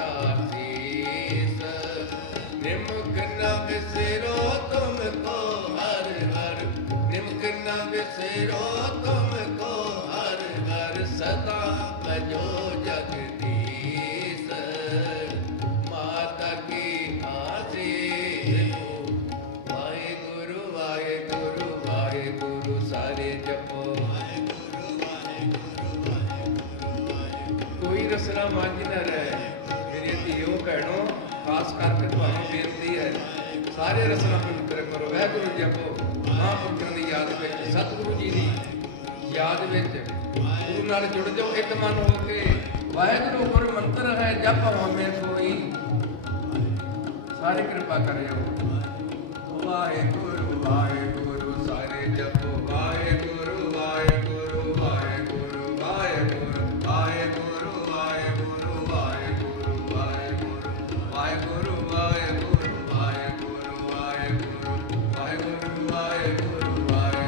आशीष निमक न बिसरो तुमको हर हर निमक न बिसरो तुमको हर हर सदा भजो जगदीश माता की आशीष वाहेगुरु वाहेगुरु वाहेगुरु सारे जपो कोई रसना मंझ न रहे मेरी धीओ भैनों खास करके तुहानू बेनती है सारे रसना पवित्र करो वाहेगुरु जपो महापुरखों की याद में सतगुरु जी की याद में गुरु नाल जुड़ जाओ एक मन हो के वाहेगुरु गुर मंत्र है जप हमें कोई सारे कृपा करियो वाहेगुरु वाहेगुरु सारे जपो वाहेगुरु वाहेगुरु वाहेगुरु वाहेगुरु वाहेगुरु वाहेगुरु वाहेगुरु वाहेगुरु वाहेगुरु वाहेगुरु वाहेगुरु वाहेगुरु वाहेगुरु वाहेगुरु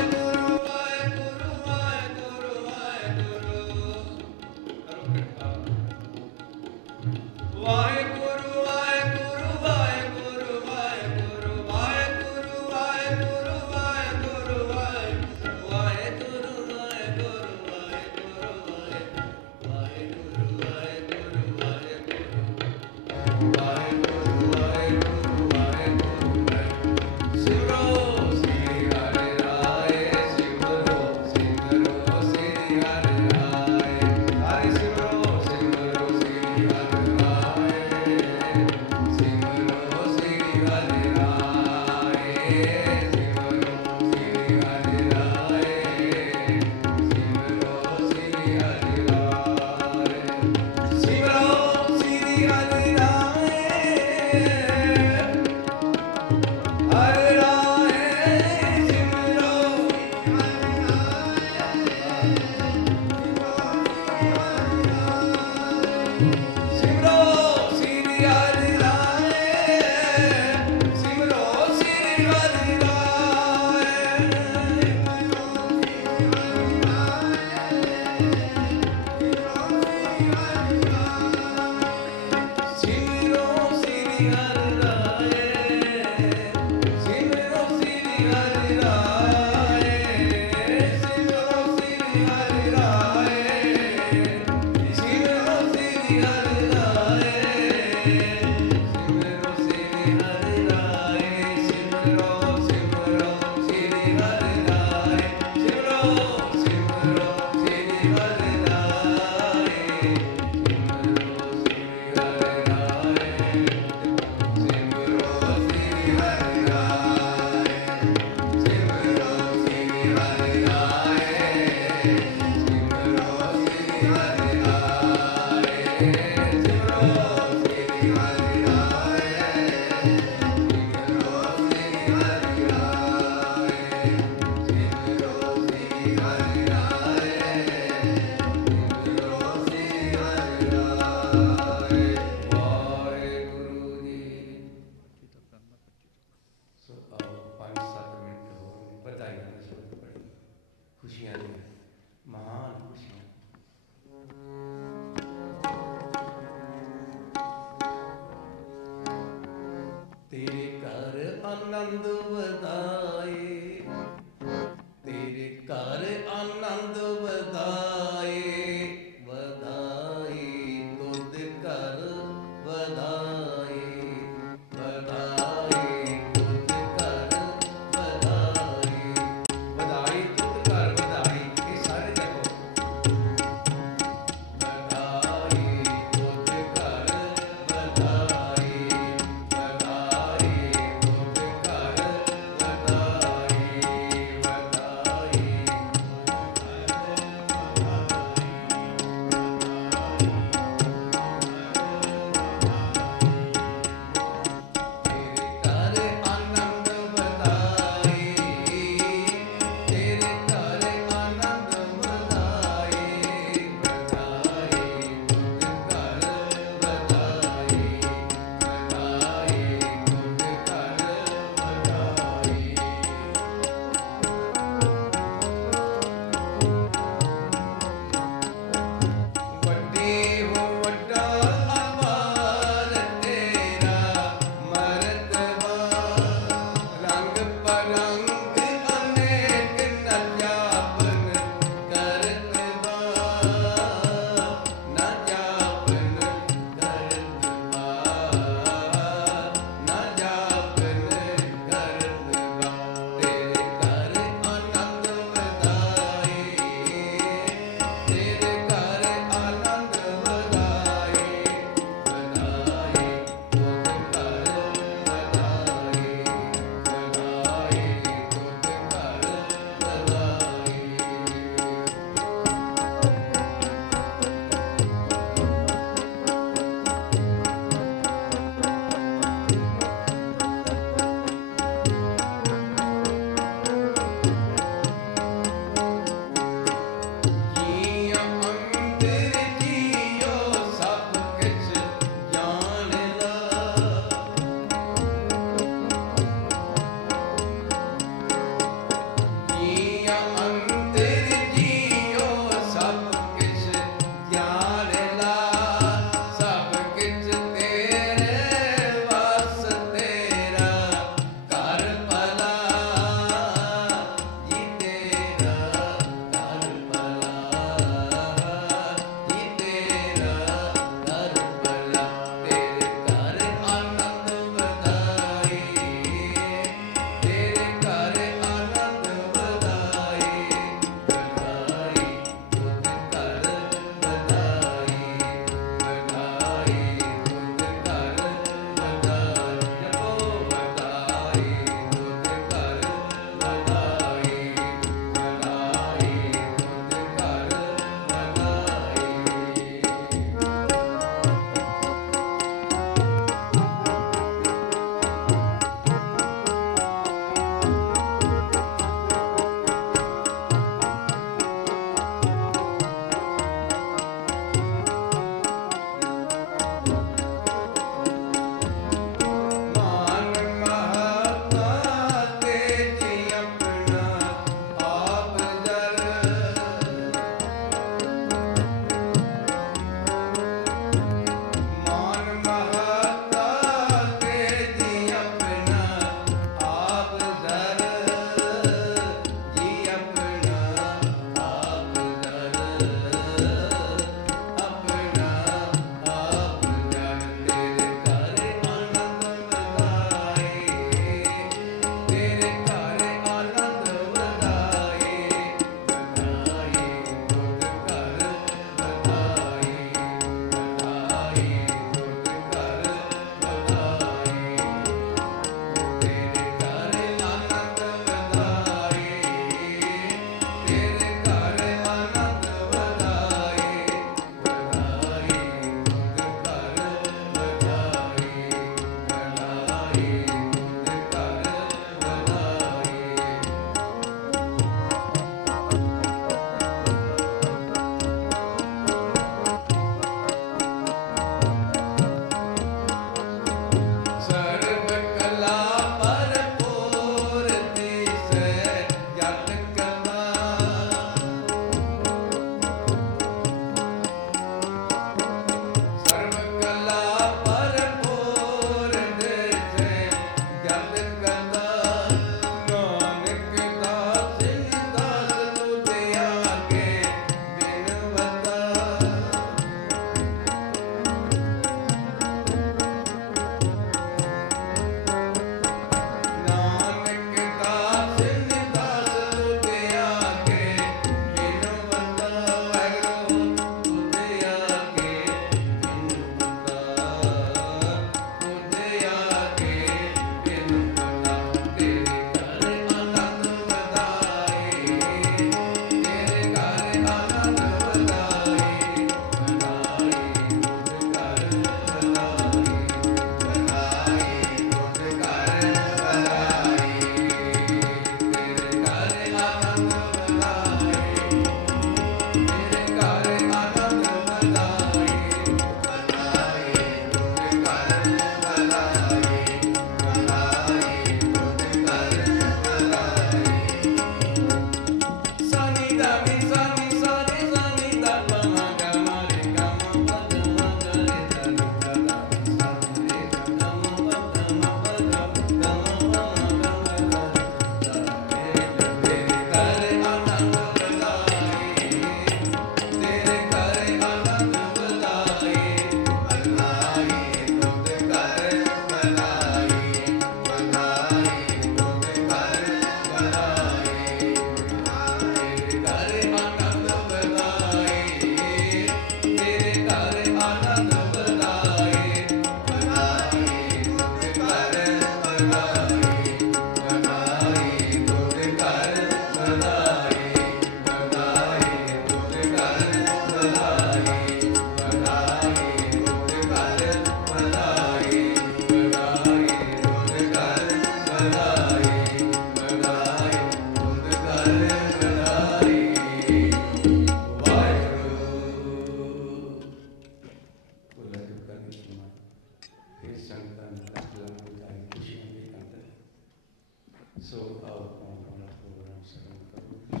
ਸੋ ਆਓ ਆਪਣਾ ਪ੍ਰੋਗਰਾਮ ਸ਼ੁਰੂ ਕਰੋ।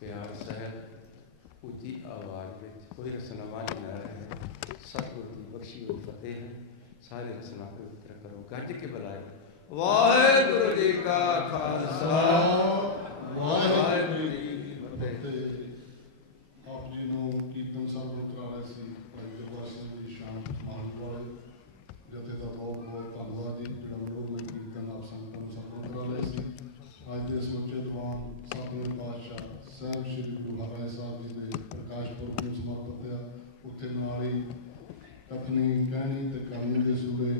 ਪਿਆਰ ਸਾਹਿਬ ਉੱਚੀ ਆਵਾਜ਼ ਵਿੱਚ ਕੋਈ ਰਸਨਾ ਵਾਂਝ ਨਾ ਰਹੇ। ਸਤਿਗੁਰੂ ਦੀ ਬਖਸ਼ੀ ਹੋਈ ਫਤਿਹ ਹੈ। ਸਾਰੇ ਰਸਨਾ ਪਵਿੱਤਰ ਕਰੋ, ਗੱਜ ਕੇ ਬੁਲਾਏ। ਵਾਹਿਗੁਰੂ ਜੀ ਕਾ ਖਾਲਸਾ, ਵਾਹਿਗੁਰੂ ਜੀ ਕੀ ਫਤਿਹ। ਆਪ ਜੀ ਨੂੰ ਕੀਰਤਨ ਸਾਹਿਬ ਨੂੰ ਕਰਾ ਰਹੇ ਸੀ ਭਾਈ ਗੁਰਦਾਸ ਸਿੰਘ ਜੀ ਸ਼ਾਮ ਮਾਹਲ ਵਾਲੇ ਜਥੇ ਦਾ ਬਹੁਤ ਬਹੁਤ ਧੰਨਵਾਦ ਜੀ, ਜਿਹੜਾ ਮਨੋਰਮਈ ਕੀਰਤਨ ਆਪ ਸੰਗਤਾਂ ਨੂੰ ਸਭ ਨੂੰ ਕਰਾ ਰਹੇ ਸੀ। ਅੱਜ ਦੇ ਸਮੁੱਚੇ ਦੀਵਾਨ ਸਤਿਗੁਰੂ ਪਾਤਸ਼ਾਹ ਸਾਹਿਬ ਸ਼੍ਰੀ ਗੁਰੂ ਹਰਿਰਾਏ ਸਾਹਿਬ ਜੀ ਦੇ ਪ੍ਰਕਾਸ਼ ਪੁਰਬ ਨੂੰ ਸਮਰਪਿਤ ਆ। ਉੱਥੇ ਨਾਲ ਹੀ ਕਥਨੀ ਕਹਿਣੀ ਤੇ ਕਰਨੀ ਦੇ ਸੂਬੇ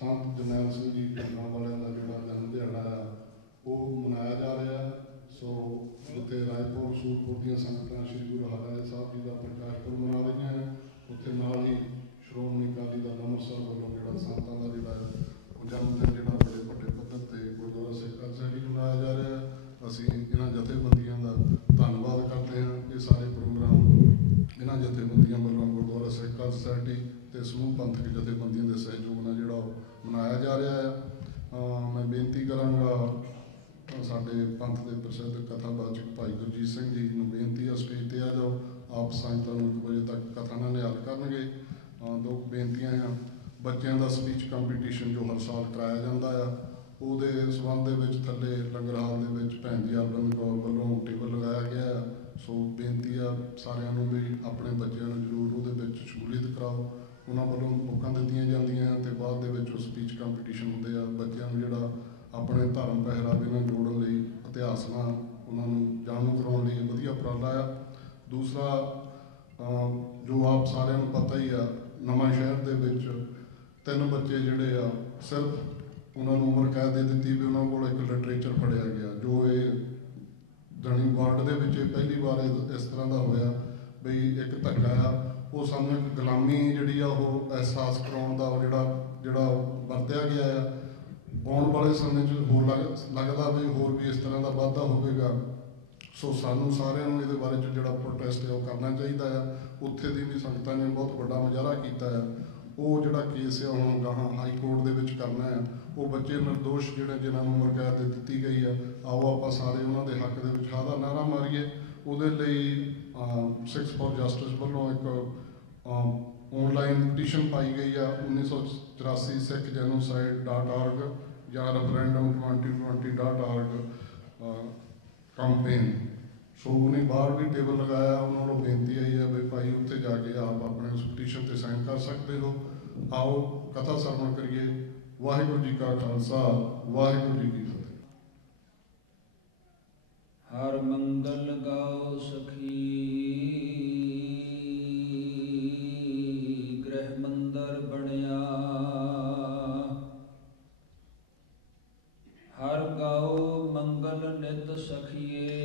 ਸੰਤ ਜਰਨੈਲ ਸਿੰਘ ਜੀ ਢੰਗਾਂ ਵਾਲਿਆਂ ਦਾ ਜਿਹੜਾ ਜਨਮ ਦਿਹਾੜਾ ਆ ਉਹ ਮਨਾਇਆ ਜਾ ਰਿਹਾ। ਸੋ ਉੱਥੇ ਰਾਏਪੁਰ ਸੂਰਪੁਰ ਦੀਆਂ ਸੰਗਤਾਂ ਸ਼੍ਰੀ ਗੁਰੂ ਹਰਿਰਾਏ ਸਾਹਿਬ ਜੀ ਦਾ ਪ੍ਰਕਾਸ਼ ਪੁਰਬ ਮਨਾ ਰਹੀਆਂ ਹਨ। ਉੱਥੇ ਨਾਲ ਹੀ ਸ਼੍ਰੋਮਣੀ ਅਕਾਲੀ ਦਲ ਅੰਮ੍ਰਿਤਸਰ ਵੱਲੋਂ ਜਿਹੜਾ ਸੰਤਾਂ ਦਾ ਜਿਹੜਾ ਉਹ ਜਨਮ ਦਿਨ ਜਿਹੜਾ ਬੜੇ ਵੱਡੇ ਪੱਧਰ 'ਤੇ ਗੁਰਦੁਆਰਾ ਸੇਖਾ ਸਾਹਿਬ ਜੀ ਮਨਾਇਆ ਜਾ ਰਿਹਾ। ਅਸੀਂ ਇਹਨਾਂ ਜਥੇਬੰਦੀਆਂ ਦਾ ਧੰਨਵਾਦ ਕਰਦੇ ਹਾਂ। ਇਹ ਸਾਰੇ ਪ੍ਰੋਗਰਾਮ ਇਹਨਾਂ ਜਥੇਬੰਦੀਆਂ ਵੱਲੋਂ ਗੁਰਦੁਆਰਾ ਸੇਖਾ ਸੁਸਾਇਟੀ ਅਤੇ ਸਮੂਹ ਪੰਥਕ ਜਥੇਬੰਦੀਆਂ ਦੇ ਸਹਿਯੋਗ ਨਾਲ ਜਿਹੜਾ ਉਹ ਮਨਾਇਆ ਜਾ ਰਿਹਾ ਆ। ਮੈਂ ਬੇਨਤੀ ਕਰਾਂਗਾ ਸਾਡੇ ਪੰਥ ਦੇ ਪ੍ਰਸਿੱਧ ਕਥਾਵਾਚਕ ਭਾਈ ਗੁਰਜੀਤ ਸਿੰਘ ਜੀ ਨੂੰ ਬੇਨਤੀ ਆ ਸਟੇਜ 'ਤੇ ਆ ਜਾਓ। ਆਪ ਸੰਗਤਾਂ ਨੂੰ 1 ਵਜੇ ਤੱਕ ਕਥਾ ਨਾਲ ਨਿਹਾਲ ਕਰਨਗੇ। 2 ਬੇਨਤੀਆਂ ਆ। ਬੱਚਿਆਂ ਦਾ ਸਪੀਚ ਕੰਪੀਟੀਸ਼ਨ ਜੋ ਹਰ ਸਾਲ ਕਰਾਇਆ ਜਾਂਦਾ ਆ, ਉਹਦੇ ਸੰਬੰਧ ਦੇ ਵਿੱਚ ਥੱਲੇ ਲੰਗਰ ਹਾਲ ਦੇ ਵਿੱਚ ਭੈਣ ਜੀ ਅਰਵਿੰਦ ਕੌਰ ਵੱਲੋਂ ਟੇਬਲ ਲਗਾਇਆ ਗਿਆ ਆ। ਸੋ ਬੇਨਤੀ ਆ ਸਾਰਿਆਂ ਨੂੰ ਵੀ ਆਪਣੇ ਬੱਚਿਆਂ ਨੂੰ ਜ਼ਰੂਰ ਉਹਦੇ ਵਿੱਚ ਸ਼ਮੂਲੀਅਤ ਕਰਾਓ। ਉਹਨਾਂ ਵੱਲੋਂ ਬੁੱਕਾਂ ਦਿੱਤੀਆਂ ਜਾਂਦੀਆਂ ਅਤੇ ਬਾਅਦ ਦੇ ਵਿੱਚ ਉਹ ਸਪੀਚ ਕੰਪੀਟੀਸ਼ਨ ਹੁੰਦੇ ਆ। ਬੱਚਿਆਂ ਨੂੰ ਜਿਹੜਾ ਆਪਣੇ ਧਰਮ ਪਹਿਰਾਵੇ ਨਾਲ ਜੋੜਨ ਲਈ, ਇਤਿਹਾਸ ਨਾਲ ਉਹਨਾਂ ਨੂੰ ਜਾਣੂ ਕਰਾਉਣ ਲਈ ਵਧੀਆ ਉਪਰਾਲਾ ਆ। ਦੂਸਰਾ, ਜੋ ਆਪ ਸਾਰਿਆਂ ਨੂੰ ਪਤਾ ਹੀ ਆ, ਨਵਾਂ ਸ਼ਹਿਰ ਦੇ ਵਿੱਚ 3 ਬੱਚੇ ਜਿਹੜੇ ਆ ਸਿਰਫ ਉਹਨਾਂ ਨੂੰ ਉਮਰ ਕੈਦ ਦੇ ਦਿੱਤੀ ਵੀ ਉਹਨਾਂ ਕੋਲ ਇੱਕ ਲਿਟਰੇਚਰ ਫੜਿਆ ਗਿਆ। ਜੋ ਇਹ ਜਣੀ ਵਰਲਡ ਦੇ ਵਿੱਚ ਪਹਿਲੀ ਵਾਰ ਇਸ ਤਰ੍ਹਾਂ ਦਾ ਹੋਇਆ ਬਈ ਇੱਕ ਧੱਕਾ ਆ, ਉਹ ਸਾਨੂੰ ਇੱਕ ਗੁਲਾਮੀ ਜਿਹੜੀ ਆ ਉਹ ਅਹਿਸਾਸ ਕਰਾਉਣ ਦਾ ਜਿਹੜਾ ਵਰਤਿਆ ਗਿਆ ਆ। ਆਉਣ ਵਾਲੇ ਸਮੇਂ 'ਚ ਹੋਰ ਲੱਗਦਾ ਵੀ ਹੋਰ ਵੀ ਇਸ ਤਰ੍ਹਾਂ ਦਾ ਵਾਧਾ ਹੋਵੇਗਾ। ਸੋ ਸਾਨੂੰ ਸਾਰਿਆਂ ਨੂੰ ਇਹਦੇ ਬਾਰੇ 'ਚ ਜਿਹੜਾ ਪ੍ਰੋਟੈਸਟ ਹੈ ਉਹ ਕਰਨਾ ਚਾਹੀਦਾ ਆ। ਉੱਥੇ ਦੀ ਵੀ ਸੰਗਤਾਂ ਨੇ ਬਹੁਤ ਵੱਡਾ ਮੁਜ਼ਾਹਰਾ ਕੀਤਾ ਆ। ਉਹ ਜਿਹੜਾ ਕੇਸ ਆ ਹੁਣ ਗਾਹਾਂ ਹਾਈ ਕੋਰਟ ਦੇ ਵਿੱਚ ਕਰਨਾ ਆ। ਉਹ ਬੱਚੇ ਨਿਰਦੋਸ਼ ਜਿਨ੍ਹਾਂ ਨੂੰ ਉਮਰ ਕੈਦ ਦੇ ਦਿੱਤੀ ਗਈ ਆ, ਆਓ ਆਪਾਂ ਸਾਰੇ ਉਹਨਾਂ ਦੇ ਹੱਕ ਦੇ ਵਿੱਚ ਹਾਂ ਦਾ ਨਾਅਰਾ ਮਾਰੀਏ। ਉਹਦੇ ਲਈ ਸਿੱਖਸ ਫੋਰ ਜਸਟਿਸ ਵੱਲੋਂ ਇੱਕ ਔਨਲਾਈਨ ਪਟੀਸ਼ਨ ਪਾਈ ਗਈ ਆ 1984 sikhgenocide.org ਜਾਂ referendum 2020.org ਕੰਪੇਨ। ਸੋ ਉਹਨੇ ਬਾਹਰ ਵੀ ਟੇਬਲ ਲਗਾਇਆ। ਉਹਨਾਂ ਨੂੰ ਬੇਨਤੀ ਆਈ ਹੈ ਵੀ ਭਾਈ ਉੱਥੇ ਜਾ ਕੇ ਆਪ ਆਪਣੇ ਉਸ ਪਟੀਸ਼ਨ 'ਤੇ ਸਾਈਨ ਕਰ ਸਕਦੇ ਹੋ। ਆਓ ਕਥਾ ਸਰਵਣ ਕਰੀਏ। ਵਾਹਿਗੁਰੂ ਜੀ ਕਾ ਖਾਲਸਾ, ਵਾਹਿਗੁਰੂ ਜੀ ਕੀ ਫਤਿਹ। ਹਰ ਮੰਗਲ ਗਾਓ ਸਖੀ, ਗ੍ਰਹਿ ਮੰਦਰ ਬਣਿਆ। ਹਰ ਗਾਓ ਮੰਗਲ ਨਿਤ ਸਖੀਏ,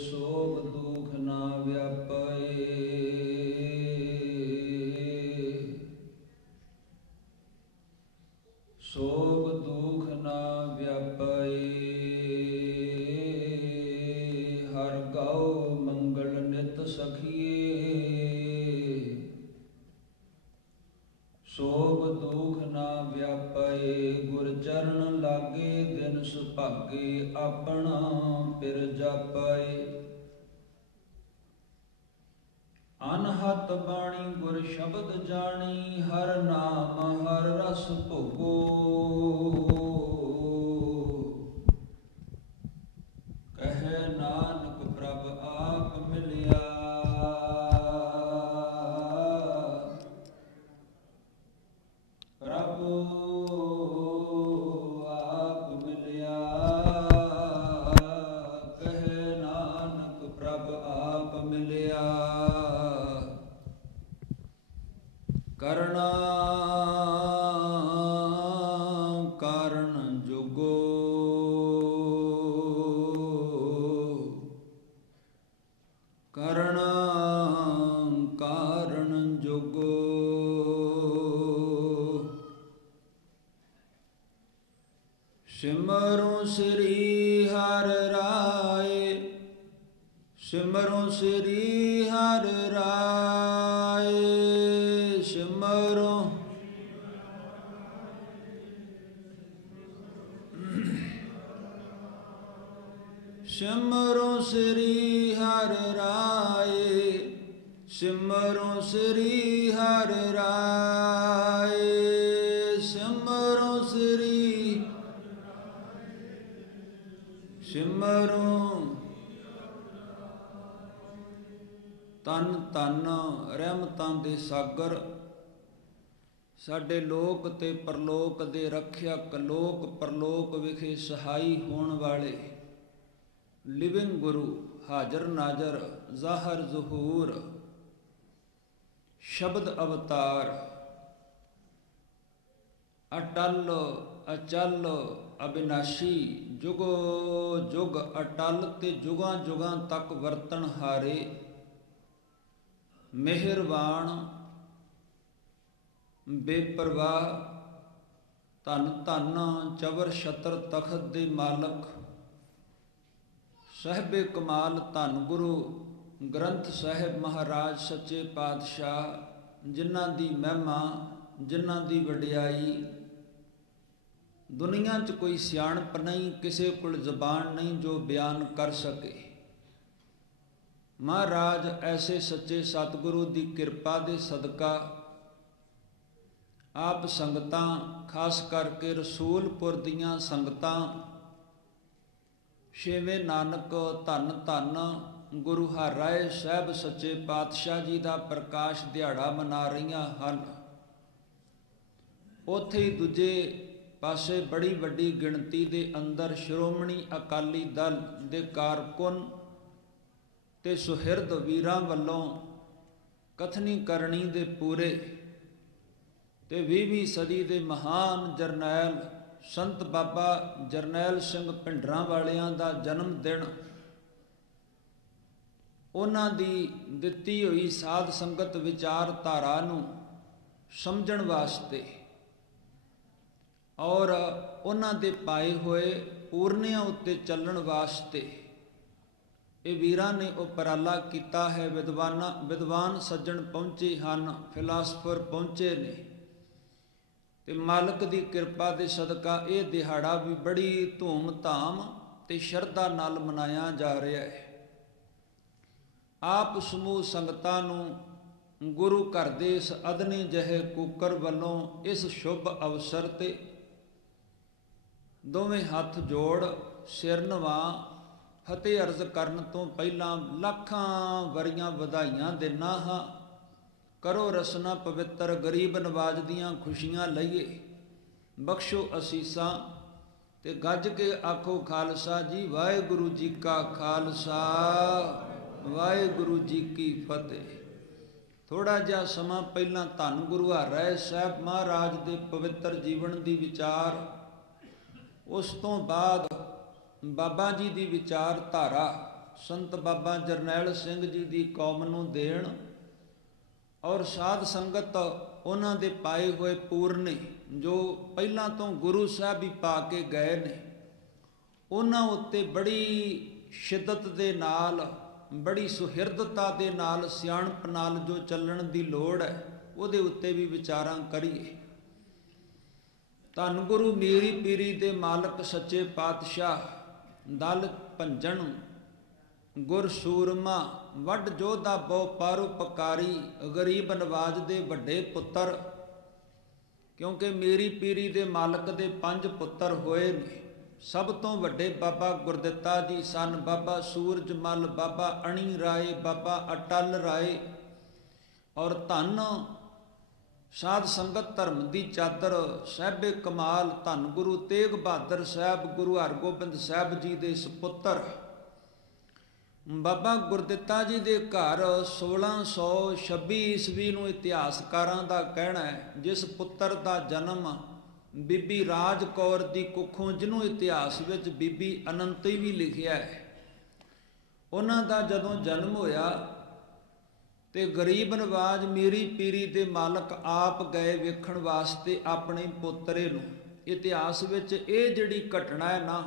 ਸੋਗ ਦੁਖ ਨਾ ਵਿਆਪੇ। ਸੋਗ ਦੁਖ ਨਾ ਵਿਆਪੇ। ਹਰ ਗਾਓ ਮੰਗਲ ਨਿਤ ਸਖੀਏ, ਸੋਗ ਦੁਖ ਨਾ ਵਿਆਪੇ। ਗੁਰ ਚਰਨ ਲਾਗੇ ਦਿਨ ਸੁਭਾਗੇ, ਆਪਣਾ ਪਿਰ ਜਾਪੇ। ਅਨਹਤ ਬਾਣੀ ਗੁਰ ਸ਼ਬਦ ਜਾਣੀ, ਹਰ ਨਾਮ ਹਰ ਰਸ ਭੋਗੋ। ਕਹੈ ਨਾਨਕ ਪ੍ਰਭ ਆਪ ਮਿਲਿਆ, ਪ੍ਰਭ ਆਪ ਮਿਲਿਆ। ਕਹੈ ਨਾਨਕ ਪ੍ਰਭ ਆਪ ਮਿਲਿਆ। ਕਰਣਾ ਕਾਰਨ ਜੋਗੋ, ਕਰਣਾ ਕਾਰਨ ਜੋਗੋ। ਸਿਮਰੋ ਸ੍ਰੀ ਹਰਿ ਰਾਏ, ਸਿਮਰੋ ਸ੍ਰੀ ਹਰਿ ਰਾਏ। ਸਿਮਰੋ ਸਿਮਰੋ ਸ੍ਰੀ ਹਰਿ ਰਾਏ, ਸਿਮਰੋ ਸ੍ਰੀ ਹਰਿ ਰਾਏ, ਸਿਮਰੋ ਸ੍ਰੀ, ਸਿਮਰੋ ਤਨ ਤਨ ਰਹਿਮਤਾਂ ਦੇ ਸਾਗਰ, ਸਾਡੇ ਲੋਕ ਤੇ ਪਰਲੋਕ ਦੇ ਰੱਖਿਅਕ, ਲੋਕ ਪਰਲੋਕ ਵਿਖੇ ਸਹਾਈ ਹੋਣ ਵਾਲੇ ਲਿਵਿੰਗ ਗੁਰੂ, ਹਾਜ਼ਰ ਨਾਜ਼ਰ, ਜ਼ਾਹਰ ਜ਼ਹੂਰ, ਸ਼ਬਦ ਅਵਤਾਰ, ਅਟਲ ਅਚਲ ਅਬਿਨਾਸ਼ੀ, ਜੁਗੋ ਜੁਗ ਅਟਲ ਤੇ ਜੁਗਾਂ ਜੁਗਾਂ ਤੱਕ ਵਰਤਣ ਹਾਰੇ, ਮਿਹਰਬਾਨ ਬੇਪਰਵਾਹ, ਧੰਨ ਧੰਨ ਚਵਰ ਛਤਰ ਤਖਤ ਦੇ ਮਾਲਕ, ਸਾਹਿਬੇ ਕਮਾਲ ਧੰਨ ਗੁਰੂ ਗ੍ਰੰਥ ਸਾਹਿਬ ਮਹਾਰਾਜ ਸੱਚੇ ਪਾਤਸ਼ਾਹ, ਜਿਨ੍ਹਾਂ ਦੀ ਮਹਿਮਾ, ਜਿਨ੍ਹਾਂ ਦੀ ਵਡਿਆਈ ਦੁਨੀਆ 'ਚ ਕੋਈ ਸਿਆਣਪ ਨਹੀਂ, ਕਿਸੇ ਕੋਲ ਜ਼ਬਾਨ ਨਹੀਂ ਜੋ ਬਿਆਨ ਕਰ ਸਕੇ। ਮਹਾਰਾਜ ਐਸੇ ਸੱਚੇ ਸਤਿਗੁਰੂ ਦੀ ਕਿਰਪਾ ਦੇ ਸਦਕਾ ਆਪ ਸੰਗਤਾਂ, ਖਾਸ ਕਰਕੇ ਰਸੂਲਪੁਰ ਦੀਆਂ ਸੰਗਤਾਂ, ਛੇਵੇਂ ਨਾਨਕ ਧੰਨ ਧੰਨ ਗੁਰੂ ਹਰਿਰਾਏ ਸਾਹਿਬ ਸੱਚੇ ਪਾਤਸ਼ਾਹ ਜੀ ਦਾ ਪ੍ਰਕਾਸ਼ ਦਿਹਾੜਾ ਮਨਾ ਰਹੀਆਂ ਹਨ। ਉੱਥੇ ਹੀ ਦੂਜੇ ਪਾਸੇ ਬੜੀ ਵੱਡੀ ਗਿਣਤੀ ਦੇ ਅੰਦਰ ਸ਼੍ਰੋਮਣੀ ਅਕਾਲੀ ਦਲ ਦੇ ਕਾਰਕੁਨ ਤੇ ਸੁਹਿਰਦ ਵੀਰਾਂ ਵੱਲੋਂ ਕਥਨੀ ਕਰਨੀ ਦੇ ਪੂਰੇ ਤੇ 20ਵੀਂ ਸਦੀ ਦੇ ਮਹਾਨ ਜਰਨੈਲ ਸੰਤ ਬਾਬਾ ਜਰਨੈਲ ਸਿੰਘ ਭਿੰਡਰਾਂ ਵਾਲਿਆਂ ਦਾ ਜਨਮ ਦਿਨ, ਉਹਨਾਂ ਦੀ ਦਿੱਤੀ ਹੋਈ ਸਾਧ ਸੰਗਤ ਵਿਚਾਰਧਾਰਾ ਨੂੰ ਸਮਝਣ ਵਾਸਤੇ ਔਰ ਉਹਨਾਂ ਦੇ ਪਾਏ ਹੋਏ ਪੂਰਨਿਆਂ ਉੱਤੇ ਚੱਲਣ ਵਾਸਤੇ ਇਹ ਵੀਰਾਂ ਨੇ ਉਪਰਾਲਾ ਕੀਤਾ ਹੈ। ਵਿਦਵਾਨ ਸੱਜਣ ਪਹੁੰਚੇ ਹਨ, ਫਿਲਾਸਫਰ ਪਹੁੰਚੇ ਨੇ ਤੇ ਮਾਲਕ ਦੀ ਕਿਰਪਾ ਦੇ ਸਦਕਾ ਇਹ ਦਿਹਾੜਾ ਵੀ ਬੜੀ ਧੂਮ-ਧਾਮ ਤੇ ਸ਼ਰਧਾ ਨਾਲ ਮਨਾਇਆ ਜਾ ਰਿਹਾ ਹੈ। ਆਪ ਸਮੂਹ ਸੰਗਤਾਂ ਨੂੰ ਗੁਰੂ ਘਰ ਦੇ ਇਸ ਅਦਨੇ ਜਿਹੇ ਕੂਕਰ ਵੱਲੋਂ ਇਸ ਸ਼ੁਭ ਅਵਸਰ ਤੇ ਦੋਵੇਂ ਹੱਥ ਜੋੜ ਸਿਰ ਨਵਾ ਫਤਿਹ ਅਰਜ਼ ਕਰਨ ਤੋਂ ਪਹਿਲਾਂ ਲੱਖਾਂ ਵਰੀਆਂ ਵਧਾਈਆਂ ਦਿੰਦਾ ਹਾਂ। ਕਰੋ ਰਸਨਾ ਪਵਿੱਤਰ, ਗਰੀਬ ਨਵਾਜ ਦੀਆਂ ਖੁਸ਼ੀਆਂ ਲਈਏ, ਬਖਸ਼ੋ ਅਸੀਸਾਂ ਤੇ ਗੱਜ ਕੇ ਆਖੋ ਖਾਲਸਾ ਜੀ। ਵਾਹਿਗੁਰੂ ਜੀ ਕਾ ਖਾਲਸਾ, ਵਾਹਿਗੁਰੂ ਜੀ ਕੀ ਫਤਿਹ। ਥੋੜਾ ਜਿਹਾ ਸਮਾਂ ਪਹਿਲਾਂ ਧੰਨ ਗੁਰੂ ਹਰਿਰਾਏ ਸਾਹਿਬ ਮਹਾਰਾਜ ਦੇ ਪਵਿੱਤਰ ਜੀਵਨ ਦੀ ਵਿਚਾਰ, ਉਸ ਤੋਂ ਬਾਅਦ ਬਾਬਾ ਜੀ ਦੀ ਵਿਚਾਰਧਾਰਾ ਸੰਤ ਬਾਬਾ ਜਰਨੈਲ ਸਿੰਘ ਜੀ ਦੀ ਕੌਮ ਨੂੰ ਦੇਣ ਔਰ ਸਾਧ ਸੰਗਤ ਉਹਨਾਂ ਦੇ ਪਾਏ ਹੋਏ ਪੂਰਨੇ ਜੋ ਪਹਿਲਾਂ ਤੋਂ ਗੁਰੂ ਸਾਹਿਬ ਹੀ ਪਾ ਕੇ ਗਏ ਨੇ, ਉਹਨਾਂ ਉੱਤੇ ਬੜੀ ਸ਼ਿੱਦਤ ਦੇ ਨਾਲ, ਬੜੀ ਸੁਹਿਰਦਤਾ ਦੇ ਨਾਲ, ਸਿਆਣਪ ਨਾਲ ਜੋ ਚੱਲਣ ਦੀ ਲੋੜ ਹੈ, ਉਹਦੇ ਉੱਤੇ ਵੀ ਵਿਚਾਰਾਂ ਕਰੀਏ। ਧੰਨ ਗੁਰੂ ਮੀਰੀ ਪੀਰੀ ਦੇ ਮਾਲਕ ਸੱਚੇ ਪਾਤਸ਼ਾਹ, ਦਲ ਭੰਜਨ ਗੁਰ ਸੂਰਮਾ, ਵੱਡ ਜੋਧਾ ਬਹੁ ਪਰਉਪਕਾਰੀ, ਗਰੀਬ ਨਵਾਜ ਦੇ ਵੱਡੇ ਪੁੱਤਰ, ਕਿਉਂਕਿ ਮੀਰੀ ਪੀਰੀ ਦੇ ਮਾਲਕ ਦੇ 5 ਪੁੱਤਰ ਹੋਏ ਨੇ। ਸਭ ਤੋਂ ਵੱਡੇ ਬਾਬਾ ਗੁਰਦਿੱਤਾ ਜੀ ਸਨ, ਬਾਬਾ ਸੂਰਜਮਲ, ਬਾਬਾ ਅਣੀ ਰਾਏ, ਬਾਬਾ ਅਟਲ ਰਾਏ ਔਰ ਧੰਨ ਸਾਧ ਸੰਗਤ ਧਰਮ ਦੀ ਚਾਦਰ ਸਾਹਿਬੇ ਕਮਾਲ ਧੰਨ ਗੁਰੂ ਤੇਗ ਬਹਾਦਰ ਸਾਹਿਬ, ਗੁਰੂ ਹਰਗੋਬਿੰਦ ਸਾਹਿਬ ਜੀ ਦੇ ਸੁਪੁੱਤਰ ਬਾਬਾ ਗੁਰਦਿੱਤਾ ਜੀ ਦੇ ਘਰ 1626 ਈਸਵੀ ਨੂੰ ਇਤਿਹਾਸਕਾਰਾਂ ਦਾ ਕਹਿਣਾ ਹੈ, ਜਿਸ ਪੁੱਤਰ ਦਾ ਜਨਮ ਬੀਬੀ ਰਾਜ ਕੌਰ ਦੀ ਕੁੱਖੋਂ, ਜਿਹਨੂੰ ਇਤਿਹਾਸ ਵਿੱਚ ਬੀਬੀ ਅਨੰਤੀ ਵੀ ਲਿਖਿਆ ਹੈ, ਉਹਨਾਂ ਦਾ ਜਦੋਂ ਜਨਮ ਹੋਇਆ ਤੇ ਗਰੀਬ ਨਵਾਜ ਮੀਰੀ ਪੀਰੀ ਦੇ ਮਾਲਕ ਆਪ ਗਏ ਵੇਖਣ ਵਾਸਤੇ ਆਪਣੇ ਪੋਤਰੇ ਨੂੰ। ਇਤਿਹਾਸ ਵਿੱਚ ਇਹ ਜਿਹੜੀ ਘਟਨਾ ਹੈ ਨਾ,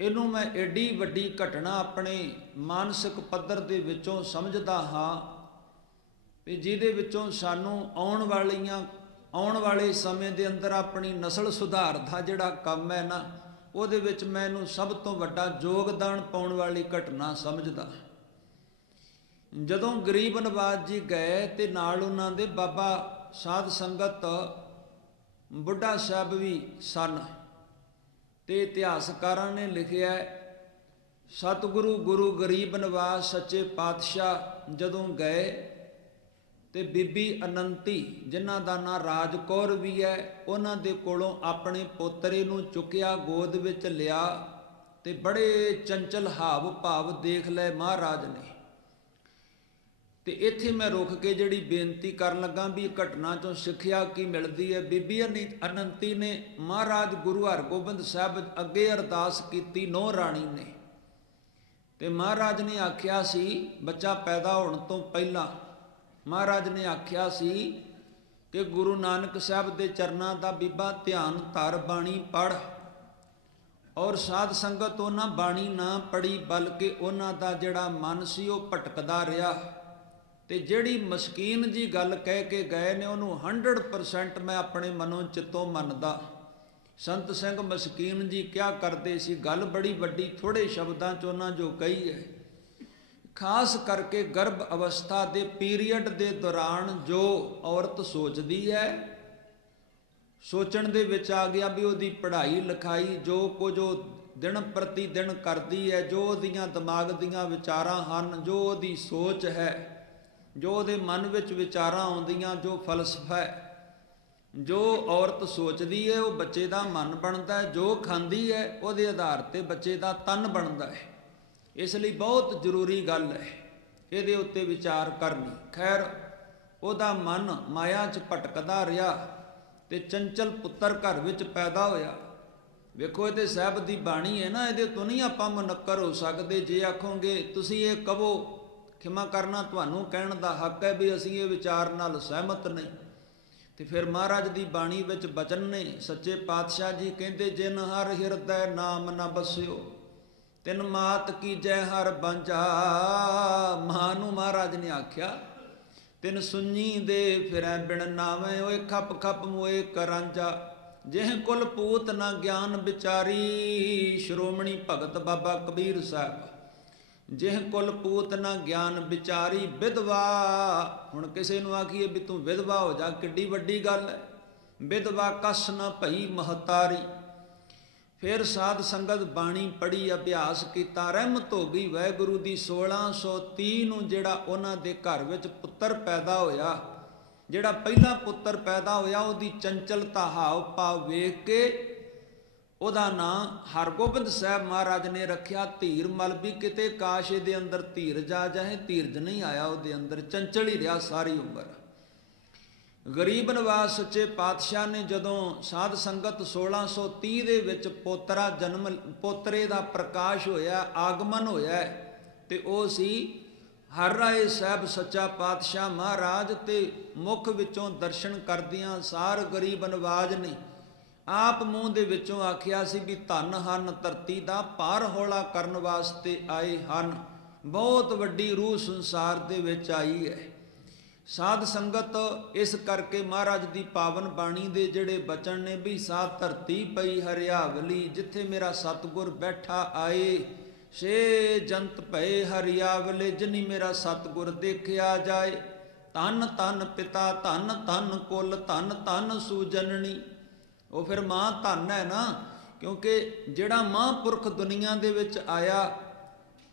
ਇਹਨੂੰ ਮੈਂ ਐਡੀ ਵੱਡੀ ਘਟਨਾ ਆਪਣੇ ਮਾਨਸਿਕ ਪੱਧਰ ਦੇ ਵਿੱਚੋਂ ਸਮਝਦਾ ਹਾਂ ਵੀ ਜਿਹਦੇ ਵਿੱਚੋਂ ਸਾਨੂੰ ਆਉਣ ਵਾਲੇ ਸਮੇਂ ਦੇ ਅੰਦਰ ਆਪਣੀ ਨਸਲ ਸੁਧਾਰ ਦਾ ਜਿਹੜਾ ਕੰਮ ਹੈ ਨਾ, ਉਹਦੇ ਵਿੱਚ ਮੈਂ ਇਹਨੂੰ ਸਭ ਤੋਂ ਵੱਡਾ ਯੋਗਦਾਨ ਪਾਉਣ ਵਾਲੀ ਘਟਨਾ ਸਮਝਦਾ। ਜਦੋਂ ਗਰੀਬ ਨਵਾਜ ਜੀ ਗਏ ਤੇ ਨਾਲ ਉਹਨਾਂ ਦੇ ਬਾਬਾ ਸਾਧ ਸੰਗਤ ਬੁੱਢਾ ਸਾਹਿਬ ਵੀ ਸਨ, ਤੇ ਇਤਿਹਾਸਕਾਰਾਂ ਨੇ ਲਿਖਿਆ ਸਤਿਗੁਰੂ ਗੁਰੂ ਗਰੀਬ ਨਵਾਜ ਸੱਚੇ ਪਾਤਸ਼ਾਹ ਜਦੋਂ ਗਏ ਤੇ ਬੀਬੀ ਅਨੰਤੀ, ਜਿਨ੍ਹਾਂ ਦਾ ਨਾਂ ਰਾਜ ਕੌਰ ਵੀ ਹੈ, ਉਹਨਾਂ ਦੇ ਕੋਲੋਂ ਆਪਣੇ ਪੋਤਰੇ ਨੂੰ ਚੁੱਕਿਆ, ਗੋਦ ਵਿੱਚ ਲਿਆ ਤੇ ਬੜੇ ਚੰਚਲ ਹਾਵ ਭਾਵ ਦੇਖ ਲਏ ਮਹਾਰਾਜ ਨੇ। ਤੇ ਇੱਥੇ ਮੈਂ ਰੁਕ ਕੇ ਜਿਹੜੀ ਬੇਨਤੀ ਕਰਨ ਲੱਗਾ ਵੀ ਘਟਨਾ ਚੋਂ ਸਿੱਖਿਆ ਕੀ ਮਿਲਦੀ ਹੈ। ਬੀਬੀ ਅਨੰਤੀ ਨੇ ਮਹਾਰਾਜ ਗੁਰੂ ਹਰਗੋਬਿੰਦ ਸਾਹਿਬ ਅੱਗੇ ਅਰਦਾਸ ਕੀਤੀ, ਨੌ ਰਾਣੀ ਨੇ, ਤੇ ਮਹਾਰਾਜ ਨੇ ਆਖਿਆ ਸੀ ਬੱਚਾ ਪੈਦਾ ਹੋਣ ਤੋਂ ਪਹਿਲਾਂ ਮਹਾਰਾਜ ਨੇ ਆਖਿਆ ਸੀ ਕਿ ਗੁਰੂ ਨਾਨਕ ਸਾਹਿਬ ਦੇ ਚਰਨਾਂ ਦਾ ਬੀਬਾ ਧਿਆਨ ਧਰ, ਬਾਣੀ ਪੜ੍ਹ। ਔਰ ਸਾਧ ਸੰਗਤ ਉਹਨਾਂ ਬਾਣੀ ਨਾ ਪੜ੍ਹੀ, ਬਲਕਿ ਉਹਨਾਂ ਦਾ ਜਿਹੜਾ ਮਨ ਸੀ ਉਹ ਭਟਕਦਾ ਰਿਹਾ। ਤੇ ਜਿਹੜੀ ਮਸਕੀਨ ਜੀ ਗੱਲ ਕਹਿ ਕੇ ਗਏ ਨੇ ਉਹਨੂੰ 100% ਮੈਂ ਆਪਣੇ ਮਨੋਂ ਚਿੱਤੋਂ ਮੰਨਦਾ। ਸੰਤ ਸਿੰਘ ਮਸਕੀਨ ਜੀ ਕਿਆ ਕਰਦੇ ਸੀ, ਗੱਲ ਬੜੀ ਵੱਡੀ ਥੋੜੇ ਸ਼ਬਦਾਂ 'ਚ ਉਹਨਾਂ ਜੋ ਕਹੀ ਹੈ। ਖਾਸ ਕਰਕੇ ਗਰਭ ਅਵਸਥਾ ਦੇ ਪੀਰੀਅਡ ਦੇ ਦੌਰਾਨ ਜੋ ਔਰਤ ਸੋਚਦੀ ਹੈ, ਸੋਚਣ ਦੇ ਵਿੱਚ ਆ ਗਿਆ ਵੀ ਉਹਦੀ ਪੜ੍ਹਾਈ ਲਿਖਾਈ ਜੋ ਕੁਝ ਉਹ ਦਿਨ ਪ੍ਰਤੀ ਦਿਨ ਕਰਦੀ ਹੈ, ਜੋ ਉਹਦੀਆਂ ਦਿਮਾਗ ਦੀਆਂ ਵਿਚਾਰਾਂ ਹਨ, ਜੋ ਉਹਦੀ ਸੋਚ ਹੈ, ਜੋ ਉਹਦੇ ਮਨ ਵਿੱਚ ਵਿਚਾਰਾਂ ਆਉਂਦੀਆਂ, ਜੋ ਫਲਸਫਾ ਹੈ, ਜੋ ਔਰਤ ਸੋਚਦੀ ਹੈ ਉਹ ਬੱਚੇ ਦਾ ਮਨ ਬਣਦਾ ਹੈ, ਜੋ ਖਾਂਦੀ ਹੈ ਉਹਦੇ ਆਧਾਰ ਤੇ ਬੱਚੇ ਦਾ ਤਨ ਬਣਦਾ ਹੈ। ਇਸ ਲਈ ਬਹੁਤ ਜ਼ਰੂਰੀ ਗੱਲ ਹੈ ਇਹਦੇ ਉੱਤੇ ਵਿਚਾਰ ਕਰਨੀ। ਖੈਰ ਉਹਦਾ ਮਨ ਮਾਇਆ 'ਚ ਭਟਕਦਾ ਰਿਹਾ ਤੇ ਚੰਚਲ ਪੁੱਤਰ ਘਰ ਵਿੱਚ ਪੈਦਾ ਹੋਇਆ। ਵੇਖੋ ਇਹਦੇ ਸਾਹਿਬ ਦੀ ਬਾਣੀ ਹੈ ਨਾ, ਇਹਦੇ ਤੋਂ ਨਹੀਂ ਆਪਾਂ ਮੁਨੱਕਰ ਹੋ ਸਕਦੇ। ਜੇ ਆਖੋਗੇ ਤੁਸੀਂ ਇਹ ਕਹੋ, ਖਿਮਾ ਕਰਨਾ ਤੁਹਾਨੂੰ ਕਹਿਣ ਦਾ ਹੱਕ ਹੈ ਵੀ ਅਸੀਂ ਇਹ ਵਿਚਾਰ ਨਾਲ ਸਹਿਮਤ ਨਹੀਂ, ਤੇ ਫਿਰ ਮਹਾਰਾਜ ਦੀ ਬਾਣੀ ਵਿੱਚ ਬਚਨ ਨੇ। ਸੱਚੇ ਪਾਤਸ਼ਾਹ ਜੀ ਕਹਿੰਦੇ ਜਿਨ ਹਰ ਹਿਰਦੈ ਨਾਮ ਨਾ ਬਸਿਓ ਤਿਨ ਮਾਤ ਕੀਜੈ ਹਰ ਬਾਂਝਾ। ਮਾਂ ਨੂੰ ਮਹਾਰਾਜ ਨੇ ਆਖਿਆ ਤਿਨ ਸੁਣੀ ਦੇ ਫਿਰੈ ਬਿਨ ਨਾਵੇਂ, ਓਏ ਖੱਪ ਖੱਪ ਮੋਏ ਕਰਾਂਝਾ। ਜਿਹ ਕੁਲ ਪੂਤ ਨਾ ਗਿਆਨ ਵਿਚਾਰੀ, ਸ਼੍ਰੋਮਣੀ ਭਗਤ ਬਾਬਾ ਕਬੀਰ ਸਾਹਿਬ। ਜਿਹ ਕੁਲ ਪੂਤ ਨਾ ਗਿਆਨ ਵਿਚਾਰੀ ਵਿਧਵਾ। ਹੁਣ ਕਿਸੇ ਨੂੰ ਆਖੀਏ ਵੀ ਤੂੰ ਵਿਧਵਾ ਹੋ ਜਾ, ਕਿੱਡੀ ਵੱਡੀ ਗੱਲ ਹੈ। ਵਿਧਵਾ ਕਸ ਨਾ ਭਈ ਮਹਤਾਰੀ। ਫਿਰ ਸਾਧ ਸੰਗਤ ਬਾਣੀ ਪੜ੍ਹੀ, ਅਭਿਆਸ ਕੀਤਾ, ਰਹਿਮਤ ਹੋ ਗਈ ਵਾਹਿਗੁਰੂ ਦੀ। 1630 ਨੂੰ ਜਿਹੜਾ ਉਹਨਾਂ ਦੇ ਘਰ ਵਿੱਚ ਪੁੱਤਰ ਪੈਦਾ ਹੋਇਆ, ਜਿਹੜਾ ਪਹਿਲਾ ਪੁੱਤਰ ਪੈਦਾ ਹੋਇਆ, ਉਹਦੀ ਚੰਚਲਤਾ ਹਾਵ ਭਾਵ ਵੇਖ ਕੇ ਉਹਦਾ ਨਾਂ ਹਰਗੋਬਿੰਦ ਸਾਹਿਬ ਮਹਾਰਾਜ ਨੇ ਰੱਖਿਆ ਧੀਰ ਮਲ। ਵੀ ਕਿਤੇ ਕਾਸ਼ ਇਹਦੇ ਅੰਦਰ ਧੀਰਜ ਆ ਜਾਏ, ਧੀਰਜ ਨਹੀਂ ਆਇਆ ਉਹਦੇ ਅੰਦਰ, ਚੰਚਲ ਹੀ ਰਿਹਾ ਸਾਰੀ ਉਮਰ। ਗਰੀਬ ਨਵਾਜ ਸੱਚੇ ਪਾਤਸ਼ਾਹ ਨੇ ਜਦੋਂ ਸਾਧ ਸੰਗਤ 1630 ਦੇ ਵਿੱਚ ਪੋਤਰੇ ਦਾ ਪ੍ਰਕਾਸ਼ ਹੋਇਆ, ਆਗਮਨ ਹੋਇਆ, ਤੇ ਉਹ ਸੀ ਹਰ ਰਾਏ ਸਾਹਿਬ ਸੱਚਾ ਪਾਤਸ਼ਾਹ ਮਹਾਰਾਜ। ਤੇ ਮੁਖ ਵਿੱਚੋਂ ਦਰਸ਼ਨ ਕਰਦਿਆਂ ਸਾਰ ਗਰੀਬ ਨਵਾਜ ਨੇ ਆਪ ਮੂੰਹ ਦੇ ਵਿੱਚੋਂ ਆਖਿਆ ਸੀ ਵੀ ਧੰਨ ਹਨ ਧਰਤੀ ਦਾ ਭਾਰ ਹੌਲਾ ਕਰਨ ਵਾਸਤੇ ਆਏ ਹਨ। ਬਹੁਤ ਵੱਡੀ ਰੂਹ ਸੰਸਾਰ ਦੇ ਵਿੱਚ ਆਈ ਹੈ। ਸਾਧ ਸੰਗਤ ਇਸ ਕਰਕੇ ਮਹਾਰਾਜ ਦੀ ਪਾਵਨ ਬਾਣੀ ਦੇ ਜਿਹੜੇ ਬਚਨ ਨੇ ਵੀ ਸਾ ਧਰਤੀ ਪਈ ਹਰਿਆਵਲੀ, ਜਿੱਥੇ ਮੇਰਾ ਸਤਿਗੁਰ ਬੈਠਾ ਆਏ ਸੇ ਜੰਤ ਭਏ ਹਰਿਆਵਲੇ, ਜਿਨੀ ਮੇਰਾ ਸਤਿਗੁਰ ਦੇਖਿਆ ਜਾਏ। ਧੰਨ ਧੰਨ ਪਿਤਾ, ਧੰਨ ਧੰਨ ਕੁਲ, ਧੰਨ ਧੰਨ ਸੂਜਨਣੀ। ਉਹ ਫਿਰ ਮਾਂ ਧੰਨ ਹੈ ਨਾ, ਕਿਉਂਕਿ ਜਿਹੜਾ ਮਹਾਂਪੁਰਖ ਦੁਨੀਆ ਦੇ ਵਿੱਚ ਆਇਆ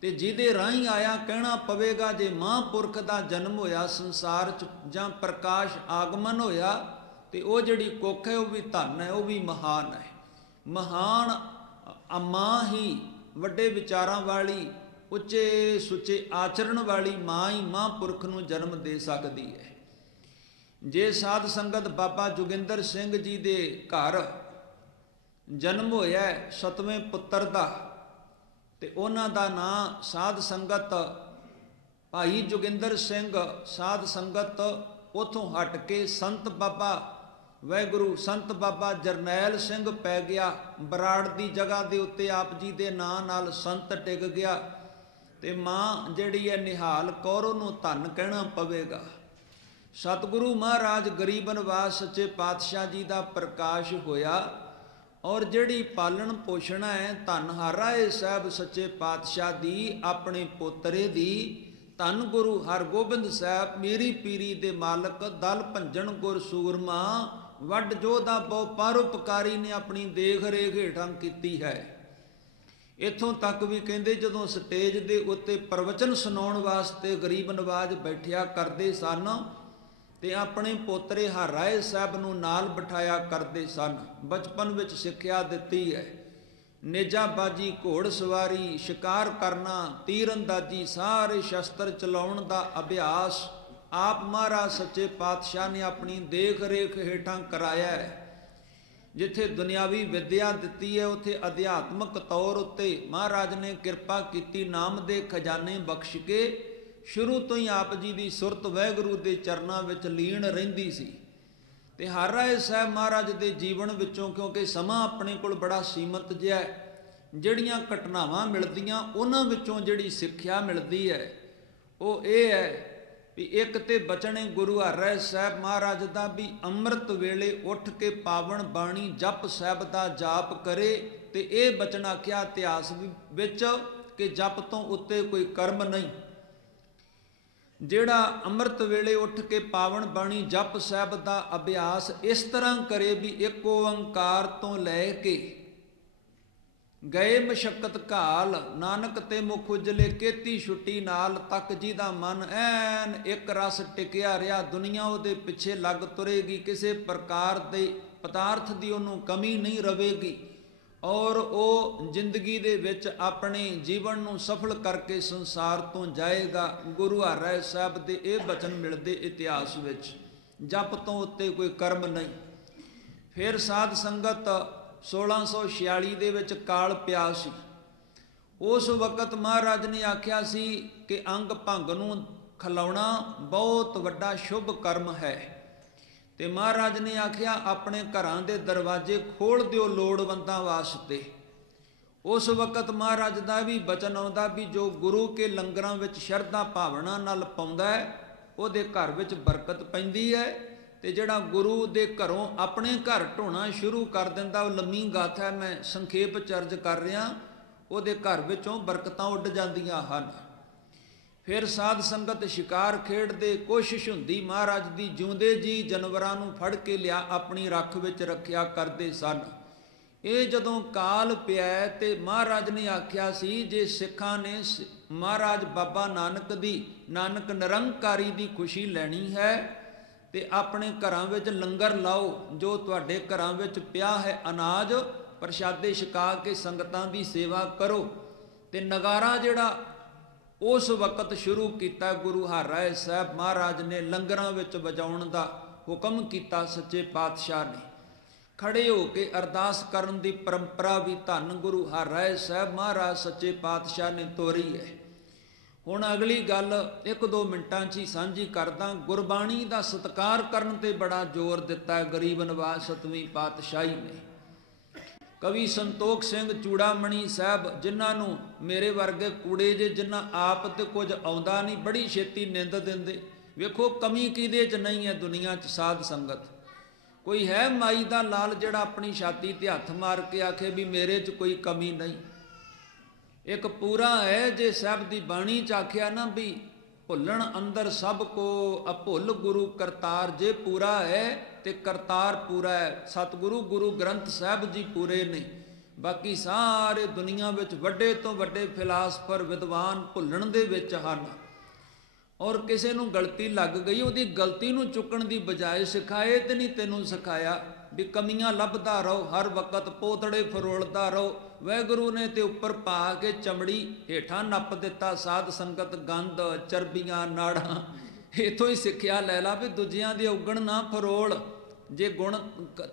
ਤੇ ਜਿਹਦੇ ਰਾਹੀਂ ਆਇਆ ਕਹਿਣਾ ਪਵੇਗਾ। ਜੇ ਮਹਾਂਪੁਰਖ ਦਾ ਜਨਮ ਹੋਇਆ ਸੰਸਾਰ 'ਚ ਜਾਂ ਪ੍ਰਕਾਸ਼ ਆਗਮਨ ਹੋਇਆ, ਤੇ ਉਹ ਜਿਹੜੀ ਕੁੱਖ ਹੈ ਉਹ ਵੀ ਧੰਨ ਹੈ, ਉਹ ਵੀ ਮਹਾਨ ਹੈ। ਮਹਾਨ ਮਾਂ ਹੀ, ਵੱਡੇ ਵਿਚਾਰਾਂ ਵਾਲੀ, ਉੱਚੇ ਸੁੱਚੇ ਆਚਰਣ ਵਾਲੀ ਮਾਂ ਹੀ ਮਹਾਂਪੁਰਖ ਨੂੰ ਜਨਮ ਦੇ ਸਕਦੀ ਹੈ। ਜੇ ਸਾਧ ਸੰਗਤ ਬਾਬਾ ਜੋਗਿੰਦਰ ਸਿੰਘ ਜੀ ਦੇ ਘਰ ਜਨਮ ਹੋਇਆ 7ਵੇਂ ਪੁੱਤਰ ਦਾ, ਤੇ ਉਹਨਾਂ ਦਾ ਨਾਂ ਸਾਧ ਸੰਗਤ ਭਾਈ ਜੋਗਿੰਦਰ ਸਿੰਘ। ਸਾਧ ਸੰਗਤ ਉਥੋਂ ਹਟ ਕੇ ਸੰਤ ਬਾਬਾ ਵਾਹਿਗੁਰੂ ਸੰਤ ਬਾਬਾ ਜਰਨੈਲ ਸਿੰਘ ਪੈ ਗਿਆ। ਬਰਾੜ ਦੀ ਜਗ੍ਹਾ ਦੇ ਉੱਤੇ ਆਪ ਜੀ ਦੇ ਨਾਂ ਨਾਲ ਸੰਤ ਟਿਕ ਗਿਆ। ਤੇ ਮਾਂ ਜਿਹੜੀ ਹੈ ਨਿਹਾਲ ਕੌਰ, ਉਹਨੂੰ ਧੰਨ ਕਹਿਣਾ ਪਵੇਗਾ। ਸਤਿਗੁਰੂ ਮਹਾਰਾਜ ਗਰੀਬ ਨਵਾਜ ਸੱਚੇ ਪਾਤਸ਼ਾਹ ਜੀ ਦਾ ਪ੍ਰਕਾਸ਼ ਹੋਇਆ। ਔਰ ਜਿਹੜੀ ਪਾਲਣ ਪੋਸ਼ਣ ਹੈ ਧੰਨ ਹਰਿ ਸਾਹਿਬ ਸੱਚੇ ਪਾਤਸ਼ਾਹ ਦੀ, ਆਪਣੇ ਪੋਤਰੇ ਦੀ, ਧੰਨ ਗੁਰੂ ਹਰਗੋਬਿੰਦ ਸਾਹਿਬ ਮੇਰੀ ਪੀਰੀ ਦੇ ਮਾਲਕ, ਦਲ ਭੰਜਨ ਗੁਰ ਸੂਰਮਾ, ਵੱਡ ਜੋਧਾ ਬਹੁ ਪਰਉਪਕਾਰੀ ਨੇ ਆਪਣੀ ਦੇਖ ਰੇਖ ਹੇਠਾਂ ਕੀਤੀ ਹੈ। ਇੱਥੋਂ ਤੱਕ ਵੀ ਕਹਿੰਦੇ ਜਦੋਂ ਸਟੇਜ ਦੇ ਉੱਤੇ ਪ੍ਰਵਚਨ ਸੁਣਾਉਣ ਵਾਸਤੇ ਗਰੀਬ ਨਵਾਜ ਬੈਠਿਆ ਕਰਦੇ ਸਨ ਤੇ ਆਪਣੇ ਪੋਤਰੇ ਹਰਿ ਸਾਹਿਬ ਨੂੰ ਨਾਲ ਬਿਠਾਇਆ ਕਰਦੇ ਸਨ। ਬਚਪਨ ਵਿੱਚ ਸਿੱਖਿਆ ਦਿੱਤੀ ਹੈ, ਨੇਜਾਬਾਜੀ, ਘੋੜ ਸਵਾਰੀ, ਸ਼ਿਕਾਰ ਕਰਨਾ, ਤੀਰ ਅੰਦਾਜ਼ੀ, ਸਾਰੇ ਸ਼ਸਤਰ ਚਲਾਉਣ ਦਾ ਅਭਿਆਸ ਆਪ ਮਹਾਰਾਜ ਸੱਚੇ ਪਾਤਸ਼ਾਹ ਨੇ ਆਪਣੀ ਦੇਖ ਰੇਖ ਹੇਠਾਂ ਕਰਾਇਆ ਹੈ। ਜਿੱਥੇ ਦੁਨਿਆਵੀ ਵਿਦਿਆ ਦਿੱਤੀ ਹੈ ਉੱਥੇ ਅਧਿਆਤਮਕ ਤੌਰ ਉੱਤੇ ਮਹਾਰਾਜ ਨੇ ਕਿਰਪਾ ਕੀਤੀ, ਨਾਮ ਦੇ ਖਜ਼ਾਨੇ ਬਖਸ਼ ਕੇ। ਸ਼ੁਰੂ ਤੋਂ ਹੀ ਆਪ ਜੀ ਦੀ ਸੁਰਤ ਵਾਹਿਗੁਰੂ ਦੇ ਚਰਨਾਂ ਵਿੱਚ ਲੀਨ ਰਹਿੰਦੀ ਸੀ। ਤੇ ਹਰਿ ਸਾਹਿਬ ਮਹਾਰਾਜ ਦੇ ਜੀਵਨ ਵਿੱਚੋਂ, ਕਿਉਂਕਿ ਸਮਾਂ ਆਪਣੇ ਕੋਲ ਬੜਾ ਸੀਮਤ ਜਿਹਾ ਹੈ, ਜਿਹੜੀਆਂ ਘਟਨਾਵਾਂ ਮਿਲਦੀਆਂ ਉਹਨਾਂ ਵਿੱਚੋਂ ਜਿਹੜੀ ਸਿੱਖਿਆ ਮਿਲਦੀ ਹੈ ਉਹ ਇਹ ਹੈ ਵੀ ਇੱਕ ਤੇ ਬਚਨੇ ਗੁਰੂ ਹਰਿ ਸਾਹਿਬ ਮਹਾਰਾਜ ਦਾ ਵੀ ਅੰਮ੍ਰਿਤ ਵੇਲੇ ਉੱਠ ਕੇ ਪਾਵਨ ਬਾਣੀ ਜਪ ਸਾਹਿਬ ਦਾ ਜਾਪ ਕਰੇ। ਤੇ ਇਹ ਬਚਨ ਆਖਿਆ ਇਤਿਹਾਸ ਵਿੱਚ ਕਿ ਜਪ ਤੋਂ ਉੱਤੇ ਕੋਈ ਕਰਮ ਨਹੀਂ। ਜਿਹੜਾ ਅੰਮ੍ਰਿਤ ਵੇਲੇ ਉੱਠ ਕੇ ਪਾਵਨ ਬਾਣੀ ਜਪ ਸਾਹਿਬ ਦਾ ਅਭਿਆਸ ਇਸ ਤਰ੍ਹਾਂ ਕਰੇ ਵੀ ਇੱਕ ਓੰਕਾਰ ਤੋਂ ਲੈ ਕੇ ਗਏ ਮਸ਼ੱਕਤ ਘਾਲ, ਨਾਨਕ ਤੇ ਮੁਖ ਉਜਲੇ ਕੀਤੀ ਛੁੱਟੀ ਨਾਲ, ਤੱਕ ਜੀ ਦਾ ਮਨ ਐਨ ਇੱਕ ਰਸ ਟਿਕਿਆ ਰਿਹਾ, ਦੁਨੀਆ ਉਹਦੇ ਪਿੱਛੇ ਲੱਗ ਤੁਰੇਗੀ, ਕਿਸੇ ਪ੍ਰਕਾਰ ਦੇ ਪਦਾਰਥ ਦੀ ਉਹਨੂੰ ਕਮੀ ਨਹੀਂ ਰਵੇਗੀ ਔਰ ਉਹ ਜ਼ਿੰਦਗੀ ਦੇ ਵਿੱਚ ਆਪਣੇ ਜੀਵਨ ਨੂੰ ਸਫਲ ਕਰਕੇ ਸੰਸਾਰ ਤੋਂ ਜਾਏਗਾ। ਗੁਰੂ ਹਰਿ ਸਾਹਿਬ ਦੇ ਇਹ ਬਚਨ ਮਿਲਦੇ ਇਤਿਹਾਸ ਵਿੱਚ, ਜਪ ਤੋਂ ਉੱਤੇ ਕੋਈ ਕਰਮ ਨਹੀਂ। ਫਿਰ ਸਾਧ ਸੰਗਤ 1646 ਦੇ ਵਿੱਚ ਕਾਲ ਪਿਆ ਸੀ। ਉਸ ਵਕਤ ਮਹਾਰਾਜ ਨੇ ਆਖਿਆ ਸੀ ਕਿ ਅੰਗ ਭੰਗ ਨੂੰ ਖਿਲਾਉਣਾ ਬਹੁਤ ਵੱਡਾ ਸ਼ੁਭ ਕਰਮ ਹੈ। ਤੇ ਮਹਾਰਾਜ ਨੇ ਆਖਿਆ ਆਪਣੇ ਘਰਾਂ ਦੇ ਦਰਵਾਜ਼ੇ ਖੋਲ ਦਿਓ ਲੋੜਵੰਦਾਂ ਵਾਸਤੇ। ਉਸ ਵਕਤ ਮਹਾਰਾਜ ਦਾ ਵੀ ਬਚਨ ਆਉਂਦਾ ਵੀ ਜੋ ਗੁਰੂ ਕੇ ਲੰਗਰਾਂ ਵਿੱਚ ਸ਼ਰਧਾ ਭਾਵਨਾ ਨਾਲ ਪਾਉਂਦਾ ਹੈ ਉਹਦੇ ਘਰ ਵਿੱਚ ਬਰਕਤ ਪੈਂਦੀ ਹੈ। ਤੇ ਜਿਹੜਾ ਗੁਰੂ ਦੇ ਘਰੋਂ ਆਪਣੇ ਘਰ ਢੋਣਾ ਸ਼ੁਰੂ ਕਰ ਦਿੰਦਾ, ਉਹ ਲੰਮੀ ਗਾਥਾ ਮੈਂ ਸੰਖੇਪ ਚਰਜ ਕਰ ਰਿਹਾ, ਉਹਦੇ ਘਰ ਵਿੱਚੋਂ ਬਰਕਤਾਂ ਉੱਡ ਜਾਂਦੀਆਂ ਹਨ। ਫਿਰ ਸਾਧ ਸੰਗਤ ਸ਼ਿਕਾਰ ਖੇਡਦੇ, ਕੋਸ਼ਿਸ਼ ਹੁੰਦੀ ਮਹਾਰਾਜ ਦੀ ਜਿਉਂਦੇ ਜੀ ਜਾਨਵਰਾਂ ਨੂੰ ਫੜ ਕੇ ਲਿਆ ਆਪਣੀ ਰੱਖ ਵਿੱਚ ਰੱਖਿਆ ਕਰਦੇ ਸਨ। ਇਹ ਜਦੋਂ ਕਾਲ ਪਿਆ ਤੇ ਮਹਾਰਾਜ ਨੇ ਆਖਿਆ ਸੀ ਜੇ ਸਿੱਖਾਂ ਨੇ ਮਹਾਰਾਜ ਬਾਬਾ ਨਾਨਕ ਦੀ, ਨਾਨਕ ਨਿਰੰਕਾਰੀ ਦੀ ਖੁਸ਼ੀ ਲੈਣੀ ਹੈ ਤੇ ਆਪਣੇ ਘਰਾਂ ਵਿੱਚ ਲੰਗਰ ਲਾਓ, ਜੋ ਤੁਹਾਡੇ ਘਰਾਂ ਵਿੱਚ ਪਿਆ ਹੈ ਅਨਾਜ ਪ੍ਰਸ਼ਾਦੇ ਛਕਾ ਕੇ ਸੰਗਤਾਂ ਦੀ ਸੇਵਾ ਕਰੋ। ਤੇ ਨਗਾਰਾ ਜਿਹੜਾ ਉਸ ਵਕਤ ਸ਼ੁਰੂ ਕੀਤਾ ਗੁਰੂ ਹਰਿ ਸਾਹਿਬ ਮਹਾਰਾਜ ਨੇ ਲੰਗਰਾਂ ਵਿੱਚ ਵਜਾਉਣ ਦਾ ਹੁਕਮ ਕੀਤਾ ਸੱਚੇ ਪਾਤਸ਼ਾਹ ਨੇ। ਖੜੇ ਹੋ ਕੇ ਅਰਦਾਸ ਕਰਨ ਦੀ ਪਰੰਪਰਾ ਵੀ ਧੰਨ ਗੁਰੂ ਹਰਿ ਸਾਹਿਬ ਮਹਾਰਾਜ ਸੱਚੇ ਪਾਤਸ਼ਾਹ ਨੇ ਤੋਰੀ ਹੈ। ਹੁਣ ਅਗਲੀ ਗੱਲ 1-2 ਮਿੰਟਾਂ 'ਚ ਹੀ ਸਾਂਝੀ ਕਰਦਾ। ਗੁਰਬਾਣੀ ਦਾ ਸਤਿਕਾਰ ਕਰਨ ਤੇ ਬੜਾ ਜ਼ੋਰ ਦਿੱਤਾ ਗਰੀਬ ਨਵਾਜ਼ ਸਤਵੀਂ ਪਾਤਸ਼ਾਹੀ ਨੇ। ਕਵੀ ਸੰਤੋਖ ਸਿੰਘ ਚੂੜਾਮਣੀ ਸਾਹਿਬ, ਜਿਨ੍ਹਾਂ ਨੂੰ ਮੇਰੇ ਵਰਗੇ ਕੂੜੇ ਜੇ ਜਿਨ੍ਹਾਂ ਆਪ ਤੇ ਕੁਝ ਆਉਂਦਾ ਨਹੀਂ, ਬੜੀ ਛੇਤੀ ਨਿੰਦ ਦਿੰਦੇ। ਵੇਖੋ ਕਮੀ ਕਿਹਦੇ 'ਚ ਨਹੀਂ ਹੈ ਦੁਨੀਆ 'ਚ ਸਾਧ ਸੰਗਤ। ਕੋਈ ਹੈ ਮਾਈ ਦਾ ਲਾਲ ਜਿਹੜਾ ਆਪਣੀ ਛਾਤੀ ਤੇ ਹੱਥ ਮਾਰ ਕੇ ਆਖੇ ਵੀ ਮੇਰੇ 'ਚ ਕੋਈ ਕਮੀ ਨਹੀਂ। ਇੱਕ ਪੂਰਾ ਹੈ ਜੇ ਸਾਹਿਬ ਦੀ ਬਾਣੀ 'ਚ ਆਖਿਆ ਨਾ ਵੀ ਭੁੱਲਣ ਅੰਦਰ ਸਭ ਕੋ ਅਭੁੱਲ ਗੁਰੂ ਕਰਤਾਰ, ਜੇ ਪੂਰਾ ਹੈ ਤੇ ਕਰਤਾਰ ਪੂਰਾ ਹੈ। ਸਤਿਗੁਰੂ ਗੁਰੂ ਗ੍ਰੰਥ ਸਾਹਿਬ ਜੀ ਪੂਰੇ ਨੇ, ਬਾਕੀ ਸਾਰੇ ਦੁਨੀਆ ਵਿੱਚ ਵੱਡੇ ਤੋਂ ਵੱਡੇ ਫਿਲਾਸਫਰ ਵਿਦਵਾਨ ਭੁੱਲਣ ਦੇ ਵਿੱਚ ਹਨ। ਔਰ ਕਿਸੇ ਨੂੰ ਗਲਤੀ ਲੱਗ ਗਈ, ਉਹਦੀ ਗਲਤੀ ਨੂੰ ਚੁੱਕਣ ਦੀ ਬਜਾਏ ਸਿਖਾਏ ਤੇ ਨਹੀਂ ਤੈਨੂੰ ਸਿਖਾਇਆ ਵੀ ਕਮੀਆਂ ਲੱਭਦਾ ਰਹੋ, ਹਰ ਵਕਤ ਪੋਤੜੇ ਫਰੋਲਦਾ ਰਹੋ। ਵਾਹਿਗੁਰੂ ਨੇ ਤੇ ਉੱਪਰ ਪਾ ਕੇ ਚਮੜੀ ਹੇਠਾਂ ਨੱਪ ਦਿੱਤਾ। ਸਾਧ ਸੰਗਤ ਗੰਦ, ਚਰਬੀਆਂ, ਨਾੜਾਂ, ਇੱਥੋਂ ਹੀ ਸਿੱਖਿਆ ਲੈ ਲਾ ਵੀ ਦੂਜਿਆਂ ਦੇ ਔਗਣ ਨਾ ਫਰੋਲ। ਜੇ ਗੁਣ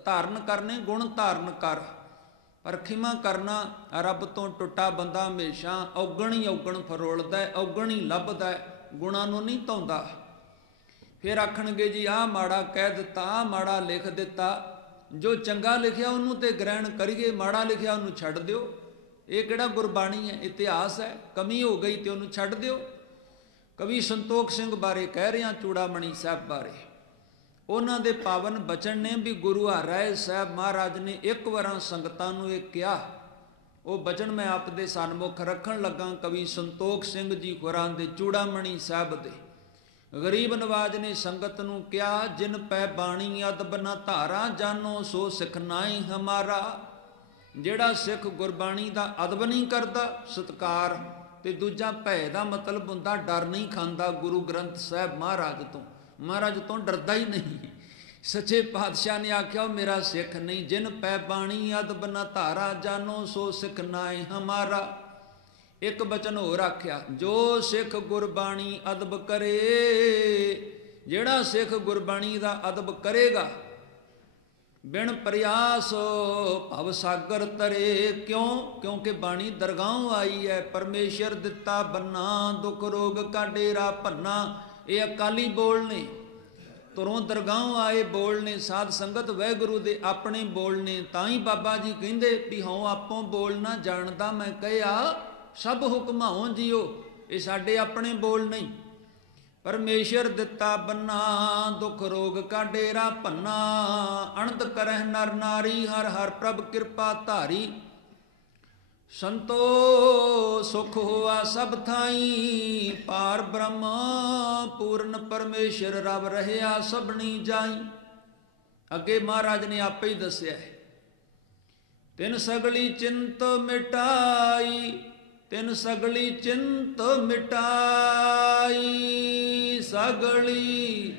ਧਾਰਨ ਕਰਨੇ ਗੁਣ ਧਾਰਨ ਕਰ, ਪਰ ਖਿਮਾ ਕਰਨਾ ਰੱਬ ਤੋਂ ਟੁੱਟਾ ਬੰਦਾ ਹਮੇਸ਼ਾ ਔਗਣ ਹੀ ਔਗਣ ਫਰੋਲਦਾ ਹੈ, ਔਗਣ ਹੀ ਲੱਭਦਾ ਹੈ, ਗੁਣਾਂ ਨੂੰ ਨਹੀਂ ਧੌਂਦਾ। ਫਿਰ ਆਖਣਗੇ ਜੀ ਆਹ ਮਾੜਾ ਕਹਿ ਦਿੱਤਾ, ਆਹ ਮਾੜਾ ਲਿਖ ਦਿੱਤਾ। ਜੋ ਚੰਗਾ ਲਿਖਿਆ ਉਹਨੂੰ ਤੇ ਗ੍ਰਹਿਣ ਕਰੀਏ, ਮਾੜਾ ਲਿਖਿਆ ਉਹਨੂੰ ਛੱਡ ਦਿਓ। ਇਹ ਕਿਹੜਾ ਗੁਰਬਾਣੀ ਹੈ, ਇਤਿਹਾਸ ਹੈ। ਕਮੀ ਹੋ ਗਈ ਤੇ ਉਹਨੂੰ ਛੱਡ ਦਿਓ। ਕਵੀ ਸੰਤੋਖ ਸਿੰਘ ਬਾਰੇ ਕਹਿ ਰਿਹਾ, ਚੂੜਾਮਣੀ ਸਾਹਿਬ ਬਾਰੇ। ਉਹਨਾਂ ਦੇ ਪਾਵਨ ਬਚਨ ਨੇ ਵੀ ਗੁਰੂ ਹਰਿ ਸਾਹਿਬ ਮਹਾਰਾਜ ਨੇ ਇੱਕ ਵਾਰਾਂ ਸੰਗਤਾਂ ਨੂੰ ਇਹ ਕਿਹਾ। ਉਹ ਬਚਨ ਮੈਂ ਆਪ ਦੇ ਸਨਮੁਖ ਰੱਖਣ ਲੱਗਾ। ਕਵੀ ਸੰਤੋਖ ਸਿੰਘ ਜੀ ਹੋਰਾਂ ਦੇ ਚੂੜਾਮਣੀ ਸਾਹਿਬ ਦੇ। ਗਰੀਬ ਨਵਾਜ ਨੇ ਸੰਗਤ ਨੂੰ ਕਿਹਾ, ਜਿਨ ਪੈ ਬਾਣੀ ਅਦਬ ਨਾ ਧਾਰਾ, ਜਾਨੋ ਸੋ ਸਿੱਖ ਨਾਹੀ ਹਮਾਰਾ। ਜਿਹੜਾ ਸਿੱਖ ਗੁਰਬਾਣੀ ਦਾ ਅਦਬ ਨਹੀਂ ਕਰਦਾ, ਸਤਿਕਾਰ, ਤੇ ਦੂਜਾ ਭੈ ਦਾ ਮਤਲਬ ਹੁੰਦਾ ਡਰ ਨਹੀਂ ਖਾਂਦਾ ਗੁਰੂ ਗ੍ਰੰਥ ਸਾਹਿਬ ਮਹਾਰਾਜ ਤੋਂ। ਮਹਾਰਾਜ ਤੋਂ ਡਰਦਾ ਹੀ ਨਹੀਂ। ਸੱਚੇ ਪਾਤਸ਼ਾਹ ਨੇ ਆਖਿਆ ਉਹ ਮੇਰਾ ਸਿੱਖ ਨਹੀਂ। ਜਿਨ ਪੈ ਬਾਣੀ ਅਦਬ ਨਾ ਧਾਰਾ, ਜਾਨੋ ਸੋ ਸਿੱਖ ਨਾਹੀ ਹਮਾਰਾ। ਇੱਕ ਬਚਨ ਹੋਰ ਆਖਿਆ, ਜੋ ਸਿੱਖ ਗੁਰਬਾਣੀ ਅਦਬ ਕਰੇ, ਜਿਹੜਾ ਸਿੱਖ ਗੁਰਬਾਣੀ ਦਾ ਅਦਬ ਕਰੇਗਾ, ਬਿਨ ਪ੍ਰਯਾਸ ਭਵ ਸਾਗਰ ਤਰੇ। ਕਿਉਂ? ਕਿਉਂਕਿ ਬਾਣੀ ਦਰਗਾਹੋਂ ਆਈ ਹੈ। ਪਰਮੇਸ਼ਰ ਦਿੱਤਾ ਬੰਨਾ, ਦੁੱਖ ਰੋਗ ਕਾ ਡੇਰਾ ਭੰਨਾ। ਇਹ ਅਕਾਲੀ ਬੋਲ ਨੇ, ਤੁਰੋਂ ਦਰਗਾਹੋਂ ਆਏ ਬੋਲ ਨੇ। ਸਾਧ ਸੰਗਤ ਵਾਹਿਗੁਰੂ ਦੇ ਆਪਣੇ ਬੋਲ ਨੇ। ਤਾਂ ਹੀ ਬਾਬਾ ਜੀ ਕਹਿੰਦੇ ਵੀ ਹਉ ਆਪੋਂ ਬੋਲ ਨਾ ਜਾਣਦਾ, ਮੈਂ ਕਹਿਆ ਸਭ ਹੁਕਮਾਉ ਜੀਓ। ਇਹ ਸਾਡੇ ਆਪਣੇ ਬੋਲ ਨਹੀਂ। ਪਰਮੇਸ਼ਰ ਦਿੱਤਾ ਬੰਨਾ, ਦੁੱਖ ਰੋਗ ਕਾ ਡੇਰਾ ਭੰਨਾ। ਅਣਤ ਕਰਹਿ ਨਰ ਨਾਰੀ, ਹਰ ਹਰ ਪ੍ਰਭ ਕਿਰਪਾ ਧਾਰੀ। ਸੰਤੋ ਸੁਖ ਹੋਆ ਸਭ ਥਾਈ, ਪਾਰ ਬ੍ਰਹਮ ਪੂਰਨ ਪਰਮੇਸ਼ਰ ਰਬ ਰਹਿਆ ਸਭਨੀ ਜਾਈ। ਅੱਗੇ ਮਹਾਰਾਜ ਨੇ ਆਪੇ ਹੀ ਦੱਸਿਆ, ਤਿਨ ਸਗਲੀ ਚਿੰਤ ਮਿਟਾਈ, ਤਿਨ ਸਗਲੀ ਚਿੰਤ ਮਿਟਾਈ। ਸਗਲੀ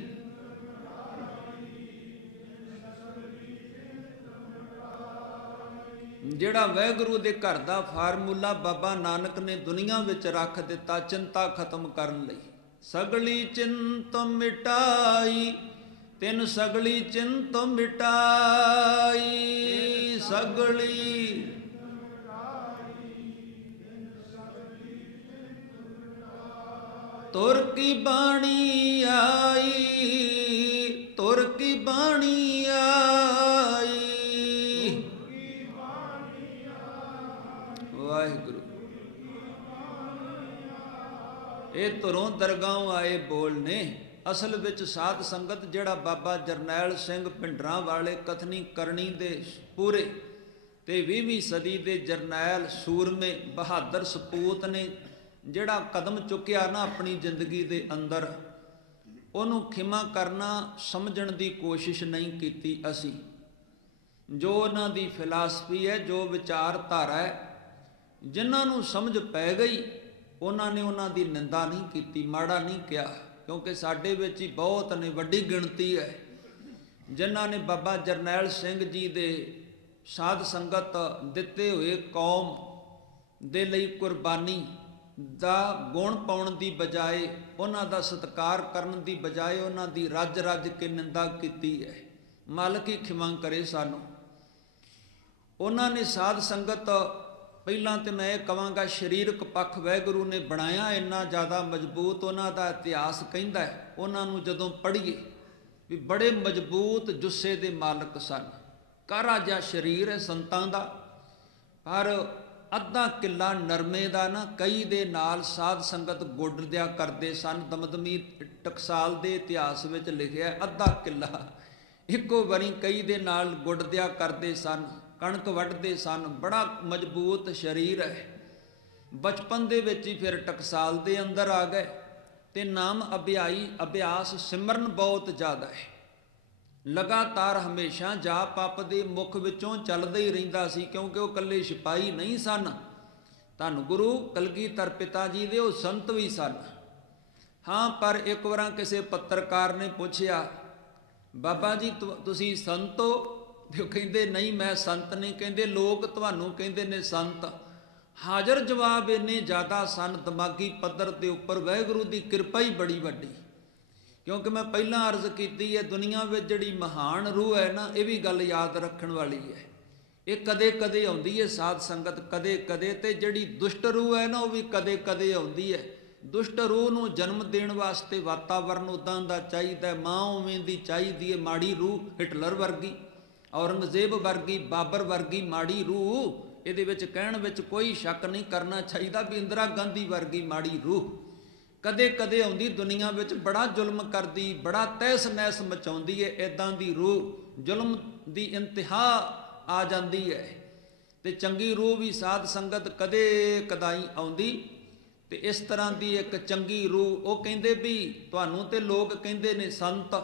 ਜਿਹੜਾ ਵਾਹਿਗੁਰੂ ਦੇ ਘਰ ਦਾ ਫਾਰਮੂਲਾ ਬਾਬਾ ਨਾਨਕ ਨੇ ਦੁਨੀਆ ਵਿੱਚ ਰੱਖ ਦਿੱਤਾ ਚਿੰਤਾ ਖਤਮ ਕਰਨ ਲਈ। ਸਗਲੀ ਚਿੰਤ ਮਿਟਾਈ, ਤਿਨ ਸਗਲੀ ਚਿੰਤ ਮਿਟਾਈ। ਸਗਲੀ ਤੁਰ ਕੀ ਬਾਣੀ ਆਈ, ਤੁਰ ਕੀ ਬਾਣੀ ਆਈ। ਵਾਹਿਗੁਰੂ। ਇਹ ਤੁਰੋਂ ਦਰਗਾਹੋਂ ਆਏ ਬੋਲ ਨੇ। ਅਸਲ ਵਿੱਚ ਸਾਧ ਸੰਗਤ ਜਿਹੜਾ ਬਾਬਾ ਜਰਨੈਲ ਸਿੰਘ ਭਿੰਡਰਾਂ ਵਾਲੇ ਕਥਨੀ ਕਰਨੀ ਦੇ ਪੂਰੇ ਤੇ 20ਵੀਂ ਸਦੀ ਦੇ ਜਰਨੈਲ ਸੂਰਮੇ ਬਹਾਦਰ ਸਪੂਤ ਨੇ ਜਿਹੜਾ ਕਦਮ ਚੁੱਕਿਆ ਨਾ ਆਪਣੀ ਜ਼ਿੰਦਗੀ ਦੇ ਅੰਦਰ, ਉਹਨੂੰ ਖਿਮਾ ਕਰਨਾ ਸਮਝਣ ਦੀ ਕੋਸ਼ਿਸ਼ ਨਹੀਂ ਕੀਤੀ ਅਸੀਂ। ਜੋ ਉਹਨਾਂ ਦੀ ਫਿਲਾਸਫੀ ਹੈ, ਜੋ ਵਿਚਾਰਧਾਰਾ ਹੈ, ਜਿਨ੍ਹਾਂ ਨੂੰ ਸਮਝ ਪੈ ਗਈ ਉਹਨਾਂ ਨੇ ਉਹਨਾਂ ਦੀ ਨਿੰਦਾ ਨਹੀਂ ਕੀਤੀ, ਮਾੜਾ ਨਹੀਂ ਕਿਹਾ। ਕਿਉਂਕਿ ਸਾਡੇ ਵਿੱਚ ਹੀ ਬਹੁਤ ਨੇ, ਵੱਡੀ ਗਿਣਤੀ ਹੈ ਜਿਨ੍ਹਾਂ ਨੇ ਬਾਬਾ ਜਰਨੈਲ ਸਿੰਘ ਜੀ ਦੇ ਸਾਧ ਸੰਗਤ ਦਿੱਤੇ ਹੋਏ ਕੌਮ ਦੇ ਲਈ ਕੁਰਬਾਨੀ ਦਾ ਗੁਣ ਪਾਉਣ ਦੀ ਬਜਾਏ, ਉਹਨਾਂ ਦਾ ਸਤਿਕਾਰ ਕਰਨ ਦੀ ਬਜਾਏ ਉਹਨਾਂ ਦੀ ਰੱਜ ਰੱਜ ਕੇ ਨਿੰਦਾ ਕੀਤੀ ਹੈ। ਮਾਲਕ ਹੀ ਖਿਮਾ ਕਰੇ ਸਾਨੂੰ। ਉਹਨਾਂ ਨੇ ਸਾਧ ਸੰਗਤ, ਪਹਿਲਾਂ ਤੇ ਮੈਂ ਇਹ ਕਹਾਂਗਾ ਸਰੀਰਕ ਪੱਖ ਵਾਹਿਗੁਰੂ ਨੇ ਬਣਾਇਆ ਇੰਨਾ ਜ਼ਿਆਦਾ ਮਜ਼ਬੂਤ। ਉਹਨਾਂ ਦਾ ਇਤਿਹਾਸ ਕਹਿੰਦਾ ਹੈ, ਉਹਨਾਂ ਨੂੰ ਜਦੋਂ ਪੜ੍ਹੀਏ ਵੀ ਬੜੇ ਮਜ਼ਬੂਤ ਜੁੱਸੇ ਦੇ ਮਾਲਕ ਸਨ। ਕਾਰਾ ਜਿਹਾ ਸਰੀਰ ਹੈ ਸੰਤਾਂ ਦਾ, ਪਰ ਅੱਧਾ ਕਿੱਲਾ ਨਰਮੇ ਦਾ ਨਾ ਕਈ ਦੇ ਨਾਲ ਸਾਧ ਸੰਗਤ ਗੁੱਡ ਦਿਆ ਕਰਦੇ ਸਨ। ਦਮਦਮੀ ਟਕਸਾਲ ਦੇ ਇਤਿਹਾਸ ਵਿੱਚ ਲਿਖਿਆ ਅੱਧਾ ਕਿੱਲਾ ਇੱਕੋ ਵਾਰੀ ਕਈ ਦੇ ਨਾਲ ਗੁੱਡ ਦਿਆ ਕਰਦੇ ਸਨ, ਕਣਕ ਵੱਢਦੇ ਸਨ। ਬੜਾ ਮਜ਼ਬੂਤ ਸਰੀਰ ਹੈ। ਬਚਪਨ ਦੇ ਵਿੱਚ ਹੀ ਫਿਰ ਟਕਸਾਲ ਦੇ ਅੰਦਰ ਆ ਗਏ ਤੇ ਨਾਮ ਅਭਿਆਸ ਸਿਮਰਨ ਬਹੁਤ ਜ਼ਿਆਦਾ ਹੈ। ਲਗਾਤਾਰ ਹਮੇਸ਼ਾ ਜਾਪ ਆਪ ਦੇ ਮੁਖ ਵਿੱਚੋਂ ਚੱਲਦਾ ਹੀ ਰਹਿੰਦਾ ਸੀ, ਕਿਉਂਕਿ ਉਹ ਇਕੱਲੇ ਸਿਪਾਹੀ ਨਹੀਂ ਸਨ। ਧੰਨ ਗੁਰੂ ਕਲਗੀਧਰ ਪਿਤਾ ਜੀ ਦੇ ਉਹ ਸੰਤ ਵੀ ਸਨ। ਹਾਂ, ਪਰ ਇੱਕ ਵਾਰ ਕਿਸੇ ਪੱਤਰਕਾਰ ਨੇ ਪੁੱਛਿਆ, ਬਾਬਾ ਜੀ ਤੁਸੀਂ ਸੰਤ ਹੋ? ਤੇ ਉਹ ਕਹਿੰਦੇ ਨਹੀਂ, ਮੈਂ ਸੰਤ ਨਹੀਂ। ਕਹਿੰਦੇ ਲੋਕ ਤੁਹਾਨੂੰ ਕਹਿੰਦੇ ਨੇ ਸੰਤ। ਹਾਜ਼ਰ ਜਵਾਬ ਇੰਨੇ ਜ਼ਿਆਦਾ ਸਨ ਦਿਮਾਗੀ ਪੱਧਰ ਦੇ ਉੱਪਰ। ਵਾਹਿਗੁਰੂ ਦੀ ਕਿਰਪਾ ਹੀ ਬੜੀ ਵੱਡੀ। ਕਿਉਂਕਿ ਮੈਂ ਪਹਿਲਾਂ ਅਰਜ਼ ਕੀਤੀ ਹੈ, ਦੁਨੀਆ ਵਿੱਚ ਜਿਹੜੀ ਮਹਾਨ ਰੂਹ ਹੈ ਨਾ, ਇਹ ਵੀ ਗੱਲ ਯਾਦ ਰੱਖਣ ਵਾਲੀ ਹੈ। ਇਹ ਕਦੇ ਕਦੇ ਆਉਂਦੀ ਹੈ ਸਾਧ ਸੰਗਤ, ਕਦੇ ਕਦੇ। ਤੇ ਜਿਹੜੀ ਦੁਸ਼ਟ ਰੂਹ ਹੈ ਨਾ, ਉਹ ਵੀ ਕਦੇ ਕਦੇ ਆਉਂਦੀ ਹੈ। ਦੁਸ਼ਟ ਰੂਹ ਨੂੰ ਜਨਮ ਦੇਣ ਵਾਸਤੇ ਵਾਤਾਵਰਨ ਉੱਦਾਂ ਦਾ ਚਾਹੀਦਾ, ਮਾਂ ਉਵੇਂ ਦੀ ਚਾਹੀਦੀ ਹੈ। ਮਾੜੀ ਰੂਹ ਹਿਟਲਰ ਵਰਗੀ, ਔਰੰਗਜ਼ੇਬ ਵਰਗੀ, ਬਾਬਰ ਵਰਗੀ ਮਾੜੀ ਰੂਹ, ਇਹਦੇ ਵਿੱਚ ਕਹਿਣ ਵਿੱਚ ਕੋਈ ਸ਼ੱਕ ਨਹੀਂ ਕਰਨਾ ਚਾਹੀਦਾ ਵੀ ਇੰਦਰਾ ਗਾਂਧੀ ਵਰਗੀ ਮਾੜੀ ਰੂਹ। ਕਦੇ ਕਦੇ ਆਉਂਦੀ ਦੁਨੀਆ ਵਿੱਚ, ਬੜਾ ਜ਼ੁਲਮ ਕਰਦੀ, ਬੜਾ ਤਹਿਸ ਨਹਿਸ ਮਚਾਉਂਦੀ ਹੈ। ਇੱਦਾਂ ਦੀ ਰੂਹ ਜ਼ੁਲਮ ਦੀ ਇੰਤਹਾ ਆ ਜਾਂਦੀ ਹੈ। ਤੇ ਚੰਗੀ ਰੂਹ ਵੀ ਸਾਧ ਸੰਗਤ ਕਦੇ ਕਦਾਈ ਆਉਂਦੀ। ਤੇ ਇਸ ਤਰ੍ਹਾਂ ਦੀ ਇੱਕ ਚੰਗੀ ਰੂਹ, ਉਹ ਕਹਿੰਦੇ ਵੀ ਤੁਹਾਨੂੰ ਤੇ ਲੋਕ ਕਹਿੰਦੇ ਨੇ ਸੰਤ,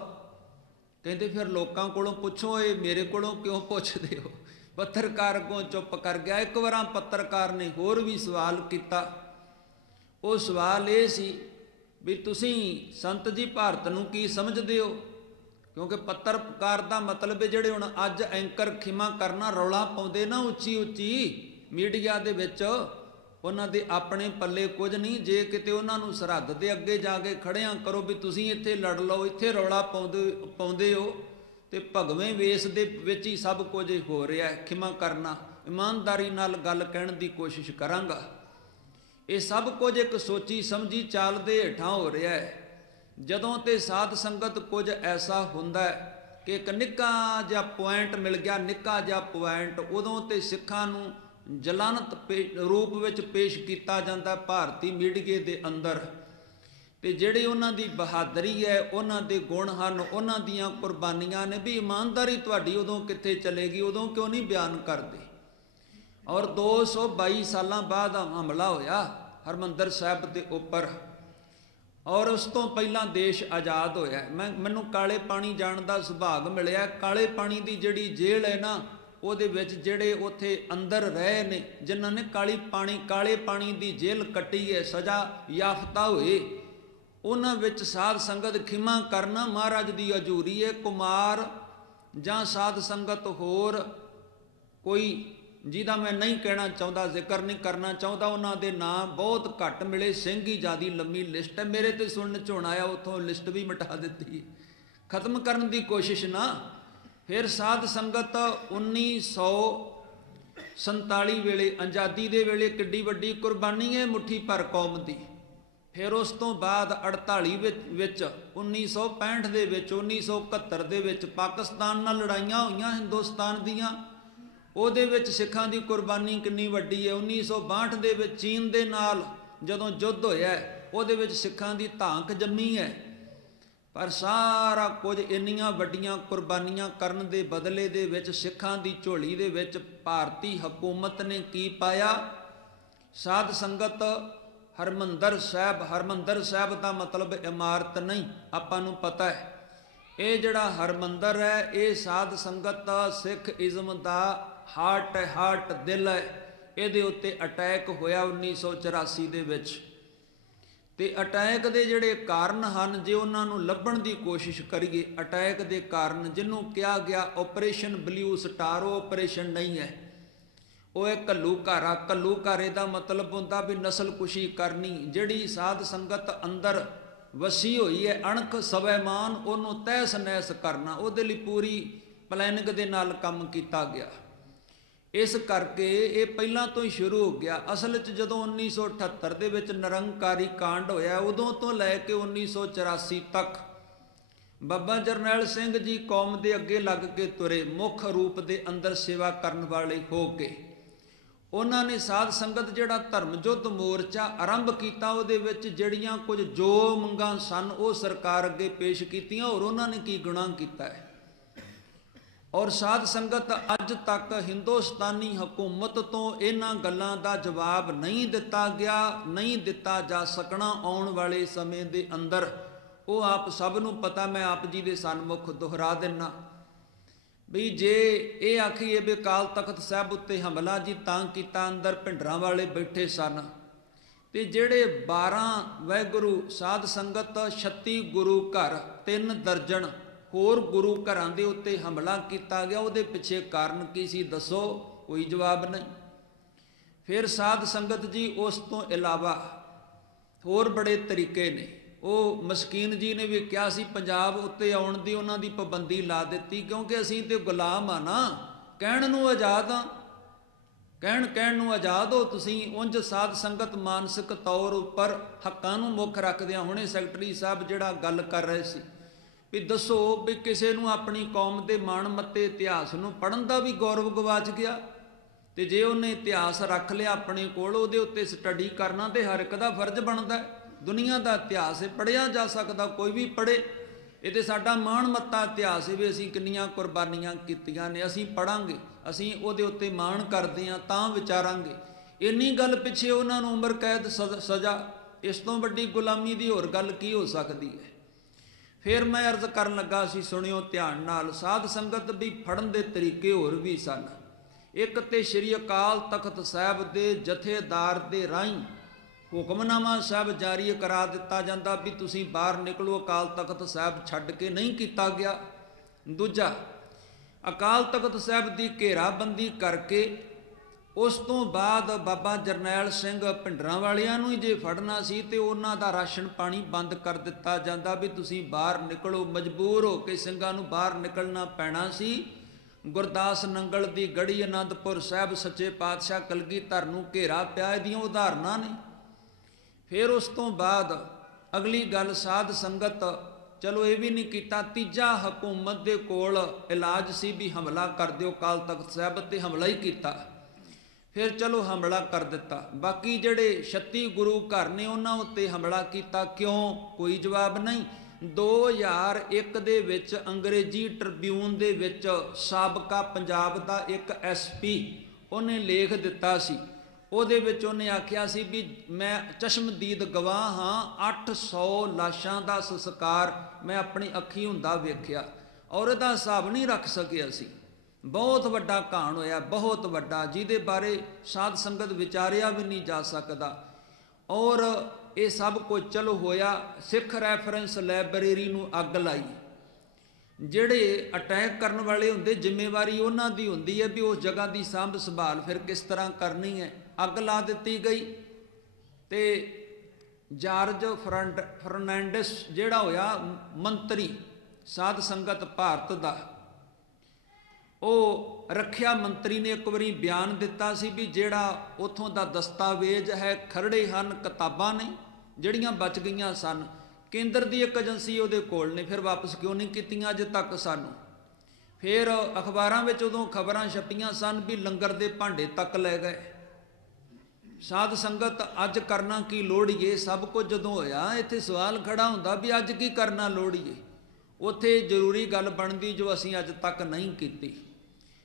ਕਹਿੰਦੇ ਫਿਰ ਲੋਕਾਂ ਕੋਲੋਂ ਪੁੱਛੋ, ਇਹ ਮੇਰੇ ਕੋਲੋਂ ਕਿਉਂ ਪੁੱਛਦੇ ਹੋ? ਪੱਤਰਕਾਰ ਅੱਗੋਂ ਚੁੱਪ ਕਰ ਗਿਆ। ਇੱਕ ਵਾਰਾਂ ਪੱਤਰਕਾਰ ਨੇ ਹੋਰ ਵੀ ਸਵਾਲ ਕੀਤਾ। ਉਹ ਸਵਾਲ ਇਹ ਸੀ ਵੀ ਤੁਸੀਂ ਸੰਤ ਜੀ ਭਾਰਤ ਨੂੰ ਕੀ ਸਮਝਦੇ ਹੋ? ਕਿਉਂਕਿ ਪੱਤਰਕਾਰ ਦਾ ਮਤਲਬ ਹੈ ਜਿਹੜੇ ਹੁਣ ਅੱਜ ਐਂਕਰ ਖਿਮਾ ਕਰਨਾ ਰੌਲਾ ਪਾਉਂਦੇ ਨਾ ਉੱਚੀ ਉੱਚੀ ਮੀਡੀਆ ਦੇ ਵਿੱਚ, ਉਹਨਾਂ ਦੇ ਆਪਣੇ ਪੱਲੇ ਕੁਝ ਨਹੀਂ। ਜੇ ਕਿਤੇ ਉਹਨਾਂ ਨੂੰ ਸਰਹੱਦ ਦੇ ਅੱਗੇ ਜਾ ਕੇ ਖੜਿਆਂ ਕਰੋ ਵੀ ਤੁਸੀਂ ਇੱਥੇ ਲੜ ਲਓ, ਇੱਥੇ ਰੌਲਾ ਪਾਉਂਦੇ ਹੋ, ਤੇ ਭਗਵੇਂ ਵੇਸ ਦੇ ਵਿੱਚ ਹੀ ਸਭ ਕੁਝ ਹੋ ਰਿਹਾ ਹੈ। ਖਿਮਾ ਕਰਨਾ, ਇਮਾਨਦਾਰੀ ਨਾਲ ਗੱਲ ਕਹਿਣ ਦੀ ਕੋਸ਼ਿਸ਼ ਕਰਾਂਗਾ। ਇਹ ਸਭ ਕੁਝ ਇੱਕ ਸੋਚੀ ਸਮਝੀ ਚਾਲ ਦੇ ਹੇਠਾਂ ਹੋ ਰਿਹਾ ਹੈ। ਜਦੋਂ ਤੇ ਸਾਧ ਸੰਗਤ ਕੁਝ ਐਸਾ ਹੁੰਦਾ ਹੈ ਕਿ ਇੱਕ ਨਿੱਕਾ ਜਿਹਾ ਪੁਆਇੰਟ ਮਿਲ ਗਿਆ, ਨਿੱਕਾ ਜਿਹਾ ਪੁਆਇੰਟ, ਉਦੋਂ ਤੇ ਸਿੱਖਾਂ ਨੂੰ ਜਲਾਨਤ ਰੂਪ ਵਿੱਚ ਪੇਸ਼ ਕੀਤਾ ਜਾਂਦਾ ਭਾਰਤੀ ਮੀਡੀਏ ਦੇ ਅੰਦਰ। ਤੇ ਜਿਹੜੀ ਉਹਨਾਂ ਦੀ ਬਹਾਦਰੀ ਹੈ, ਉਹਨਾਂ ਦੇ ਗੁਣ ਹਨ, ਉਹਨਾਂ ਦੀਆਂ ਕੁਰਬਾਨੀਆਂ ਨੇ, ਵੀ ਇਮਾਨਦਾਰੀ ਤੁਹਾਡੀ ਉਦੋਂ ਕਿੱਥੇ ਚਲੇਗੀ? ਉਦੋਂ ਕਿਉਂ ਨਹੀਂ ਬਿਆਨ ਕਰਦੇ? ਔਰ 222 ਸਾਲਾਂ ਬਾਅਦ ਹਮਲਾ ਹੋਇਆ ਹਰਿਮੰਦਰ ਸਾਹਿਬ ਦੇ ਉੱਪਰ, ਔਰ ਉਸ ਤੋਂ ਪਹਿਲਾਂ ਦੇਸ਼ ਆਜ਼ਾਦ ਹੋਇਆ। ਮੈਨੂੰ ਕਾਲੇ ਪਾਣੀ ਜਾਣ ਦਾ ਸੁਭਾਗ ਮਿਲਿਆ। ਕਾਲੇ ਪਾਣੀ ਦੀ ਜਿਹੜੀ ਜੇਲ੍ਹ ਹੈ ਨਾ, ਉਹਦੇ ਵਿੱਚ ਜਿਹੜੇ ਉੱਥੇ ਅੰਦਰ ਰਹੇ ਨੇ, ਜਿਨ੍ਹਾਂ ਨੇ ਕਾਲੇ ਪਾਣੀ ਦੀ ਜੇਲ੍ਹ ਕੱਟੀ ਹੈ, ਸਜ਼ਾ ਯਾਫਤਾ ਹੋਏ, ਉਹਨਾਂ ਵਿੱਚ ਸਾਧ ਸੰਗਤ ਖਿਮਾ ਕਰਨਾ ਮਹਾਰਾਜ ਦੀ ਹਜ਼ੂਰੀ ਹੈ। ਕੁਮਾਰ ਜਾਂ ਸਾਧ ਸੰਗਤ ਹੋਰ ਕੋਈ ਜਿਹਦਾ ਮੈਂ ਨਹੀਂ ਕਹਿਣਾ ਚਾਹੁੰਦਾ, ਜ਼ਿਕਰ ਨਹੀਂ ਕਰਨਾ ਚਾਹੁੰਦਾ, ਉਹਨਾਂ ਦੇ ਨਾਂ ਬਹੁਤ ਘੱਟ ਮਿਲੇ। ਸਿੰਘ ਹੀ ਜ਼ਿਆਦਾ ਲੰਮੀ ਲਿਸਟ ਹੈ। ਮੇਰੇ ਤੇ ਸੁਣਨ 'ਚ ਹੁਣ ਆਇਆ, ਉੱਥੋਂ ਲਿਸਟ ਵੀ ਮਿਟਾ ਦਿੱਤੀ, ਖਤਮ ਕਰਨ ਦੀ ਕੋਸ਼ਿਸ਼ ਨਾ। ਫਿਰ ਸਾਧ ਸੰਗਤ 1947 ਵੇਲੇ, ਆਜ਼ਾਦੀ ਦੇ ਵੇਲੇ ਕਿੱਡੀ ਵੱਡੀ ਕੁਰਬਾਨੀ ਹੈ ਮੁੱਠੀ ਭਰ ਕੌਮ ਦੀ। ਫਿਰ ਉਸ ਤੋਂ ਬਾਅਦ 48 ਵਿੱਚ 1965 ਦੇ ਵਿੱਚ, 1971 ਦੇ ਵਿੱਚ ਪਾਕਿਸਤਾਨ ਨਾਲ ਲੜਾਈਆਂ ਹੋਈਆਂ ਹਿੰਦੁਸਤਾਨ ਦੀਆਂ, ਉਹਦੇ ਵਿੱਚ ਸਿੱਖਾਂ ਦੀ ਕੁਰਬਾਨੀ ਕਿੰਨੀ ਵੱਡੀ ਹੈ। 1962 ਦੇ ਵਿੱਚ ਚੀਨ ਦੇ ਨਾਲ ਜਦੋਂ ਯੁੱਧ ਹੋਇਆ, ਉਹਦੇ ਵਿੱਚ ਸਿੱਖਾਂ ਦੀ ਧਾਂਕ ਜੰਮੀ ਹੈ। ਪਰ ਸਾਰਾ ਕੁਝ ਇੰਨੀਆਂ ਵੱਡੀਆਂ ਕੁਰਬਾਨੀਆਂ ਕਰਨ ਦੇ ਬਦਲੇ ਦੇ ਵਿੱਚ ਸਿੱਖਾਂ ਦੀ ਝੋਲੀ ਦੇ ਵਿੱਚ ਭਾਰਤੀ ਹਕੂਮਤ ਨੇ ਕੀ ਪਾਇਆ? ਸਾਧ ਸੰਗਤ ਹਰਿਮੰਦਰ ਸਾਹਿਬ ਦਾ ਮਤਲਬ ਇਮਾਰਤ ਨਹੀਂ, ਆਪਾਂ ਨੂੰ ਪਤਾ ਹੈ। ਇਹ ਜਿਹੜਾ ਹਰਿਮੰਦਰ ਹੈ, ਇਹ ਸਾਧ ਸੰਗਤ ਸਿੱਖ ਇਜ਼ਮ ਦਾ ਹਾਰਟ ਦਿਲ ਹੈ। ਇਹਦੇ ਉੱਤੇ ਅਟੈਕ ਹੋਇਆ 1984 ਦੇ ਵਿੱਚ। ਤੇ ਅਟੈਕ ਦੇ ਜਿਹੜੇ ਕਾਰਨ ਹਨ, ਜੇ ਉਹਨਾਂ ਨੂੰ ਲੱਭਣ ਦੀ ਕੋਸ਼ਿਸ਼ ਕਰੀਏ, ਅਟੈਕ ਦੇ ਕਾਰਨ ਜਿਹਨੂੰ ਕਿਹਾ ਗਿਆ ਆਪਰੇਸ਼ਨ ਬਲੂ ਸਟਾਰ, ਉਹ ਆਪਰੇਸ਼ਨ ਨਹੀਂ ਹੈ, ਉਹ ਹੈ ਘੱਲੂਘਾਰਾ। ਘੱਲੂਘਾਰੇ ਦਾ ਮਤਲਬ ਹੁੰਦਾ ਵੀ ਨਸਲਕੁਸ਼ੀ ਕਰਨੀ। ਜਿਹੜੀ ਸਾਧ ਸੰਗਤ ਅੰਦਰ ਵਸੀ ਹੋਈ ਹੈ ਅਣਖ ਸਵੈਮਾਨ, ਉਹਨੂੰ ਤਹਿਸ ਨਹਿਸ ਕਰਨਾ, ਉਹਦੇ ਲਈ ਪੂਰੀ ਪਲੈਨਿੰਗ ਦੇ ਨਾਲ ਕੰਮ ਕੀਤਾ ਗਿਆ। ਇਸ ਕਰਕੇ ਇਹ ਪਹਿਲਾਂ ਤੋਂ ਹੀ ਸ਼ੁਰੂ ਹੋ ਗਿਆ। ਅਸਲ 'ਚ ਜਦੋਂ 1978 ਦੇ ਵਿੱਚ ਨਿਰੰਕਾਰੀ ਕਾਂਡ ਹੋਇਆ, ਉਦੋਂ ਤੋਂ ਲੈ ਕੇ 1984 ਤੱਕ ਬਾਬਾ ਜਰਨੈਲ ਸਿੰਘ ਜੀ ਕੌਮ ਦੇ ਅੱਗੇ ਲੱਗ ਕੇ ਤੁਰੇ, ਮੁੱਖ ਰੂਪ ਦੇ ਅੰਦਰ ਸੇਵਾ ਕਰਨ ਵਾਲੇ ਹੋ ਕੇ। ਉਹਨਾਂ ਨੇ ਸਾਧ ਸੰਗਤ ਜਿਹੜਾ ਧਰਮ ਯੁੱਧ ਮੋਰਚਾ ਆਰੰਭ ਕੀਤਾ, ਉਹਦੇ ਵਿੱਚ ਜਿਹੜੀਆਂ ਕੁਝ ਜੋ ਮੰਗਾਂ ਸਨ ਉਹ ਸਰਕਾਰ ਅੱਗੇ ਪੇਸ਼ ਕੀਤੀਆਂ। ਔਰ ਉਹਨਾਂ ਨੇ ਕੀ ਗੁਨਾਹ ਕੀਤਾ ਹੈ? ਔਰ ਸਾਧ ਸੰਗਤ ਅੱਜ ਤੱਕ ਹਿੰਦੁਸਤਾਨੀ ਹਕੂਮਤ ਤੋਂ ਇਹਨਾਂ ਗੱਲਾਂ ਦਾ ਜਵਾਬ ਨਹੀਂ ਦਿੱਤਾ ਗਿਆ, ਨਹੀਂ ਦਿੱਤਾ ਜਾ ਸਕਣਾ ਆਉਣ ਵਾਲੇ ਸਮੇਂ ਦੇ ਅੰਦਰ। ਉਹ ਆਪ ਸਭ ਨੂੰ ਪਤਾ, ਮੈਂ ਆਪ ਜੀ ਦੇ ਸਨਮੁਖ ਦੁਹਰਾ ਦਿੰਨਾ ਵੀ ਜੇ ਇਹ ਆਖੀਏ ਵੀ ਅਕਾਲ ਤਖਤ ਸਾਹਿਬ ਉੱਤੇ ਹਮਲਾ ਜੀ ਤਾਂ ਕੀਤਾ, ਅੰਦਰ ਭਿੰਡਰਾਂ ਵਾਲੇ ਬੈਠੇ ਸਨ, ਤੇ ਜਿਹੜੇ 12 ਵਾਹਿਗੁਰੂ ਸਾਧ ਸੰਗਤ 36 ਗੁਰੂ ਘਰ 3 ਦਰਜਨ ਹੋਰ ਗੁਰੂ ਘਰਾਂ ਦੇ ਉੱਤੇ ਹਮਲਾ ਕੀਤਾ ਗਿਆ, ਉਹਦੇ ਪਿੱਛੇ ਕਾਰਨ ਕੀ ਸੀ ਦੱਸੋ? ਕੋਈ ਜਵਾਬ ਨਹੀਂ। ਫਿਰ ਸਾਧ ਸੰਗਤ ਜੀ ਉਸ ਤੋਂ ਇਲਾਵਾ ਹੋਰ ਬੜੇ ਤਰੀਕੇ ਨੇ। ਉਹ ਮਸਕੀਨ ਜੀ ਨੇ ਵੀ ਕਿਹਾ ਸੀ ਪੰਜਾਬ ਉੱਤੇ ਆਉਣ ਦੀ ਉਹਨਾਂ ਦੀ ਪਾਬੰਦੀ ਲਾ ਦਿੱਤੀ, ਕਿਉਂਕਿ ਅਸੀਂ ਤੇ ਗੁਲਾਮ ਆ ਨਾ, ਕਹਿਣ ਨੂੰ ਆਜ਼ਾਦ ਆ, ਕਹਿਣ ਨੂੰ ਆਜ਼ਾਦ ਹੋ ਤੁਸੀਂ। ਉਂਝ ਸਾਧ ਸੰਗਤ ਮਾਨਸਿਕ ਤੌਰ ਉੱਪਰ ਹੱਕਾਂ ਨੂੰ ਮੁੱਖ ਰੱਖਦਿਆਂ, ਹੁਣੇ ਸੈਕਟਰੀ ਸਾਹਿਬ ਜਿਹੜਾ ਗੱਲ ਕਰ ਰਹੇ ਸੀ ਵੀ ਦੱਸੋ ਵੀ ਕਿਸੇ ਨੂੰ ਆਪਣੀ ਕੌਮ ਦੇ ਮਾਣ ਮੱਤੇ ਇਤਿਹਾਸ ਨੂੰ ਪੜ੍ਹਨ ਦਾ ਵੀ ਗੌਰਵ ਗਵਾਚ ਗਿਆ, ਤੇ ਜੇ ਉਹਨੇ ਇਤਿਹਾਸ ਰੱਖ ਲਿਆ ਆਪਣੇ ਕੋਲ, ਉਹਦੇ ਉੱਤੇ ਸਟੱਡੀ ਕਰਨਾ ਤੇ ਹਰ ਇੱਕ ਦਾ ਫਰਜ਼ ਬਣਦਾ ਹੈ। ਦੁਨੀਆ ਦਾ ਇਤਿਹਾਸ ਹੈ, ਪੜ੍ਹਿਆ ਜਾ ਸਕਦਾ, ਕੋਈ ਵੀ ਪੜ੍ਹੇ। ਇਹ ਤੇ ਸਾਡਾ ਮਾਣ ਮੱਤਾ ਇਤਿਹਾਸ ਹੈ ਵੀ ਅਸੀਂ ਕਿੰਨੀਆਂ ਕੁਰਬਾਨੀਆਂ ਕੀਤੀਆਂ ਨੇ। ਅਸੀਂ ਪੜ੍ਹਾਂਗੇ, ਅਸੀਂ ਉਹਦੇ ਉੱਤੇ ਮਾਣ ਕਰਦੇ ਹਾਂ, ਤਾਂ ਵਿਚਾਰਾਂਗੇ। ਇੰਨੀ ਗੱਲ ਪਿੱਛੇ ਉਹਨਾਂ ਨੂੰ ਉਮਰ ਕੈਦ ਸਜ਼ਾ, ਇਸ ਤੋਂ ਵੱਡੀ ਗੁਲਾਮੀ ਦੀ ਹੋਰ ਗੱਲ ਕੀ ਹੋ ਸਕਦੀ ਹੈ। ਫਿਰ ਮੈਂ ਅਰਜ਼ ਕਰਨ ਲੱਗਾ ਸੀ, ਸੁਣਿਓ ਧਿਆਨ ਨਾਲ, ਸਾਧ ਸੰਗਤ ਵੀ ਫੜਨ ਦੇ ਤਰੀਕੇ ਹੋਰ ਵੀ ਸਨ। ਇੱਕ ਤੇ ਸ਼੍ਰੀ ਅਕਾਲ ਤਖਤ ਸਾਹਿਬ ਦੇ ਜਥੇਦਾਰ ਦੇ ਰਾਹੀਂ ਹੁਕਮਨਾਮਾ ਸਾਹਿਬ ਜਾਰੀ ਕਰਾ ਦਿੱਤਾ ਜਾਂਦਾ ਵੀ ਤੁਸੀਂ ਬਾਹਰ ਨਿਕਲੋ, ਅਕਾਲ ਤਖਤ ਸਾਹਿਬ ਛੱਡ ਕੇ ਨਹੀਂ ਕੀਤਾ ਗਿਆ। ਦੂਜਾ, ਅਕਾਲ ਤਖਤ ਸਾਹਿਬ ਦੀ ਘੇਰਾਬੰਦੀ ਕਰਕੇ ਉਸ ਤੋਂ ਬਾਅਦ ਬਾਬਾ ਜਰਨੈਲ ਸਿੰਘ ਭਿੰਡਰਾਂ ਵਾਲਿਆਂ ਨੂੰ ਹੀ ਜੇ ਫੜਨਾ ਸੀ ਤੇ ਉਹਨਾਂ ਦਾ ਰਾਸ਼ਨ ਪਾਣੀ ਬੰਦ ਕਰ ਦਿੱਤਾ ਜਾਂਦਾ ਵੀ ਤੁਸੀਂ ਬਾਹਰ ਨਿਕਲੋ। ਮਜਬੂਰ ਹੋ ਕੇ ਸਿੰਘਾਂ ਨੂੰ ਬਾਹਰ ਨਿਕਲਣਾ ਪੈਣਾ ਸੀ। ਗੁਰਦਾਸ ਨੰਗਲ ਦੀ ਗੜੀ ਆਨੰਦਪੁਰ ਸਾਹਿਬ ਸੱਚੇ ਪਾਤਸ਼ਾਹ ਕਲਗੀਧਰ ਨੂੰ ਘੇਰਾ ਪਿਆ, ਇਹਦੀਆਂ ਉਦਾਹਰਨਾਂ ਨੇ। ਫਿਰ ਉਸ ਤੋਂ ਬਾਅਦ ਅਗਲੀ ਗੱਲ, ਸਾਧ ਸੰਗਤ ਚਲੋ ਇਹ ਵੀ ਨਹੀਂ ਕੀਤਾ। ਤੀਜਾ, ਹਕੂਮਤ ਦੇ ਕੋਲ ਇਲਾਜ ਸੀ ਵੀ ਹਮਲਾ ਕਰ ਦਿਓ ਅਕਾਲ ਤਖਤ ਸਾਹਿਬ ਤੇ, ਹਮਲਾ ਹੀ ਕੀਤਾ। ਫਿਰ ਚਲੋ ਹਮਲਾ ਕਰ ਦਿੱਤਾ। ਬਾਕੀ ਜਿਹੜੇ 36 ਗੁਰੂ ਘਰ ਨੇ ਉਹਨਾਂ ਉੱਤੇ ਹਮਲਾ ਕੀਤਾ, ਕਿਉਂ? ਕੋਈ ਜਵਾਬ ਨਹੀਂ। 2001 ਦੇ ਵਿੱਚ ਅੰਗਰੇਜ਼ੀ ਟ੍ਰਿਬਿਊਨ ਦੇ ਵਿੱਚ ਸਾਬਕਾ ਪੰਜਾਬ ਦਾ ਇੱਕ SP ਉਹਨੇ ਲੇਖ ਦਿੱਤਾ ਸੀ। ਉਹਦੇ ਵਿੱਚ ਉਹਨੇ ਆਖਿਆ ਸੀ ਵੀ ਮੈਂ ਚਸ਼ਮਦੀਦ ਗਵਾਹ ਹਾਂ, 800 ਲਾਸ਼ਾਂ ਦਾ ਸੰਸਕਾਰ ਮੈਂ ਆਪਣੀ ਅੱਖੀਂ ਹੁੰਦਾ ਵੇਖਿਆ, ਔਰ ਇਹਦਾ ਹਿਸਾਬ ਨਹੀਂ ਰੱਖ ਸਕਿਆ ਸੀ। ਬਹੁਤ ਵੱਡਾ ਘਾਣ ਹੋਇਆ, ਬਹੁਤ ਵੱਡਾ, ਜਿਹਦੇ ਬਾਰੇ ਸਾਧ ਸੰਗਤ ਵਿਚਾਰਿਆ ਵੀ ਨਹੀਂ ਜਾ ਸਕਦਾ। ਔਰ ਇਹ ਸਭ ਕੁਝ ਚਲੋ ਹੋਇਆ। ਸਿੱਖ ਰੈਫਰੈਂਸ ਲਾਇਬ੍ਰੇਰੀ ਨੂੰ ਅੱਗ ਲਾਈ। ਜਿਹੜੇ ਅਟੈਕ ਕਰਨ ਵਾਲੇ ਹੁੰਦੇ, ਜ਼ਿੰਮੇਵਾਰੀ ਉਹਨਾਂ ਦੀ ਹੁੰਦੀ ਹੈ ਵੀ ਉਸ ਜਗ੍ਹਾ ਦੀ ਸਾਂਭ ਸੰਭਾਲ ਫਿਰ ਕਿਸ ਤਰ੍ਹਾਂ ਕਰਨੀ ਹੈ। ਅੱਗ ਲਾ ਦਿੱਤੀ ਗਈ ਤੇ ਜਾਰਜ ਫਰਨਾਂਡਿਸ ਜਿਹੜਾ ਹੋਇਆ ਮੰਤਰੀ ਸਾਧ ਸੰਗਤ ਭਾਰਤ ਦਾ, ਉਹ ਰੱਖਿਆ ਮੰਤਰੀ ਨੇ ਇੱਕ ਵਾਰੀ ਬਿਆਨ ਦਿੱਤਾ ਸੀ ਵੀ ਜਿਹੜਾ ਉਥੋਂ ਦਾ ਦਸਤਾਵੇਜ਼ ਹੈ, ਖਰੜੇ ਹਨ, ਕਿਤਾਬਾਂ ਨੇ ਜਿਹੜੀਆਂ ਬਚ ਗਈਆਂ ਸਨ, ਕੇਂਦਰ ਦੀ ਇੱਕ ਏਜੰਸੀ ਉਹਦੇ ਕੋਲ ਨੇ, ਫਿਰ ਵਾਪਸ ਕਿਉਂ ਨਹੀਂ ਕੀਤੀਆਂ ਅਜੇ ਤੱਕ ਸਾਨੂੰ। ਫਿਰ ਅਖਬਾਰਾਂ ਵਿੱਚ ਉਦੋਂ ਖਬਰਾਂ ਛਪੀਆਂ ਸਨ ਵੀ ਲੰਗਰ ਦੇ ਭਾਂਡੇ ਤੱਕ ਲੈ ਗਏ। ਸਾਧ ਸੰਗਤ ਅੱਜ ਕਰਨਾ ਕੀ ਲੋੜੀਏ? ਸਭ ਕੁਝ ਜਦੋਂ ਹੋਇਆ, ਇੱਥੇ ਸਵਾਲ ਖੜਾ ਹੁੰਦਾ ਵੀ ਅੱਜ ਕੀ ਕਰਨਾ ਲੋੜੀਏ। ਉੱਥੇ ਜ਼ਰੂਰੀ ਗੱਲ ਬਣਦੀ ਜੋ ਅਸੀਂ ਅੱਜ ਤੱਕ ਨਹੀਂ ਕੀਤੀ।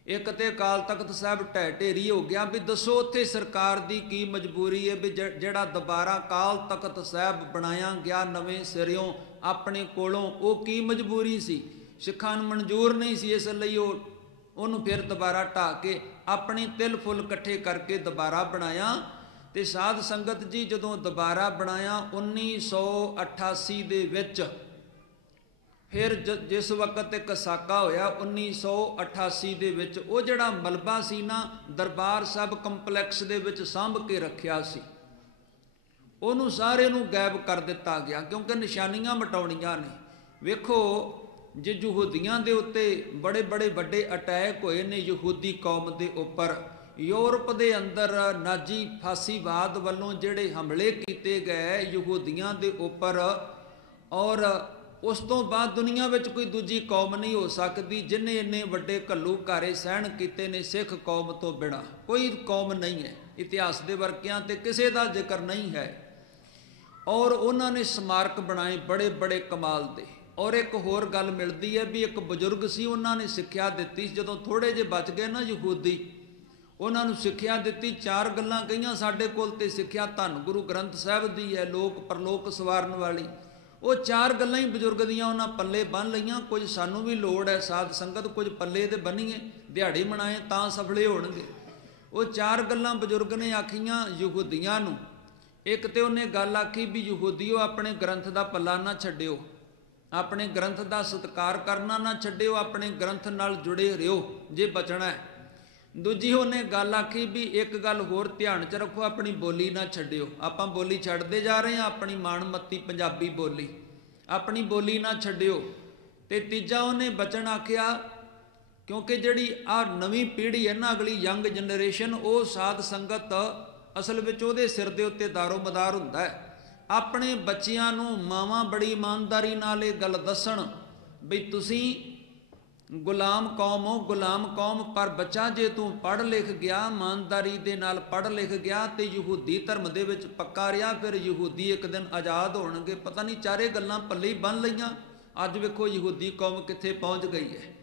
ਇੱਕ ਤੇ ਅਕਾਲ ਤਖਤ ਸਾਹਿਬ ਢਹਿ ਢੇਰੀ ਹੋ ਗਿਆ, ਵੀ ਦੱਸੋ ਉੱਥੇ ਸਰਕਾਰ ਦੀ ਕੀ ਮਜਬੂਰੀ ਹੈ ਵੀ ਜਿਹੜਾ ਦੁਬਾਰਾ ਅਕਾਲ ਤਖਤ ਸਾਹਿਬ ਬਣਾਇਆ ਗਿਆ ਨਵੇਂ ਸਿਰਿਓਂ ਆਪਣੇ ਕੋਲੋਂ, ਉਹ ਕੀ ਮਜਬੂਰੀ ਸੀ? ਸਿੱਖਾਂ ਨੂੰ ਮਨਜ਼ੂਰ ਨਹੀਂ ਸੀ, ਇਸ ਲਈ ਉਹਨੂੰ ਫਿਰ ਦੁਬਾਰਾ ਢਾਹ ਕੇ ਆਪਣੇ ਤਿਲ ਫੁੱਲ ਇਕੱਠੇ ਕਰਕੇ ਦੁਬਾਰਾ ਬਣਾਇਆ। ਤੇ ਸਾਧ ਸੰਗਤ ਜੀ ਜਦੋਂ ਦੁਬਾਰਾ ਬਣਾਇਆ 1988 ਦੇ ਵਿੱਚ, ਫਿਰ ਜਿਸ ਵਕਤ ਇੱਕ ਸਾਕਾ ਹੋਇਆ 1988 ਦੇ ਵਿੱਚ, ਉਹ ਜਿਹੜਾ ਮਲਬਾ ਸੀ ਨਾ ਦਰਬਾਰ ਸਾਹਿਬ ਕੰਪਲੈਕਸ ਦੇ ਵਿੱਚ ਸਾਂਭ ਕੇ ਰੱਖਿਆ ਸੀ, ਉਹਨੂੰ ਸਾਰੇ ਨੂੰ ਗਾਇਬ ਕਰ ਦਿੱਤਾ ਗਿਆ, ਕਿਉਂਕਿ ਨਿਸ਼ਾਨੀਆਂ ਮਿਟਾਉਣੀਆਂ ਨੇ। ਵੇਖੋ ਜੇ ਯਹੂਦੀਆਂ ਦੇ ਉੱਤੇ ਬੜੇ ਬੜੇ ਵੱਡੇ ਅਟੈਕ ਹੋਏ ਨੇ ਯਹੂਦੀ ਕੌਮ ਦੇ ਉੱਪਰ, ਯੂਰਪ ਦੇ ਅੰਦਰ ਨਾਜੀ ਫਾਸੀਵਾਦ ਵੱਲੋਂ ਜਿਹੜੇ ਹਮਲੇ ਕੀਤੇ ਗਏ ਯਹੂਦੀਆਂ ਦੇ ਉੱਪਰ, ਔਰ ਉਸ ਤੋਂ ਬਾਅਦ ਦੁਨੀਆ ਵਿੱਚ ਕੋਈ ਦੂਜੀ ਕੌਮ ਨਹੀਂ ਹੋ ਸਕਦੀ ਜਿਹਨੇ ਇੰਨੇ ਵੱਡੇ ਘੱਲੂਘਾਰੇ ਸਹਿਣ ਕੀਤੇ ਨੇ ਸਿੱਖ ਕੌਮ ਤੋਂ ਬਿਨਾਂ। ਕੋਈ ਕੌਮ ਨਹੀਂ ਹੈ, ਇਤਿਹਾਸ ਦੇ ਵਰਕਿਆਂ ਤੇ ਕਿਸੇ ਦਾ ਜ਼ਿਕਰ ਨਹੀਂ ਹੈ। ਔਰ ਉਹਨਾਂ ਨੇ ਸਮਾਰਕ ਬਣਾਏ ਬੜੇ ਬੜੇ ਕਮਾਲ ਦੇ। ਔਰ ਇੱਕ ਹੋਰ ਗੱਲ ਮਿਲਦੀ ਹੈ ਵੀ ਇੱਕ ਬਜ਼ੁਰਗ ਸੀ, ਉਹਨਾਂ ਨੇ ਸਿੱਖਿਆ ਦਿੱਤੀ, ਜਦੋਂ ਥੋੜੇ ਜਿਹੇ ਬਚ ਗਏ ਨਾ ਯਹੂਦੀ, ਉਹਨਾਂ ਨੂੰ ਸਿੱਖਿਆ ਦਿੱਤੀ, 4 ਗੱਲਾਂ ਕਹੀਆਂ ਸਾਡੇ ਕੋਲ ਤੇ ਸਿੱਖਿਆ ਧੰਨ ਗੁਰੂ ਗ੍ਰੰਥ ਸਾਹਿਬ ਦੀ ਹੈ, ਲੋਕ ਪਰਲੋਕ ਸਵਾਰਨ ਵਾਲੀ। ਉਹ 4 ਗੱਲਾਂ ਹੀ ਬਜ਼ੁਰਗ ਦੀਆਂ ਉਹਨਾਂ ਪੱਲੇ ਬੰਨ੍ਹ ਲਈਆਂ। ਕੁਝ ਸਾਨੂੰ ਵੀ ਲੋੜ ਹੈ ਸਾਧ ਸੰਗਤ, ਕੁਝ ਪੱਲੇ ਤੇ ਬੰਨੀਏ, ਦਿਹਾੜੀ ਮਨਾਏ ਤਾਂ ਸਫਲੇ ਹੋਣਗੇ। ਉਹ 4 ਗੱਲਾਂ ਬਜ਼ੁਰਗ ਨੇ ਆਖੀਆਂ ਯਹੂਦੀਆਂ ਨੂੰ। ਇੱਕ ਤੇ ਉਹਨੇ ਗੱਲ ਆਖੀ ਵੀ ਯਹੂਦੀਓ ਆਪਣੇ ਗ੍ਰੰਥ ਦਾ ਪੱਲਾ ਨਾ ਛੱਡਿਓ, ਆਪਣੇ ਗ੍ਰੰਥ ਦਾ ਸਤਿਕਾਰ ਕਰਨਾ ਨਾ ਛੱਡਿਓ, ਆਪਣੇ ਗ੍ਰੰਥ ਨਾਲ ਜੁੜੇ ਰਹੋ ਜੇ ਬਚਣਾ ਹੈ। ਦੂਜੀ ਉਹਨੇ ਗੱਲ ਆਖੀ ਵੀ ਇੱਕ ਗੱਲ ਹੋਰ ਧਿਆਨ 'ਚ ਰੱਖੋ, ਆਪਣੀ ਬੋਲੀ ਨਾ ਛੱਡਿਓ। ਆਪਾਂ ਬੋਲੀ ਛੱਡਦੇ ਜਾ ਰਹੇ ਹਾਂ, ਆਪਣੀ ਮਾਣਮੱਤੀ ਪੰਜਾਬੀ ਬੋਲੀ, ਆਪਣੀ ਬੋਲੀ ਨਾ ਛੱਡਿਓ। ਤੇ ਤੀਜਾ ਉਹਨੇ ਬਚਨ ਆਖਿਆ, ਕਿਉਂਕਿ ਜਿਹੜੀ ਆਹ ਨਵੀਂ ਪੀੜ੍ਹੀ ਹੈ ਨਾ, ਅਗਲੀ ਯੰਗ ਜਨਰੇਸ਼ਨ, ਉਹ ਸਾਧ ਸੰਗਤ ਅਸਲ ਵਿੱਚ ਉਹਦੇ ਸਿਰ ਦੇ ਉੱਤੇ ਦਾਰੋ ਮਦਾਰ ਹੁੰਦਾ ਹੈ। ਆਪਣੇ ਬੱਚਿਆਂ ਨੂੰ ਮਾਵਾਂ ਬੜੀ ਇਮਾਨਦਾਰੀ ਨਾਲ ਇਹ ਗੱਲ ਦੱਸਣ ਵੀ ਤੁਸੀਂ ਗੁਲਾਮ ਕੌਮ ਪਰ ਬੱਚਾ ਜੇ ਤੂੰ ਪੜ੍ਹ ਲਿਖ ਗਿਆ, ਇਮਾਨਦਾਰੀ ਦੇ ਨਾਲ ਪੜ੍ਹ ਲਿਖ ਗਿਆ ਤੇ ਯਹੂਦੀ ਧਰਮ ਦੇ ਵਿੱਚ ਪੱਕਾ ਰਿਹਾ, ਫਿਰ ਯਹੂਦੀ ਇੱਕ ਦਿਨ ਆਜ਼ਾਦ ਹੋਣਗੇ। ਪਤਾ ਨਹੀਂ ਚਾਰੇ ਗੱਲਾਂ ਪੱਲੇ ਹੀ ਬੰਨ ਲਈਆਂ। ਅੱਜ ਵੇਖੋ ਯਹੂਦੀ ਕੌਮ ਕਿੱਥੇ ਪਹੁੰਚ ਗਈ ਹੈ।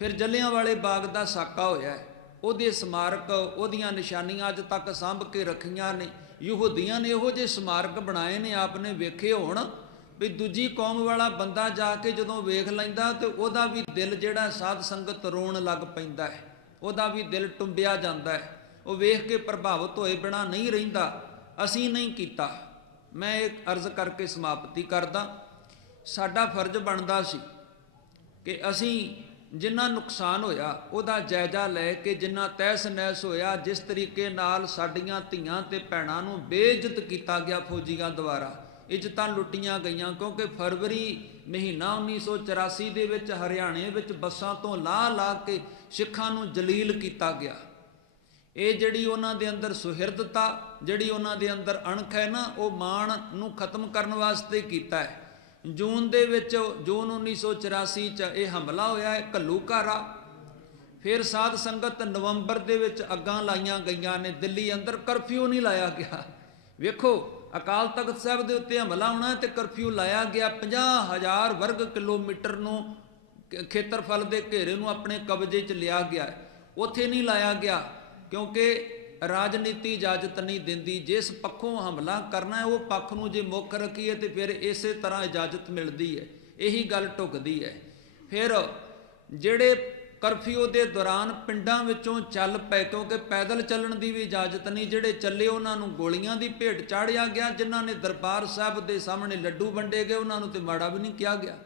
ਫਿਰ ਜਲਿਆਂਵਾਲੇ ਬਾਗ ਦਾ ਸਾਕਾ ਹੋਇਆ, ਉਹਦੇ ਸਮਾਰਕ, ਉਹਦੀਆਂ ਨਿਸ਼ਾਨੀਆਂ ਅੱਜ ਤੱਕ ਸਾਂਭ ਕੇ ਰੱਖੀਆਂ ਨੇ। ਯਹੂਦੀਆਂ ਨੇ ਇਹੋ ਜਿਹੇ ਸਮਾਰਕ ਬਣਾਏ ਨੇ, ਆਪਨੇ ਵੇਖੇ ਹੋਣ ਵੀ ਦੂਜੀ ਕੌਮ ਵਾਲਾ ਬੰਦਾ ਜਾ ਕੇ ਜਦੋਂ ਵੇਖ ਲੈਂਦਾ ਤੇ ਉਹਦਾ ਵੀ ਦਿਲ ਜਿਹੜਾ ਸਾਧ ਸੰਗਤ ਰੋਣ ਲੱਗ ਪੈਂਦਾ ਹੈ, ਉਹਦਾ ਵੀ ਦਿਲ ਟੁੰਬਿਆ ਜਾਂਦਾ ਹੈ, ਉਹ ਵੇਖ ਕੇ ਪ੍ਰਭਾਵਿਤ ਹੋਏ ਬਿਨਾ ਨਹੀਂ ਰਹਿੰਦਾ। ਅਸੀਂ ਨਹੀਂ ਕੀਤਾ। ਮੈਂ ਇੱਕ ਅਰਜ਼ ਕਰਕੇ ਸਮਾਪਤੀ ਕਰਦਾ। ਸਾਡਾ ਫਰਜ਼ ਬਣਦਾ ਸੀ ਕਿ ਅਸੀਂ ਜਿੰਨਾ ਨੁਕਸਾਨ ਹੋਇਆ ਉਹਦਾ ਜਾਇਜ਼ਾ ਲੈ ਕੇ, ਜਿੰਨਾ ਤਹਿਸ ਨਹਿਸ ਹੋਇਆ, ਜਿਸ ਤਰੀਕੇ ਨਾਲ ਸਾਡੀਆਂ ਧੀਆਂ ਤੇ ਭੈਣਾਂ ਨੂੰ ਬੇਇੱਜ਼ਤ ਕੀਤਾ ਗਿਆ ਫੌਜੀਆਂ ਦੁਆਰਾ, ਇੱਜ਼ਤਾਂ ਲੁੱਟੀਆਂ ਗਈਆਂ। ਕਿਉਂਕਿ ਫਰਵਰੀ ਮਹੀਨਾ 1984 ਦੇ ਵਿੱਚ ਹਰਿਆਣੇ ਵਿੱਚ ਬੱਸਾਂ ਤੋਂ ਲਾ ਕੇ ਸਿੱਖਾਂ ਨੂੰ ਜਲੀਲ ਕੀਤਾ ਗਿਆ। ਇਹ ਜਿਹੜੀ ਉਹਨਾਂ ਦੇ ਅੰਦਰ ਸੁਹਿਰਦਤਾ, ਜਿਹੜੀ ਉਹਨਾਂ ਦੇ ਅੰਦਰ ਅਣਖ ਹੈ ਨਾ, ਉਹ ਮਾਣ ਨੂੰ ਖਤਮ ਕਰਨ ਵਾਸਤੇ ਕੀਤਾ ਹੈ। ਜੂਨ ਦੇ ਵਿੱਚ, ਜੂਨ 1984 'ਚ ਇਹ ਹਮਲਾ ਹੋਇਆ ਹੈ ਘੱਲੂਘਾਰਾ। ਫਿਰ ਸਾਧ ਸੰਗਤ ਨਵੰਬਰ ਦੇ ਵਿੱਚ ਅੱਗਾਂ ਲਾਈਆਂ ਗਈਆਂ ਨੇ। ਦਿੱਲੀ ਅੰਦਰ ਕਰਫਿਊ ਨਹੀਂ ਲਾਇਆ ਗਿਆ। ਵੇਖੋ, ਅਕਾਲ ਤਖਤ ਸਾਹਿਬ ਦੇ ਉੱਤੇ ਹਮਲਾ ਹੋਣਾ ਤੇ ਕਰਫਿਊ ਲਾਇਆ ਗਿਆ। 50,000 ਵਰਗ ਕਿਲੋਮੀਟਰ ਨੂੰ ਖੇਤਰਫਲ ਦੇ ਘੇਰੇ ਨੂੰ ਆਪਣੇ ਕਬਜ਼ੇ 'ਚ ਲਿਆ ਗਿਆ। ਉੱਥੇ ਨਹੀਂ ਲਾਇਆ ਗਿਆ ਕਿਉਂਕਿ ਰਾਜਨੀਤੀ ਇਜਾਜ਼ਤ ਨਹੀਂ ਦਿੰਦੀ। ਜਿਸ ਪੱਖੋਂ ਹਮਲਾ ਕਰਨਾ ਹੈ ਉਹ ਪੱਖ ਨੂੰ ਜੇ ਮੁੱਖ ਰੱਖੀਏ ਤੇ ਫਿਰ ਇਸੇ ਤਰ੍ਹਾਂ ਇਜਾਜ਼ਤ ਮਿਲਦੀ ਹੈ। ਇਹੀ ਗੱਲ ਢੁਕਦੀ ਹੈ। ਫਿਰ ਜਿਹੜੇ ਕਰਫਿਊ ਦੇ ਦੌਰਾਨ ਪਿੰਡਾਂ ਵਿੱਚੋਂ ਚੱਲ ਪਏ, ਕਿਉਂਕਿ ਪੈਦਲ ਚੱਲਣ ਦੀ ਵੀ ਇਜਾਜ਼ਤ ਨਹੀਂ, ਜਿਹੜੇ ਚੱਲੇ ਉਹਨਾਂ ਨੂੰ ਗੋਲੀਆਂ ਦੀ ਭੇਟ ਚਾੜਿਆ ਗਿਆ। ਜਿਨ੍ਹਾਂ ਨੇ ਦਰਬਾਰ ਸਾਹਿਬ ਦੇ ਸਾਹਮਣੇ ਲੱਡੂ ਵੰਡੇ ਗਏ, ਉਹਨਾਂ ਨੂੰ ਤੇ ਮਾੜਾ ਵੀ ਨਹੀਂ ਕਿਹਾ ਗਿਆ।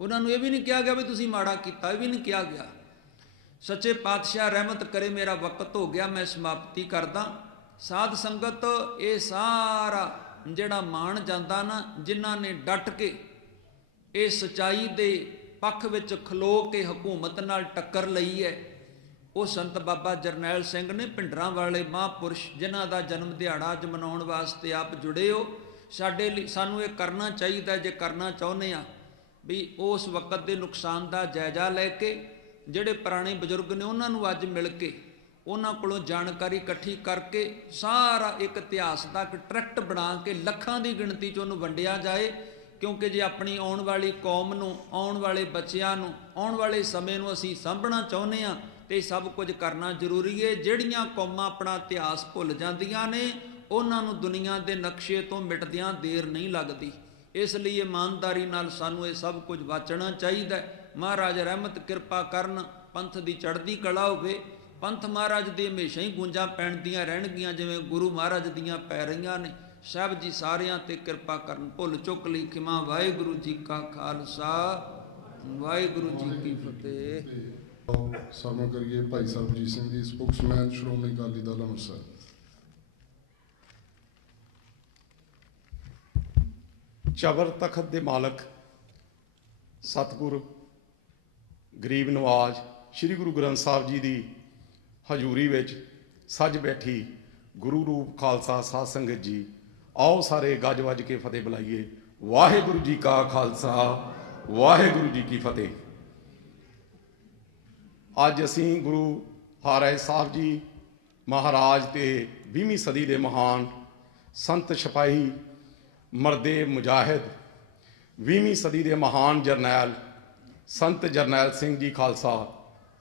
ਉਹਨਾਂ ਨੂੰ ਇਹ ਵੀ ਨਹੀਂ ਕਿਹਾ ਗਿਆ ਵੀ ਤੁਸੀਂ ਮਾੜਾ ਕੀਤਾ, ਇਹ ਵੀ ਨਹੀਂ ਕਿਹਾ ਗਿਆ। ਸੱਚੇ ਪਾਤਸ਼ਾਹ ਰਹਿਮਤ ਕਰੇ। ਮੇਰਾ ਵਕਤ ਹੋ ਗਿਆ, ਮੈਂ ਸਮਾਪਤੀ ਕਰਦਾ। ਸਾਧ ਸੰਗਤ, ਇਹ ਸਾਰਾ ਜਿਹੜਾ ਮਾਣ ਜਾਂਦਾ ਨਾ, ਜਿਨ੍ਹਾਂ ਨੇ ਡਟ ਕੇ ਇਹ ਸਚਾਈ ਦੇ ਪੱਖ ਵਿੱਚ ਖਲੋ ਕੇ ਹਕੂਮਤ ਨਾਲ ਟੱਕਰ ਲਈ ਹੈ, ਉਹ ਸੰਤ ਬਾਬਾ ਜਰਨੈਲ ਸਿੰਘ ਨੇ, ਭਿੰਡਰਾਂ ਵਾਲੇ ਮਹਾਂਪੁਰਸ਼, ਜਿਨ੍ਹਾਂ ਦਾ ਜਨਮ ਦਿਹਾੜਾ ਅੱਜ ਮਨਾਉਣ ਵਾਸਤੇ ਆਪ ਜੁੜੇ ਹੋ। ਸਾਡੇ ਲਈ, ਸਾਨੂੰ ਇਹ ਕਰਨਾ ਚਾਹੀਦਾ ਜੇ ਕਰਨਾ ਚਾਹੁੰਦੇ ਆ ਵੀ ਉਸ ਵਕਤ ਦੇ ਨੁਕਸਾਨ ਦਾ ਜਾਇਜ਼ਾ ਲੈ ਕੇ, ਜਿਹੜੇ ਪੁਰਾਣੇ ਬਜ਼ੁਰਗ ਨੇ ਉਹਨਾਂ ਨੂੰ ਅੱਜ ਮਿਲ ਕੇ, ਉਹਨਾਂ ਕੋਲੋਂ ਜਾਣਕਾਰੀ ਇਕੱਠੀ ਕਰਕੇ ਸਾਰਾ ਇੱਕ ਇਤਿਹਾਸ ਦਾ ਇੱਕ ਟਰੈਕਟ ਬਣਾ ਕੇ ਲੱਖਾਂ ਦੀ ਗਿਣਤੀ 'ਚ ਉਹਨੂੰ ਵੰਡਿਆ ਜਾਏ। ਕਿਉਂਕਿ ਜੇ ਆਪਣੀ ਆਉਣ ਵਾਲੀ ਕੌਮ ਨੂੰ, ਆਉਣ ਵਾਲੇ ਬੱਚਿਆਂ ਨੂੰ, ਆਉਣ ਵਾਲੇ ਸਮੇਂ ਨੂੰ ਅਸੀਂ ਸਾਂਭਣਾ ਚਾਹੁੰਦੇ ਹਾਂ ਤੇ ਸਭ ਕੁਝ ਕਰਨਾ ਜ਼ਰੂਰੀ ਹੈ। ਜਿਹੜੀਆਂ ਕੌਮਾਂ ਆਪਣਾ ਇਤਿਹਾਸ ਭੁੱਲ ਜਾਂਦੀਆਂ ਨੇ, ਉਹਨਾਂ ਨੂੰ ਦੁਨੀਆ ਦੇ ਨਕਸ਼ੇ ਤੋਂ ਮਿਟਦਿਆਂ ਦੇਰ ਨਹੀਂ ਲੱਗਦੀ। ਇਸ ਲਈ ਇਮਾਨਦਾਰੀ ਨਾਲ ਸਾਨੂੰ ਇਹ ਸਭ ਕੁਝ ਵਾਚਣਾ ਚਾਹੀਦਾ ਹੈ। ਮਹਾਰਾਜ ਰਹਿਮਤ ਕਿਰਪਾ ਕਰਨ, ਪੰਥ ਦੀ ਚੜ੍ਹਦੀ ਕਲਾ ਹੋਵੇ। ਪੰਥ ਮਹਾਰਾਜ ਦੀ ਹਮੇਸ਼ਾ ਹੀ ਗੂੰਜਾਂ ਪੈਣਦੀਆਂ ਰਹਿਣਗੀਆਂ ਜਿਵੇਂ ਗੁਰੂ ਮਹਾਰਾਜ ਦੀਆਂ ਪੈ ਰਹੀਆਂ ਨੇ। ਸਾਹਿਬ ਜੀ ਸਾਰਿਆਂ ਤੇ ਕਿਰਪਾ ਕਰਨ। ਭੁੱਲ ਚੁੱਕ ਲਈ ਖਿਮਾ। ਵਾਹਿਗੁਰੂ ਜੀ ਕਾ ਖਾਲਸਾ, ਵਾਹਿਗੁਰੂ ਜੀ ਕੀ ਫਤਿਹ। ਸਰਵਣ ਕਰੀਏ ਭਾਈ ਸਰਬਜੀਤ ਸਿੰਘ ਜੀ, ਸਪੋਕਸਮੈਨ ਸ਼੍ਰੋਮਣੀ ਅਕਾਲੀ ਦਲ ਅੰਮ੍ਰਿਤਸਰ। ਚਬਰ ਤਖਤ ਦੇ ਮਾਲਕ ਸਤਿਗੁਰ ਗਰੀਬ ਨਵਾਜ਼ ਸ੍ਰੀ ਗੁਰੂ ਗ੍ਰੰਥ ਸਾਹਿਬ ਜੀ ਦੀ ਹਜ਼ੂਰੀ ਵਿੱਚ ਸੱਜ ਬੈਠੀ ਗੁਰੂ ਰੂਪ ਖਾਲਸਾ ਸਾਧ ਸੰਗਤ ਜੀ, ਆਓ ਸਾਰੇ ਗੱਜ ਵੱਜ ਕੇ ਫਤਿਹ ਬੁਲਾਈਏ। ਵਾਹਿਗੁਰੂ ਜੀ ਕਾ ਖਾਲਸਾ, ਵਾਹਿਗੁਰੂ ਜੀ ਕੀ ਫਤਿਹ। ਅੱਜ ਅਸੀਂ ਗੁਰੂ ਹਰਿ ਸਾਹਿਬ ਜੀ ਮਹਾਰਾਜ ਤੇ 20ਵੀਂ ਸਦੀ ਦੇ ਮਹਾਨ ਸੰਤ ਸਿਪਾਹੀ, ਮਰਦੇ ਮੁਜਾਹਿਦ, 20ਵੀਂ ਸਦੀ ਦੇ ਮਹਾਨ ਜਰਨੈਲ ਸੰਤ ਜਰਨੈਲ ਸਿੰਘ ਜੀ ਖਾਲਸਾ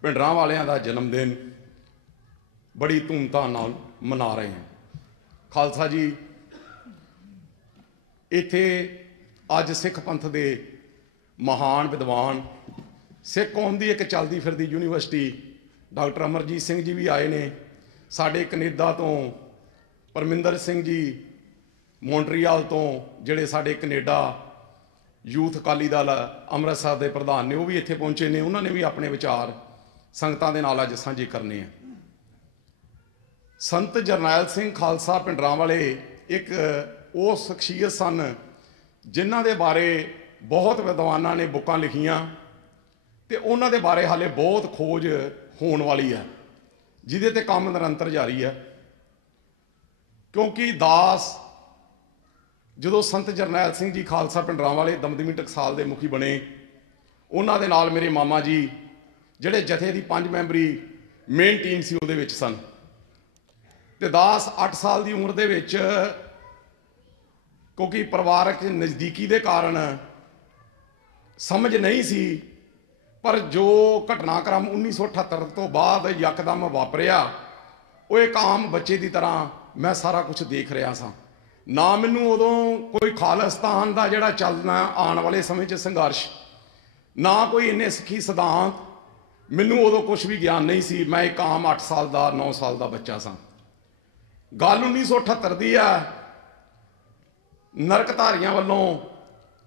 ਭਿੰਡਰਾਂ ਵਾਲਿਆਂ ਦਾ ਜਨਮ ਦਿਨ ਬੜੀ ਧੂਮਧਾਮ ਨਾਲ ਮਨਾ ਰਹੇ ਹਾਂ। ਖਾਲਸਾ ਜੀ, ਇੱਥੇ ਅੱਜ ਸਿੱਖ ਪੰਥ ਦੇ ਮਹਾਨ ਵਿਦਵਾਨ, ਸਿੱਖ ਕੌਮ ਦੀ ਇੱਕ ਚੱਲਦੀ ਫਿਰਦੀ ਯੂਨੀਵਰਸਿਟੀ, ਡਾਕਟਰ ਅਮਰਜੀਤ ਸਿੰਘ ਜੀ ਵੀ ਆਏ ਨੇ। ਸਾਡੇ ਕੈਨੇਡਾ ਤੋਂ ਪਰਮਿੰਦਰ ਸਿੰਘ ਜੀ, ਮੌਂਟਰੀਅਲ ਤੋਂ ਜਿਹੜੇ ਸਾਡੇ ਕੈਨੇਡਾ ਯੂਥ ਅਕਾਲੀ ਦਲ ਅੰਮ੍ਰਿਤਸਰ ਦੇ ਪ੍ਰਧਾਨ ਨੇ, ਉਹ ਵੀ ਇੱਥੇ ਪਹੁੰਚੇ ਨੇ। ਉਹਨਾਂ ਨੇ ਵੀ ਆਪਣੇ ਵਿਚਾਰ ਸੰਗਤਾਂ ਦੇ ਨਾਲ ਅੱਜ ਸਾਂਝੇ ਕਰਨੇ ਆ। ਸੰਤ ਜਰਨੈਲ ਸਿੰਘ ਖਾਲਸਾ ਭਿੰਡਰਾਂ ਵਾਲੇ ਇੱਕ ਉਹ ਸ਼ਖਸੀਅਤ ਸਨ ਜਿਨ੍ਹਾਂ ਦੇ ਬਾਰੇ ਬਹੁਤ ਵਿਦਵਾਨਾਂ ਨੇ ਬੁੱਕਾਂ ਲਿਖੀਆਂ ਤੇ ਉਹਨਾਂ ਦੇ ਬਾਰੇ ਹਾਲੇ ਬਹੁਤ ਖੋਜ ਹੋਣ ਵਾਲੀ ਹੈ, ਜਿਹਦੇ ਤੇ ਕੰਮ ਨਿਰੰਤਰ ਜਾਰੀ ਹੈ। ਕਿਉਂਕਿ ਦਾਸ ਜਦੋਂ ਸੰਤ ਜਰਨੈਲ ਸਿੰਘ ਜੀ ਖਾਲਸਾ ਭਿੰਡਰਾਂ ਵਾਲੇ ਦਮਦਮੀ ਟਕਸਾਲ ਦੇ ਮੁਖੀ ਬਣੇ, ਉਹਨਾਂ ਦੇ ਨਾਲ ਮੇਰੇ ਮਾਮਾ ਜੀ ਜਿਹੜੇ ਜਥੇ ਦੀ 5 ਮੈਂਬਰੀ ਮੇਨ ਟੀਮ ਸੀ ਉਹਦੇ ਵਿੱਚ ਸਨ। ਤੇ ਦਾਸ 8 ਸਾਲ ਦੀ ਉਮਰ ਦੇ ਵਿੱਚ ਕਿਉਂਕਿ ਪਰਿਵਾਰਕ ਨਜ਼ਦੀਕੀ ਦੇ ਕਾਰਨ ਸਮਝ ਨਹੀਂ ਸੀ, ਪਰ ਜੋ ਘਟਨਾਕ੍ਰਮ 1978 ਤੋਂ ਬਾਅਦ ਯਕਦਮ ਵਾਪਰਿਆ ਉਹ ਇੱਕ ਆਮ ਬੱਚੇ ਦੀ ਤਰ੍ਹਾਂ ਮੈਂ ਸਾਰਾ ਕੁਝ ਦੇਖ ਰਿਹਾ ਸਾਂ। ਨਾ ਮੈਨੂੰ ਉਦੋਂ ਕੋਈ ਖਾਲਿਸਤਾਨ ਦਾ ਜਿਹੜਾ ਚੱਲਣਾ ਆਉਣ ਵਾਲੇ ਸਮੇਂ 'ਚ ਸੰਘਰਸ਼, ਨਾ ਕੋਈ ਇੰਨੇ ਸਿੱਖੀ ਸਿਧਾਂਤ, ਮੈਨੂੰ ਉਦੋਂ ਕੁਝ ਵੀ ਗਿਆਨ ਨਹੀਂ ਸੀ। ਮੈਂ ਇੱਕ ਆਮ 8 ਸਾਲ ਦਾ 9 ਸਾਲ ਦਾ ਬੱਚਾ ਸਾਂ। ਗੱਲ 1978 ਦੀ ਆ। ਨਰਕਧਾਰੀਆਂ ਵੱਲੋਂ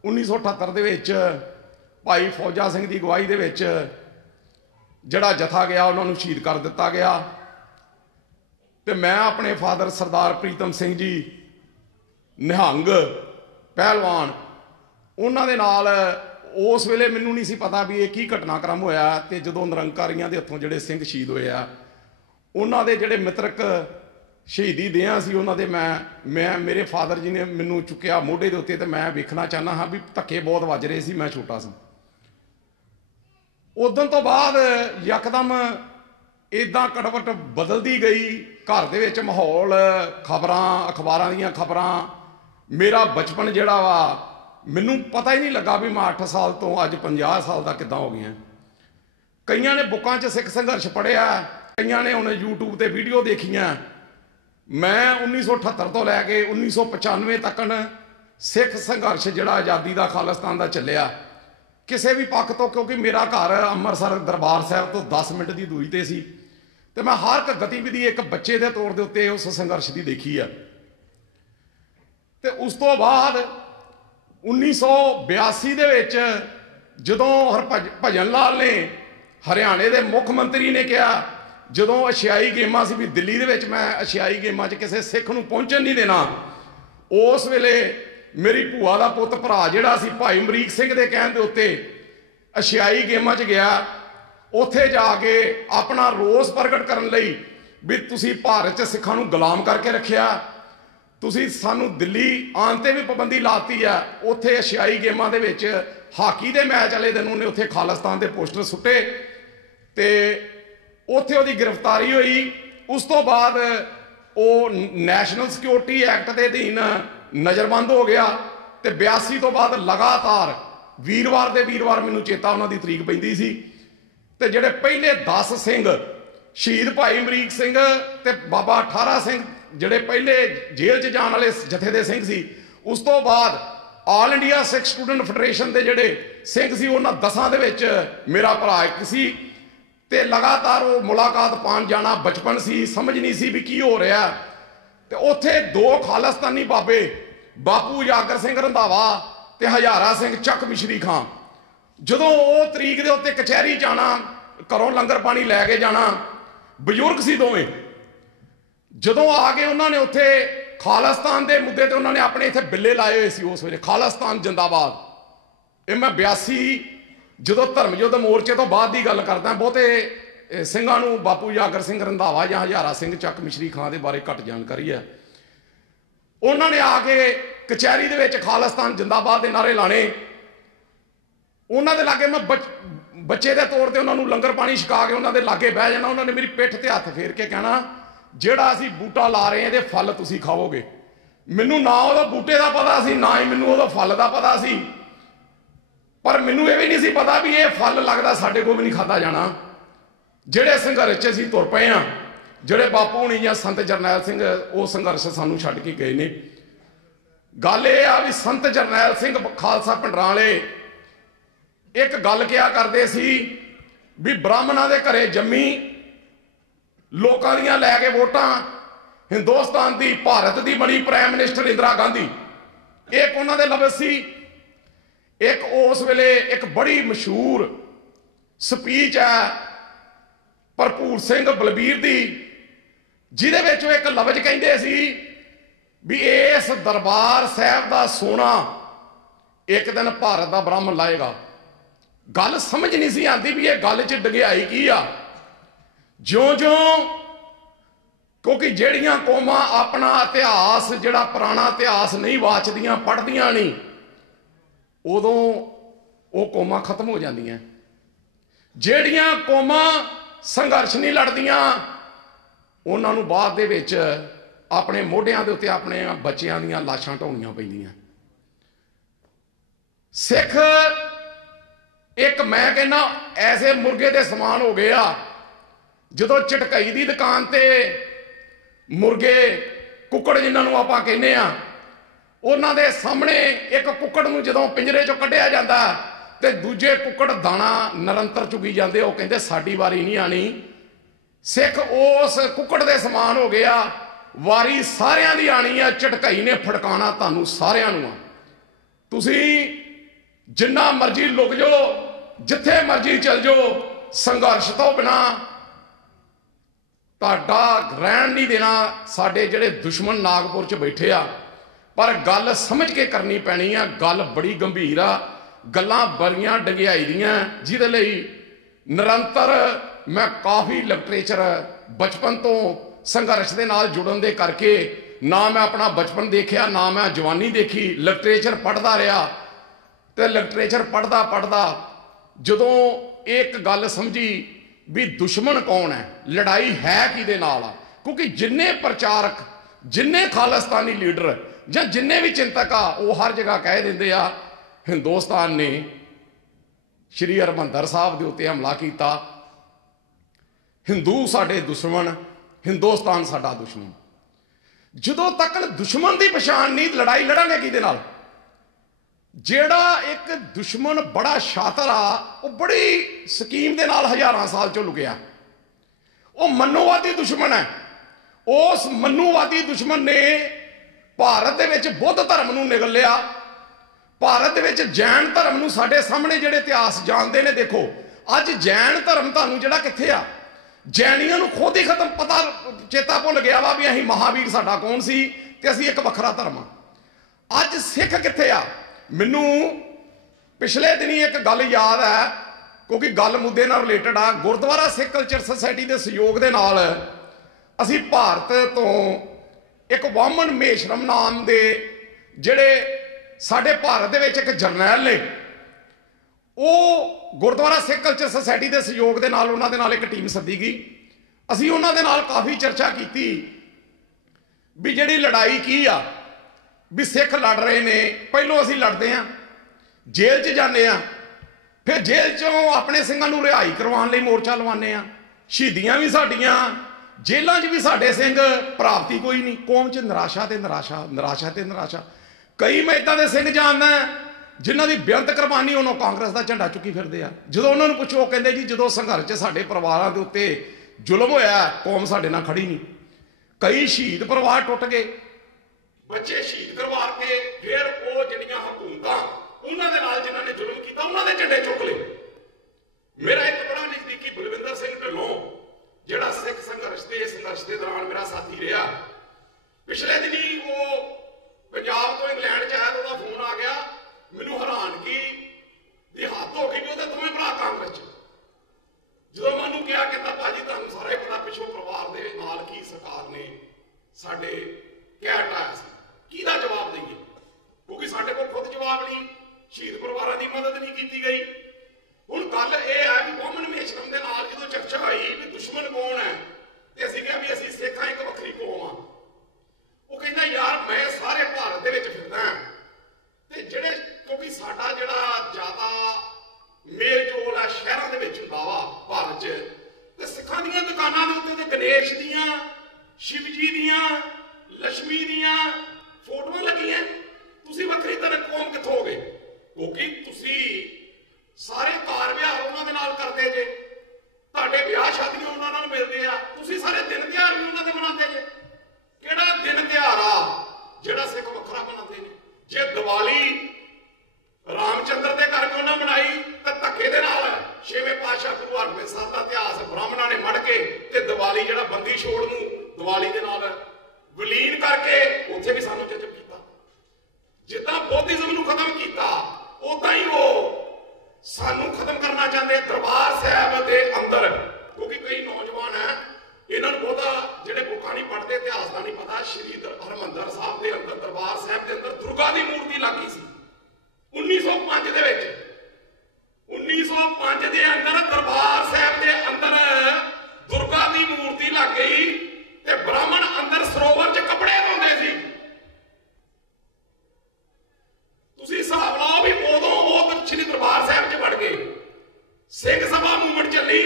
1978 ਦੇ ਵਿੱਚ ਭਾਈ ਫੌਜਾ ਸਿੰਘ ਦੀ ਅਗਵਾਈ ਦੇ ਵਿੱਚ ਜਿਹੜਾ ਜਥਾ ਗਿਆ ਉਹਨਾਂ ਨੂੰ ਸ਼ਹੀਦ ਕਰ ਦਿੱਤਾ ਗਿਆ। ਤੇ ਮੈਂ ਆਪਣੇ ਫਾਦਰ ਸਰਦਾਰ ਪ੍ਰੀਤਮ ਸਿੰਘ ਜੀ ਨਿਹੰਗ ਪਹਿਲਵਾਨ, ਉਹਨਾਂ ਦੇ ਨਾਲ ਉਸ ਵੇਲੇ ਮੈਨੂੰ ਨਹੀਂ ਸੀ ਪਤਾ ਵੀ ਇਹ ਕੀ ਘਟਨਾਕ੍ਰਮ ਹੋਇਆ। ਤੇ ਜਦੋਂ ਨਿਰੰਕਾਰੀਆਂ ਦੇ ਹੱਥੋਂ ਜਿਹੜੇ ਸਿੰਘ ਸ਼ਹੀਦ ਹੋਏ ਆ, ਉਹਨਾਂ ਦੇ ਜਿਹੜੇ ਮਿੱਤਰਕ ਸ਼ਹੀਦੀ ਦਿਆਂ ਸੀ ਉਹਨਾਂ ਦੇ ਮੈਂ ਮੇਰੇ ਫਾਦਰ ਜੀ ਨੇ ਮੈਨੂੰ ਚੁੱਕਿਆ ਮੋਢੇ ਦੇ ਉੱਤੇ, ਤੇ ਮੈਂ ਵੇਖਣਾ ਚਾਹੁੰਦਾ ਹਾਂ ਵੀ ਧੱਕੇ ਬਹੁਤ ਵੱਜ ਰਹੇ ਸੀ, ਮੈਂ ਛੋਟਾ ਸੀ। ਉਦੋਂ ਤੋਂ ਬਾਅਦ ਯਕਦਮ ਇਦਾਂ ਕੜਵਟ ਬਦਲਦੀ ਗਈ ਘਰ ਦੇ ਵਿੱਚ ਮਾਹੌਲ, ਖਬਰਾਂ, ਅਖਬਾਰਾਂ ਦੀਆਂ ਖਬਰਾਂ। ਮੇਰਾ ਬਚਪਨ ਜਿਹੜਾ ਵਾ ਮੈਨੂੰ ਪਤਾ ਹੀ ਨਹੀਂ ਲੱਗਾ ਵੀ ਮੈਂ 8 ਸਾਲ ਤੋਂ ਅੱਜ 50 ਸਾਲ ਦਾ ਕਿੱਦਾਂ ਹੋ ਗਿਆ। ਕਈਆਂ ਨੇ ਬੁੱਕਾਂ 'ਚ ਸਿੱਖ ਸੰਘਰਸ਼ ਪੜ੍ਹਿਆ, ਕਈਆਂ ਨੇ ਹੁਣ YouTube ਤੇ ਵੀਡੀਓ ਦੇਖੀਆਂ। ਮੈਂ 1978 ਤੋਂ ਲੈ ਕੇ 1995 ਤੱਕ ਸਿੱਖ ਸੰਘਰਸ਼ ਜਿਹੜਾ ਆਜ਼ਾਦੀ ਦਾ, ਖਾਲਿਸਤਾਨ ਦਾ ਚੱਲਿਆ ਕਿਸੇ ਵੀ ਪੱਖ ਤੋਂ, ਕਿਉਂਕਿ ਮੇਰਾ ਘਰ ਅੰਮ੍ਰਿਤਸਰ ਦਰਬਾਰ ਸਾਹਿਬ ਤੋਂ 10 ਮਿੰਟ ਦੀ ਦੂਰੀ ਤੇ ਸੀ। ਤੇ ਮੈਂ ਹਰ ਇੱਕ ਗਤੀਵਿਧੀ ਇੱਕ ਬੱਚੇ ਦੇ ਤੌਰ ਦੇ ਉੱਤੇ ਉਸ ਸੰਘਰਸ਼ ਦੀ ਦੇਖੀ ਆ। ਤੇ ਉਸ ਤੋਂ ਬਾਅਦ 1982 ਦੇ ਵਿੱਚ ਜਦੋਂ ਭਜਨ ਲਾਲ ਨੇ, ਹਰਿਆਣੇ ਦੇ ਮੁੱਖ ਮੰਤਰੀ ਨੇ ਕਿਹਾ, ਜਦੋਂ ਏਸ਼ੀਆਈ ਗੇਮਾਂ ਸੀ ਵੀ ਦਿੱਲੀ ਦੇ ਵਿੱਚ ਮੈਂ ਏਸ਼ੀਆਈ ਗੇਮਾਂ 'ਚ ਕਿਸੇ ਸਿੱਖ ਨੂੰ ਪਹੁੰਚਣ ਨਹੀਂ ਦੇਣਾ, ਉਸ ਵੇਲੇ ਮੇਰੀ ਭੂਆ ਦਾ ਪੁੱਤ ਭਰਾ ਜਿਹੜਾ ਸੀ ਭਾਈ ਅਮਰੀਕ ਸਿੰਘ ਦੇ ਕਹਿਣ ਦੇ ਉੱਤੇ ਏਸ਼ੀਆਈ ਗੇਮਾਂ 'ਚ ਗਿਆ। ਉੱਥੇ ਜਾ ਕੇ ਆਪਣਾ ਰੋਸ ਪ੍ਰਗਟ ਕਰਨ ਲਈ ਵੀ ਤੁਸੀਂ ਭਾਰਤ 'ਚ ਸਿੱਖਾਂ ਨੂੰ ਗੁਲਾਮ ਕਰਕੇ ਰੱਖਿਆ, ਤੁਸੀਂ ਸਾਨੂੰ ਦਿੱਲੀ ਆਉਣ ਤੇ ਵੀ ਪਾਬੰਦੀ ਲਾਤੀ ਆ। ਉੱਥੇ ਏਸ਼ੀਆਈ ਗੇਮਾਂ ਦੇ ਵਿੱਚ ਹਾਕੀ ਦੇ ਮੈਚ ਵਾਲੇ ਦਿਨ ਉਹਨੇ ਉੱਥੇ ਖਾਲਿਸਤਾਨ ਦੇ ਪੋਸਟਰ ਸੁੱਟੇ ਤੇ ਉੱਥੇ ਉਹਦੀ ਗ੍ਰਿਫਤਾਰੀ ਹੋਈ। ਉਸ ਤੋਂ ਬਾਅਦ ਉਹ ਨੈਸ਼ਨਲ ਸਿਕਿਉਰਿਟੀ ਐਕਟ ਦੇ ਅਧੀਨ ਨਜ਼ਰਬੰਦ ਹੋ ਗਿਆ। ਤੇ 82 ਤੋਂ ਬਾਅਦ ਲਗਾਤਾਰ ਵੀਰਵਾਰ ਦੇ ਵੀਰਵਾਰ, ਮੈਨੂੰ ਚੇਤਾ ਉਹਨਾਂ ਦੀ ਤਰੀਕ ਪੈਂਦੀ ਸੀ, ਤੇ ਜਿਹੜੇ ਪਹਿਲੇ 10 ਸਿੰਘ ਸ਼ਹੀਦ ਭਾਈ ਅਮਰੀਕ ਸਿੰਘ ਤੇ ਬਾਬਾ ਅਠਾਰਾ ਸਿੰਘ ਜਿਹੜੇ ਪਹਿਲੇ ਜੇਲ੍ਹ 'ਚ ਜਾਣ ਵਾਲੇ ਜਥੇ ਦੇ ਸਿੰਘ ਸੀ, ਉਸ ਤੋਂ ਬਾਅਦ ਆਲ ਇੰਡੀਆ ਸਿੱਖ ਸਟੂਡੈਂਟ ਫੈਡਰੇਸ਼ਨ ਦੇ ਜਿਹੜੇ ਸਿੰਘ ਸੀ, ਉਹਨਾਂ 10 ਦੇ ਵਿੱਚ ਮੇਰਾ ਭਰਾ ਇੱਕ ਸੀ। ਤੇ ਲਗਾਤਾਰ ਉਹ ਮੁਲਾਕਾਤ ਪਾਉਣ ਜਾਣਾ, ਬਚਪਨ ਸੀ, ਸਮਝ ਨਹੀਂ ਸੀ ਵੀ ਕੀ ਹੋ ਰਿਹਾ। ਤੇ ਉੱਥੇ 2 ਖਾਲਿਸਤਾਨੀ ਬਾਬੇ, ਬਾਪੂ ਉਜਾਗਰ ਸਿੰਘ ਰੰਧਾਵਾ ਤੇ ਹਜ਼ਾਰਾ ਸਿੰਘ ਚੱਕ ਮਿਸ਼ਰੀ ਖਾਂ, ਜਦੋਂ ਉਹ ਤਰੀਕ ਦੇ ਉੱਤੇ ਕਚਹਿਰੀ ਜਾਣਾ, ਘਰੋਂ ਲੰਗਰ ਪਾਣੀ ਲੈ ਕੇ ਜਾਣਾ, ਬਜ਼ੁਰਗ ਸੀ ਦੋਵੇਂ, ਜਦੋਂ ਆ ਕੇ ਉਹਨਾਂ ਨੇ ਉੱਥੇ ਖਾਲਿਸਤਾਨ ਦੇ ਮੁੱਦੇ ਤੇ ਉਹਨਾਂ ਨੇ ਆਪਣੇ ਇੱਥੇ ਬਿੱਲੇ ਲਾਏ ਹੋਏ ਸੀ। ਉਸ ਵੇਲੇ ਖਾਲਿਸਤਾਨ ਜਿੰਦਾਬਾਦ। ਇਹ ਮੈਂ 82 ਜਦੋਂ ਧਰਮ ਯੁੱਧ ਮੋਰਚੇ ਤੋਂ ਬਾਅਦ ਦੀ ਗੱਲ ਕਰਦਾ। ਬਹੁਤੇ ਸਿੰਘਾਂ ਨੂੰ ਬਾਪੂ ਉਜਾਗਰ ਸਿੰਘ ਰੰਧਾਵਾ ਜਾਂ ਹਜ਼ਾਰਾ ਸਿੰਘ ਚੱਕ ਮਿਸ਼ਰੀ ਖਾਂ ਦੇ ਬਾਰੇ ਘੱਟ ਜਾਣਕਾਰੀ ਹੈ। ਉਹਨਾਂ ਨੇ ਆ ਕੇ ਕਚਹਿਰੀ ਦੇ ਵਿੱਚ ਖਾਲਿਸਤਾਨ ਜਿੰਦਾਬਾਦ ਦੇ ਨਾਅਰੇ ਲਾਣੇ। ਉਹਨਾਂ ਦੇ ਲਾਗੇ ਮੈਂ ਬੱਚੇ ਦੇ ਤੌਰ ਤੇ ਉਹਨਾਂ ਨੂੰ ਲੰਗਰ ਪਾਣੀ ਛਕਾ ਕੇ ਉਹਨਾਂ ਦੇ ਲਾਗੇ ਬਹਿ ਜਾਣਾ। ਉਹਨਾਂ ਨੇ ਮੇਰੀ ਪਿੱਠ ਤੇ ਹੱਥ ਫੇਰ ਕੇ ਕਹਿਣਾ, ਜਿਹੜਾ ਅਸੀਂ ਬੂਟਾ ਲਾ ਰਹੇ ਹਾਂ ਇਹਦੇ ਫਲ ਤੁਸੀਂ ਖਾਓਗੇ। ਮੈਨੂੰ ਨਾ ਉਹਦਾ ਬੂਟੇ ਦਾ ਪਤਾ ਸੀ, ਨਾ ਹੀ ਮੈਨੂੰ ਉਹਦਾ ਫਲ ਦਾ ਪਤਾ ਸੀ, ਪਰ ਮੈਨੂੰ ਇਹ ਵੀ ਨਹੀਂ ਸੀ ਪਤਾ ਵੀ ਇਹ ਫਲ ਲੱਗਦਾ ਸਾਡੇ ਕੋਲ ਵੀ ਨਹੀਂ ਖਾਧਾ ਜਾਣਾ। ਜਿਹੜੇ ਸੰਘਰਸ਼ 'ਚ ਅਸੀਂ ਤੁਰ ਪਏ ਹਾਂ, ਜਿਹੜੇ ਬਾਪੂ ਹੁਣੀ ਜਾਂ ਸੰਤ ਜਰਨੈਲ ਸਿੰਘ ਉਹ ਸੰਘਰਸ਼ ਸਾਨੂੰ ਛੱਡ ਕੇ ਗਏ ਨੇ। ਗੱਲ ਇਹ ਆ ਵੀ ਸੰਤ ਜਰਨੈਲ ਸਿੰਘ ਖਾਲਸਾ ਪਿੰਡਰਾਂ ਵਾਲੇ ਇੱਕ ਗੱਲ ਕਿਹਾ ਕਰਦੇ ਸੀ ਵੀ ਬ੍ਰਾਹਮਣਾਂ ਦੇ ਘਰੇ ਜੰਮੀ, ਲੋਕਾਂ ਦੀਆਂ ਲੈ ਕੇ ਵੋਟਾਂ, ਹਿੰਦੁਸਤਾਨ ਦੀ, ਭਾਰਤ ਦੀ ਬਣੀ ਪ੍ਰਾਈਮ ਮਿਨਿਸਟਰ ਇੰਦਰਾ ਗਾਂਧੀ। ਇੱਕ ਉਹਨਾਂ ਦੇ ਲਫ਼ਜ਼ ਸੀ। ਇੱਕ ਉਸ ਵੇਲੇ ਇੱਕ ਬੜੀ ਮਸ਼ਹੂਰ ਸਪੀਚ ਹੈ ਭਰਪੂਰ ਸਿੰਘ ਬਲਬੀਰ ਦੀ, ਜਿਹਦੇ ਵਿੱਚ ਉਹ ਇੱਕ ਲਫ਼ਜ਼ ਕਹਿੰਦੇ ਸੀ ਵੀ ਇਸ ਦਰਬਾਰ ਸਾਹਿਬ ਦਾ ਸੋਨਾ ਇੱਕ ਦਿਨ ਭਾਰਤ ਦਾ ਬ੍ਰਾਹਮਣ ਲਾਏਗਾ। ਗੱਲ ਸਮਝ ਨਹੀਂ ਸੀ ਆਉਂਦੀ ਵੀ ਇਹ ਗੱਲ 'ਚ ਡਗਿਆਈ ਕੀ ਆ। ਜਿਉਂ-ਜਿਉਂ, ਕਿਉਂਕਿ ਜਿਹੜੀਆਂ ਕੌਮਾਂ ਆਪਣਾ ਇਤਿਹਾਸ, ਜਿਹੜਾ ਪੁਰਾਣਾ ਇਤਿਹਾਸ ਨਹੀਂ ਵਾਚਦੀਆਂ, ਪੜ੍ਹਦੀਆਂ ਨਹੀਂ, ਉਦੋਂ ਉਹ ਕੌਮਾਂ ਖਤਮ ਹੋ ਜਾਂਦੀਆਂ। ਜਿਹੜੀਆਂ ਕੌਮਾਂ ਸੰਘਰਸ਼ ਨਹੀਂ ਲੜਦੀਆਂ ਉਹਨਾਂ ਨੂੰ ਬਾਅਦ ਦੇ ਵਿੱਚ ਆਪਣੇ ਮੋਢਿਆਂ ਦੇ ਉੱਤੇ ਆਪਣੇ ਬੱਚਿਆਂ ਦੀਆਂ ਲਾਸ਼ਾਂ ਢਾਉਣੀਆਂ ਪੈਂਦੀਆਂ। ਸਿੱਖ ਇੱਕ ਮੈਂ ਕਹਿੰਦਾ ਐਸੇ ਮੁਰਗੇ ਦੇ ਸਮਾਨ ਹੋ ਗਏ ਆ, ਜਦੋਂ ਝਟਕਈ ਦੀ ਦੁਕਾਨ ਤੇ ਮੁਰਗੇ ਕੁੱਕੜ ਜਿਨ੍ਹਾਂ ਨੂੰ ਆਪਾਂ ਕਹਿੰਦੇ ਆ, ਉਹਨਾਂ ਦੇ ਸਾਹਮਣੇ ਇੱਕ ਕੁੱਕੜ ਨੂੰ ਜਦੋਂ ਪਿੰਜਰੇ ਚੋਂ ਕੱਢਿਆ ਜਾਂਦਾ ਤੇ ਦੂਜੇ ਕੁੱਕੜ ਦਾਣਾ ਨਿਰੰਤਰ ਚੁਗੀ ਜਾਂਦੇ, ਉਹ ਕਹਿੰਦੇ ਸਾਡੀ ਵਾਰੀ ਨਹੀਂ ਆਣੀ। ਸਿੱਖ ਉਸ ਕੁੱਕੜ ਦੇ ਸਮਾਨ ਹੋ ਗਿਆ, ਵਾਰੀ ਸਾਰਿਆਂ ਦੀ ਆਣੀ ਆ, ਝਟਕਈ ਨੇ ਫੜਕਾਣਾ ਤੁਹਾਨੂੰ ਸਾਰਿਆਂ ਨੂੰ ਆ। ਤੁਸੀਂ ਜਿੰਨਾ ਮਰਜ਼ੀ ਲੁਕ ਜਾਓ, ਜਿੱਥੇ ਮਰਜ਼ੀ ਚਲ ਜਾਓ, ਸੰਘਰਸ਼ ਤੋਂ ਬਿਨਾ ਤੁਹਾਡਾ ਰਹਿਣ ਨਹੀਂ ਦੇਣਾ। ਸਾਡੇ ਜਿਹੜੇ ਦੁਸ਼ਮਣ ਨਾਗਪੁਰ 'ਚ ਬੈਠੇ ਆ, ਪਰ ਗੱਲ ਸਮਝ ਕੇ ਕਰਨੀ ਪੈਣੀ ਆ। ਗੱਲ ਬੜੀ ਗੰਭੀਰ ਆ, ਗੱਲਾਂ ਬੜੀਆਂ ਡੰਗਿਆਈ ਦੀਆਂ, ਜਿਹਦੇ ਲਈ ਨਿਰੰਤਰ ਮੈਂ ਕਾਫੀ ਲਿਟਰੇਚਰ ਬਚਪਨ ਤੋਂ ਸੰਘਰਸ਼ ਦੇ ਨਾਲ ਜੁੜਨ ਦੇ ਕਰਕੇ, ਨਾ ਮੈਂ ਆਪਣਾ ਬਚਪਨ ਦੇਖਿਆ ਨਾ ਮੈਂ ਜਵਾਨੀ ਦੇਖੀ, ਲਿਟਰੇਚਰ ਪੜ੍ਹਦਾ ਰਿਹਾ। ਤੇ ਲਿਟਰੇਚਰ ਪੜ੍ਹਦਾ ਪੜ੍ਹਦਾ ਜਦੋਂ ਇੱਕ ਗੱਲ ਸਮਝੀ ਵੀ ਦੁਸ਼ਮਣ ਕੌਣ ਹੈ, ਲੜਾਈ ਹੈ ਕਿਹਦੇ ਨਾਲ ਆ, ਕਿਉਂਕਿ ਜਿੰਨੇ ਪ੍ਰਚਾਰਕ, ਜਿੰਨੇ ਖਾਲਿਸਤਾਨੀ ਲੀਡਰ ਜਾਂ ਜਿੰਨੇ ਵੀ ਚਿੰਤਕ ਆ, ਉਹ ਹਰ ਜਗ੍ਹਾ ਕਹਿ ਦਿੰਦੇ ਆ ਹਿੰਦੁਸਤਾਨ ਨੇ ਸ਼੍ਰੀ ਹਰਿਮੰਦਰ ਸਾਹਿਬ ਦੇ ਉੱਤੇ ਹਮਲਾ ਕੀਤਾ, ਹਿੰਦੂ ਸਾਡੇ ਦੁਸ਼ਮਣ, ਹਿੰਦੁਸਤਾਨ ਸਾਡਾ ਦੁਸ਼ਮਣ। ਜਦੋਂ ਤੱਕ ਦੁਸ਼ਮਣ ਦੀ ਪਛਾਣ ਨਹੀਂ, ਲੜਾਈ ਲੜਾਂਗੇ ਕਿਹਦੇ ਨਾਲ? ਜਿਹੜਾ ਇੱਕ ਦੁਸ਼ਮਣ ਬੜਾ ਸ਼ਾਤਰ ਆ, ਉਹ ਬੜੀ ਸਕੀਮ ਦੇ ਨਾਲ ਹਜ਼ਾਰਾਂ ਸਾਲ ਚੋਂ ਲੁਕਿਆ, ਉਹ ਮਨੋਵਾਦੀ ਦੁਸ਼ਮਣ ਹੈ। ਉਸ ਮਨੋਵਾਦੀ ਦੁਸ਼ਮਣ ਨੇ ਭਾਰਤ ਦੇ ਵਿੱਚ ਬੁੱਧ ਧਰਮ ਨੂੰ ਨਿਗਲ ਲਿਆ, ਭਾਰਤ ਦੇ ਵਿੱਚ ਜੈਨ ਧਰਮ ਨੂੰ। ਸਾਡੇ ਸਾਹਮਣੇ ਜਿਹੜੇ ਇਤਿਹਾਸ ਜਾਣਦੇ ਨੇ, ਦੇਖੋ ਅੱਜ ਜੈਨ ਧਰਮ ਤੁਹਾਨੂੰ ਜਿਹੜਾ ਕਿੱਥੇ ਆ, ਜੈਨੀਆਂ ਨੂੰ ਖੁਦ ਹੀ ਖਤਮ ਪਤਾ, ਚੇਤਾ ਭੁੱਲ ਗਿਆ ਵਾ ਵੀ ਅਸੀਂ ਮਹਾਵੀਰ ਸਾਡਾ ਕੌਣ ਸੀ ਤੇ ਅਸੀਂ ਇੱਕ ਵੱਖਰਾ ਧਰਮ ਆ। ਅੱਜ ਸਿੱਖ ਕਿੱਥੇ ਆ? ਮੈਨੂੰ ਪਿਛਲੇ ਦਿਨੀ ਇੱਕ ਗੱਲ ਯਾਦ ਹੈ, ਕਿਉਂਕਿ ਗੱਲ ਮੁੱਦੇ ਨਾਲ ਰਿਲੇਟਡ ਆ। ਗੁਰਦੁਆਰਾ ਸਿੱਖ ਕਲਚਰ ਸੁਸਾਇਟੀ ਦੇ ਸਹਿਯੋਗ ਦੇ ਨਾਲ ਅਸੀਂ ਭਾਰਤ ਤੋਂ ਇੱਕ ਵਾਮਨ ਮਹੇਸ਼ਰਮ ਨਾਮ ਦੇ ਜਿਹੜੇ ਸਾਡੇ ਭਾਰਤ ਦੇ ਵਿੱਚ ਇੱਕ ਜਰਨੈਲ ਨੇ, ਉਹ ਗੁਰਦੁਆਰਾ ਸਿੱਖ ਕਲਚਰ ਸੁਸਾਇਟੀ ਦੇ ਸਹਿਯੋਗ ਦੇ ਨਾਲ ਉਹਨਾਂ ਦੇ ਨਾਲ ਇੱਕ ਟੀਮ ਸੱਦੀ ਗਈ। ਅਸੀਂ ਉਹਨਾਂ ਦੇ ਨਾਲ ਕਾਫੀ ਚਰਚਾ ਕੀਤੀ ਵੀ ਜਿਹੜੀ ਲੜਾਈ ਕੀ ਆ, ਵੀ ਸਿੱਖ ਲੜ ਰਹੇ ਨੇ। ਪਹਿਲੋਂ ਅਸੀਂ ਲੜਦੇ ਹਾਂ, ਜੇਲ੍ਹ 'ਚ ਜਾਂਦੇ ਹਾਂ, ਫਿਰ ਜੇਲ੍ਹ 'ਚੋਂ ਆਪਣੇ ਸਿੰਘਾਂ ਨੂੰ ਰਿਹਾਈ ਕਰਵਾਉਣ ਲਈ ਮੋਰਚਾ ਲਵਾਉਂਦੇ ਹਾਂ। ਸ਼ਹੀਦੀਆਂ ਵੀ ਸਾਡੀਆਂ, ਜੇਲ੍ਹਾਂ 'ਚ ਵੀ ਸਾਡੇ ਸਿੰਘ, ਪ੍ਰਾਪਤੀ ਕੋਈ ਨਹੀਂ। ਕੌਮ 'ਚ ਨਿਰਾਸ਼ਾ ਤੇ ਨਿਰਾਸ਼ਾ, ਨਿਰਾਸ਼ਾ ਤੇ ਨਿਰਾਸ਼ਾ। ਕਈ ਮੈਂ ਇੱਦਾਂ ਦੇ ਸਿੰਘ ਜਾਣਦਾ ਜਿਨ੍ਹਾਂ ਦੀ ਬੇਅੰਤ ਕੁਰਬਾਨੀ ਉਹਨੂੰ ਕਾਂਗਰਸ ਦਾ ਝੰਡਾ ਚੁੱਕੀ ਫਿਰਦੇ ਆ। ਜਦੋਂ ਉਹਨਾਂ ਨੂੰ ਪੁੱਛੋ, ਉਹ ਕਹਿੰਦੇ ਜੀ ਜਦੋਂ ਸੰਘਰਸ਼ 'ਚ ਸਾਡੇ ਪਰਿਵਾਰਾਂ ਦੇ ਉੱਤੇ ਜ਼ੁਲਮ ਹੋਇਆ, ਕੌਮ ਸਾਡੇ ਨਾਲ ਖੜੀ ਨਹੀਂ। ਕਈ ਸ਼ਹੀਦ ਪਰਿਵਾਰ ਟੁੱਟ ਗਏ, ਬੱਚੇ ਸ਼ਹੀਦ ਕਰਵਾ ਕੇ ਫਿਰ ਉਹ ਜਿਹੜੀਆਂ ਹਕੂਮਤਾਂ ਉਹਨਾਂ ਦੇ ਨਾਲ ਜਿਨ੍ਹਾਂ ਨੇ ਜ਼ੁਲਮ ਕੀਤਾ, ਉਹਨਾਂ ਦੇ ਝੰਡੇ ਚੁੱਕ ਲਏ। ਮੇਰਾ ਇੱਕ ਬੜਾ ਨਜ਼ਦੀਕੀ ਬਲਵਿੰਦਰ ਸਿੰਘ ਢਿੱਲੋਂ, ਜਿਹੜਾ ਸਿੱਖ ਸੰਘਰਸ਼ ਦੇ ਦੌਰਾਨ ਮੇਰਾ ਸਾਥੀ ਰਿਹਾ, ਪਿਛਲੇ ਦਿਨੀ ਉਹ ਪੰਜਾਬ ਤੋਂ ਇੰਗਲੈਂਡ 'ਚ ਆਇਆ, ਉਹਦਾ ਫੋਨ ਆ ਗਿਆ। ਮੈਨੂੰ ਹੈਰਾਨਗੀ ਦੀ ਹੱਦ ਹੋ ਗਈ ਵੀ ਉਹਦੇ ਦੋਵੇਂ ਭਰਾ ਕਾਂਗਰਸ 'ਚ। ਜਦੋਂ ਮੈਂ ਉਹਨੂੰ ਕਿਹਾ, ਕਹਿੰਦਾ ਭਾਜੀ ਤੁਹਾਨੂੰ ਸਾਰਾ ਹੀ ਪਤਾ ਪਿੱਛੋਂ ਪਰਿਵਾਰ ਦੇ ਨਾਲ ਕੀ ਸਰਕਾਰ ਨੇ ਸਾਡੇ ਕਹਿ ਹਟਾਇਆ ਸੀ, ਕਿਹਦਾ ਜਵਾਬ ਦਈਏ? ਕਿਉਂਕਿ ਸਾਡੇ ਕੋਲ ਖੁਦ ਜਵਾਬ ਨਹੀਂ, ਸ਼ਹੀਦ ਪਰਿਵਾਰਾਂ ਦੀ ਮਦਦ ਨਹੀਂ ਕੀਤੀ ਗਈ। ਹੁਣ ਗੱਲ ਇਹ ਹੈ ਵੀ ਵਾਮਨ ਮਹੇਸ਼ਰਮ ਦੇ ਨਾਲ ਜਦੋਂ ਚਰਚਾ ਹੋਈ ਵੀ ਦੁਸ਼ਮਣ ਕੌਣ ਹੈ, ਤੇ ਅਸੀਂ ਕਿਹਾ ਵੀ ਅਸੀਂ ਸਿੱਖਾਂ ਇੱਕ ਵੱਖਰੀ ਕੌਮ ਆ। ਉਹ ਕਹਿੰਦਾ ਯਾਰ ਮੈਂ ਸਾਰੇ ਭਾਰਤ ਦੇ ਵਿੱਚ ਫਿਰਦਾ ਤੇ ਜਿਹੜੇ, ਕਿਉਂਕਿ ਸਾਡਾ ਜਿਹੜਾ ਜ਼ਿਆਦਾ ਮੇਲ ਜੋਲ ਆ ਸ਼ਹਿਰਾਂ ਦੇ ਵਿੱਚ ਹੁੰਦਾ ਵਾ ਭਾਰਤ 'ਚ, ਤੇ ਸਿੱਖਾਂ ਦੀਆਂ ਦੁਕਾਨਾਂ ਦੇ ਉੱਤੇ ਤੇ ਗਣੇਸ਼ ਦੀਆਂ, ਸ਼ਿਵ ਜੀ ਦੀਆਂ, ਲక్ష్ਮੀ ਦੀਆਂ ਫੋਟੋਆਂ ਲੱਗੀਆਂ। ਤੁਸੀਂ ਵੱਖਰੀ ਤਰ੍ਹਾਂ ਕੌਮ ਕਿੱਥੋਂ ਹੋ ਗਏ? ਕਿਉਂਕਿ ਤੁਸੀਂ ਸਾਰੇ ਕਾਰ ਵਿਆਹ ਉਹਨਾਂ ਦੇ ਨਾਲ ਕਰਦੇ ਜੇ, ਤੁਹਾਡੇ ਵਿਆਹ ਸ਼ਾਦੀਆਂ ਉਹਨਾਂ ਨਾਲ ਮਿਲਦੇ ਆ, ਤੁਸੀਂ ਸਾਰੇ ਦਿਨ ਤਿਉਹਾਰ ਵੀ ਉਹਨਾਂ ਦੇ ਮਨਾਉਂਦੇ ਜੇ। ਕਿਹੜਾ ਦਿਨ ਤਿਉਹਾਰ ਆ ਜਿਹੜਾ ਸਿੱਖ ਵੱਖਰਾ ਮਨਾਉਂਦੇ ਨੇ? ਜੇ ਦੀਵਾਲੀ ਰਾਮਚੰਦਰ ਦੇ ਕਰਕੇ ਉਹਨਾਂ ਬਣਾਈ ਤਾਂ ਧੱਕੇ ਦੇ ਨਾਲ 6ਵੇਂ ਪਾਤਸ਼ਾਹ ਗੁਰੂ ਹਰਗੋਬਿੰਦ ਸਾਹਿਬ ਦਾ ਇਤਿਹਾਸ ਬ੍ਰਾਹਮਣਾਂ ਨੇ ਮੜ ਕੇ ਤੇ ਦੀਵਾਲੀ ਜਿਹੜਾ ਬੰਦੀ ਛੋੜ ਨੂੰ ਦੀਵਾਲੀ ਦੇ ਨਾਲ ਵਿਲੀਨ ਕਰਕੇ ਉੱਥੇ ਵੀ ਸਾਨੂੰ ਜਜ਼ਬ ਕੀਤਾ। ਜਿੱਦਾਂ ਬੌਧਿਜ਼ਮ ਨੂੰ ਖਤਮ ਕੀਤਾ, ਉਦਾਂ ਹੀ ਉਹ ਸਾਨੂੰ ਖਤਮ ਕਰਨਾ ਚਾਹੁੰਦੇ ਦਰਬਾਰ ਸਾਹਿਬ ਦੇ ਅੰਦਰ। ਕਿਉਂਕਿ ਕਈ ਨੌਜਵਾਨ ਹੈ, ਇਹਨਾਂ ਨੂੰ ਬਹੁਤਾ ਜਿਹੜੇ ਬੁੱਕਾਂ ਨਹੀਂ ਪੜ੍ਹਦੇ, ਇਤਿਹਾਸ ਦਾ ਨਹੀਂ ਪਤਾ। ਸ਼੍ਰੀ ਹਰਿਮੰਦਰ ਸਾਹਿਬ ਦੇ ਅੰਦਰ, ਦਰਬਾਰ ਸਾਹਿਬ ਦੇ ਅੰਦਰ ਦੁਰਗਾ ਦੀ ਮੂਰਤੀ ਲੱਗੀ ਸੀ 1905 ਦੇ ਵਿੱਚ। 1905 ਦੇ ਅੰਦਰ ਦਰਬਾਰ ਬ੍ਰਾਹਮਣ ਅੰਦਰ ਸਰੋਵਰ 'ਚ ਕੱਪੜੇ ਧੋਂਦੇ ਸੀ। ਤੁਸੀਂ ਹਿਸਾਬ ਲਾਓ ਵੀ ਉਦੋਂ ਉਹ ਸ੍ਰੀ ਦਰਬਾਰ ਸਾਹਿਬ 'ਚ ਵੜ ਗਏ। ਸਿੰਘ ਸਭਾ ਮੂਵਮੈਂਟ ਚੱਲੀ,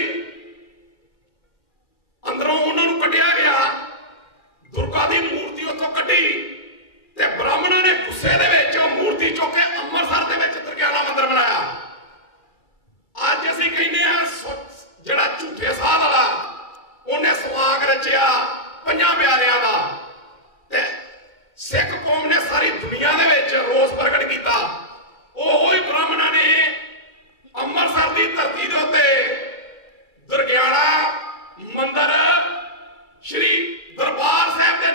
ਅੰਦਰੋਂ ਉਹਨਾਂ ਨੂੰ ਕੱਢਿਆ ਗਿਆ, ਦੁਰਗਾ ਦੀ ਮੂਰਤੀ ਉੱਥੋਂ ਕੱਢੀ ਤੇ ਬ੍ਰਾਹਮਣਾਂ ਨੇ ਗੁੱਸੇ ਦੇ ਵਿੱਚ ਉਹ ਮੂਰਤੀ ਚੁੱਕ ਕੇ ਅੰਮ੍ਰਿਤਸਰ ਦੇ ਵਿੱਚ ਦੁਰਗਿਆਣਾ ਮੰਦਿਰ ਬਣਾਇਆ। ਅੱਜ ਅਸੀਂ ਕਹਿੰਦੇ ਆ ਜਿਹੜਾ ਝੂਠੇ ਸਾਹ ਵਾਲਾ ਉਹਨੇ ਸਵਾਗ ਰਚਿਆ ਪੰਜਾਂ ਪਿਆਰਿਆਂ ਦਾ, ਤੇ ਸਿੱਖ ਕੌਮ ਨੇ ਸਾਰੀ ਦੁਨੀਆ ਦੇ ਵਿੱਚ ਰੋਸ ਪ੍ਰਗਟ ਕੀਤਾ। ਉਹ ਹੀ ਬ੍ਰਾਹਮਣਾਂ ਨੇ ਅੰਮ੍ਰਿਤਸਰ ਦੀ ਧਰਤੀ ਦੇ ਉੱਤੇ ਦੁਰਗਿਆਣਾ ਮੰਦਿਰ ਸ਼੍ਰੀ ਦਰਬਾਰ ਸਾਹਿਬ ਦੇ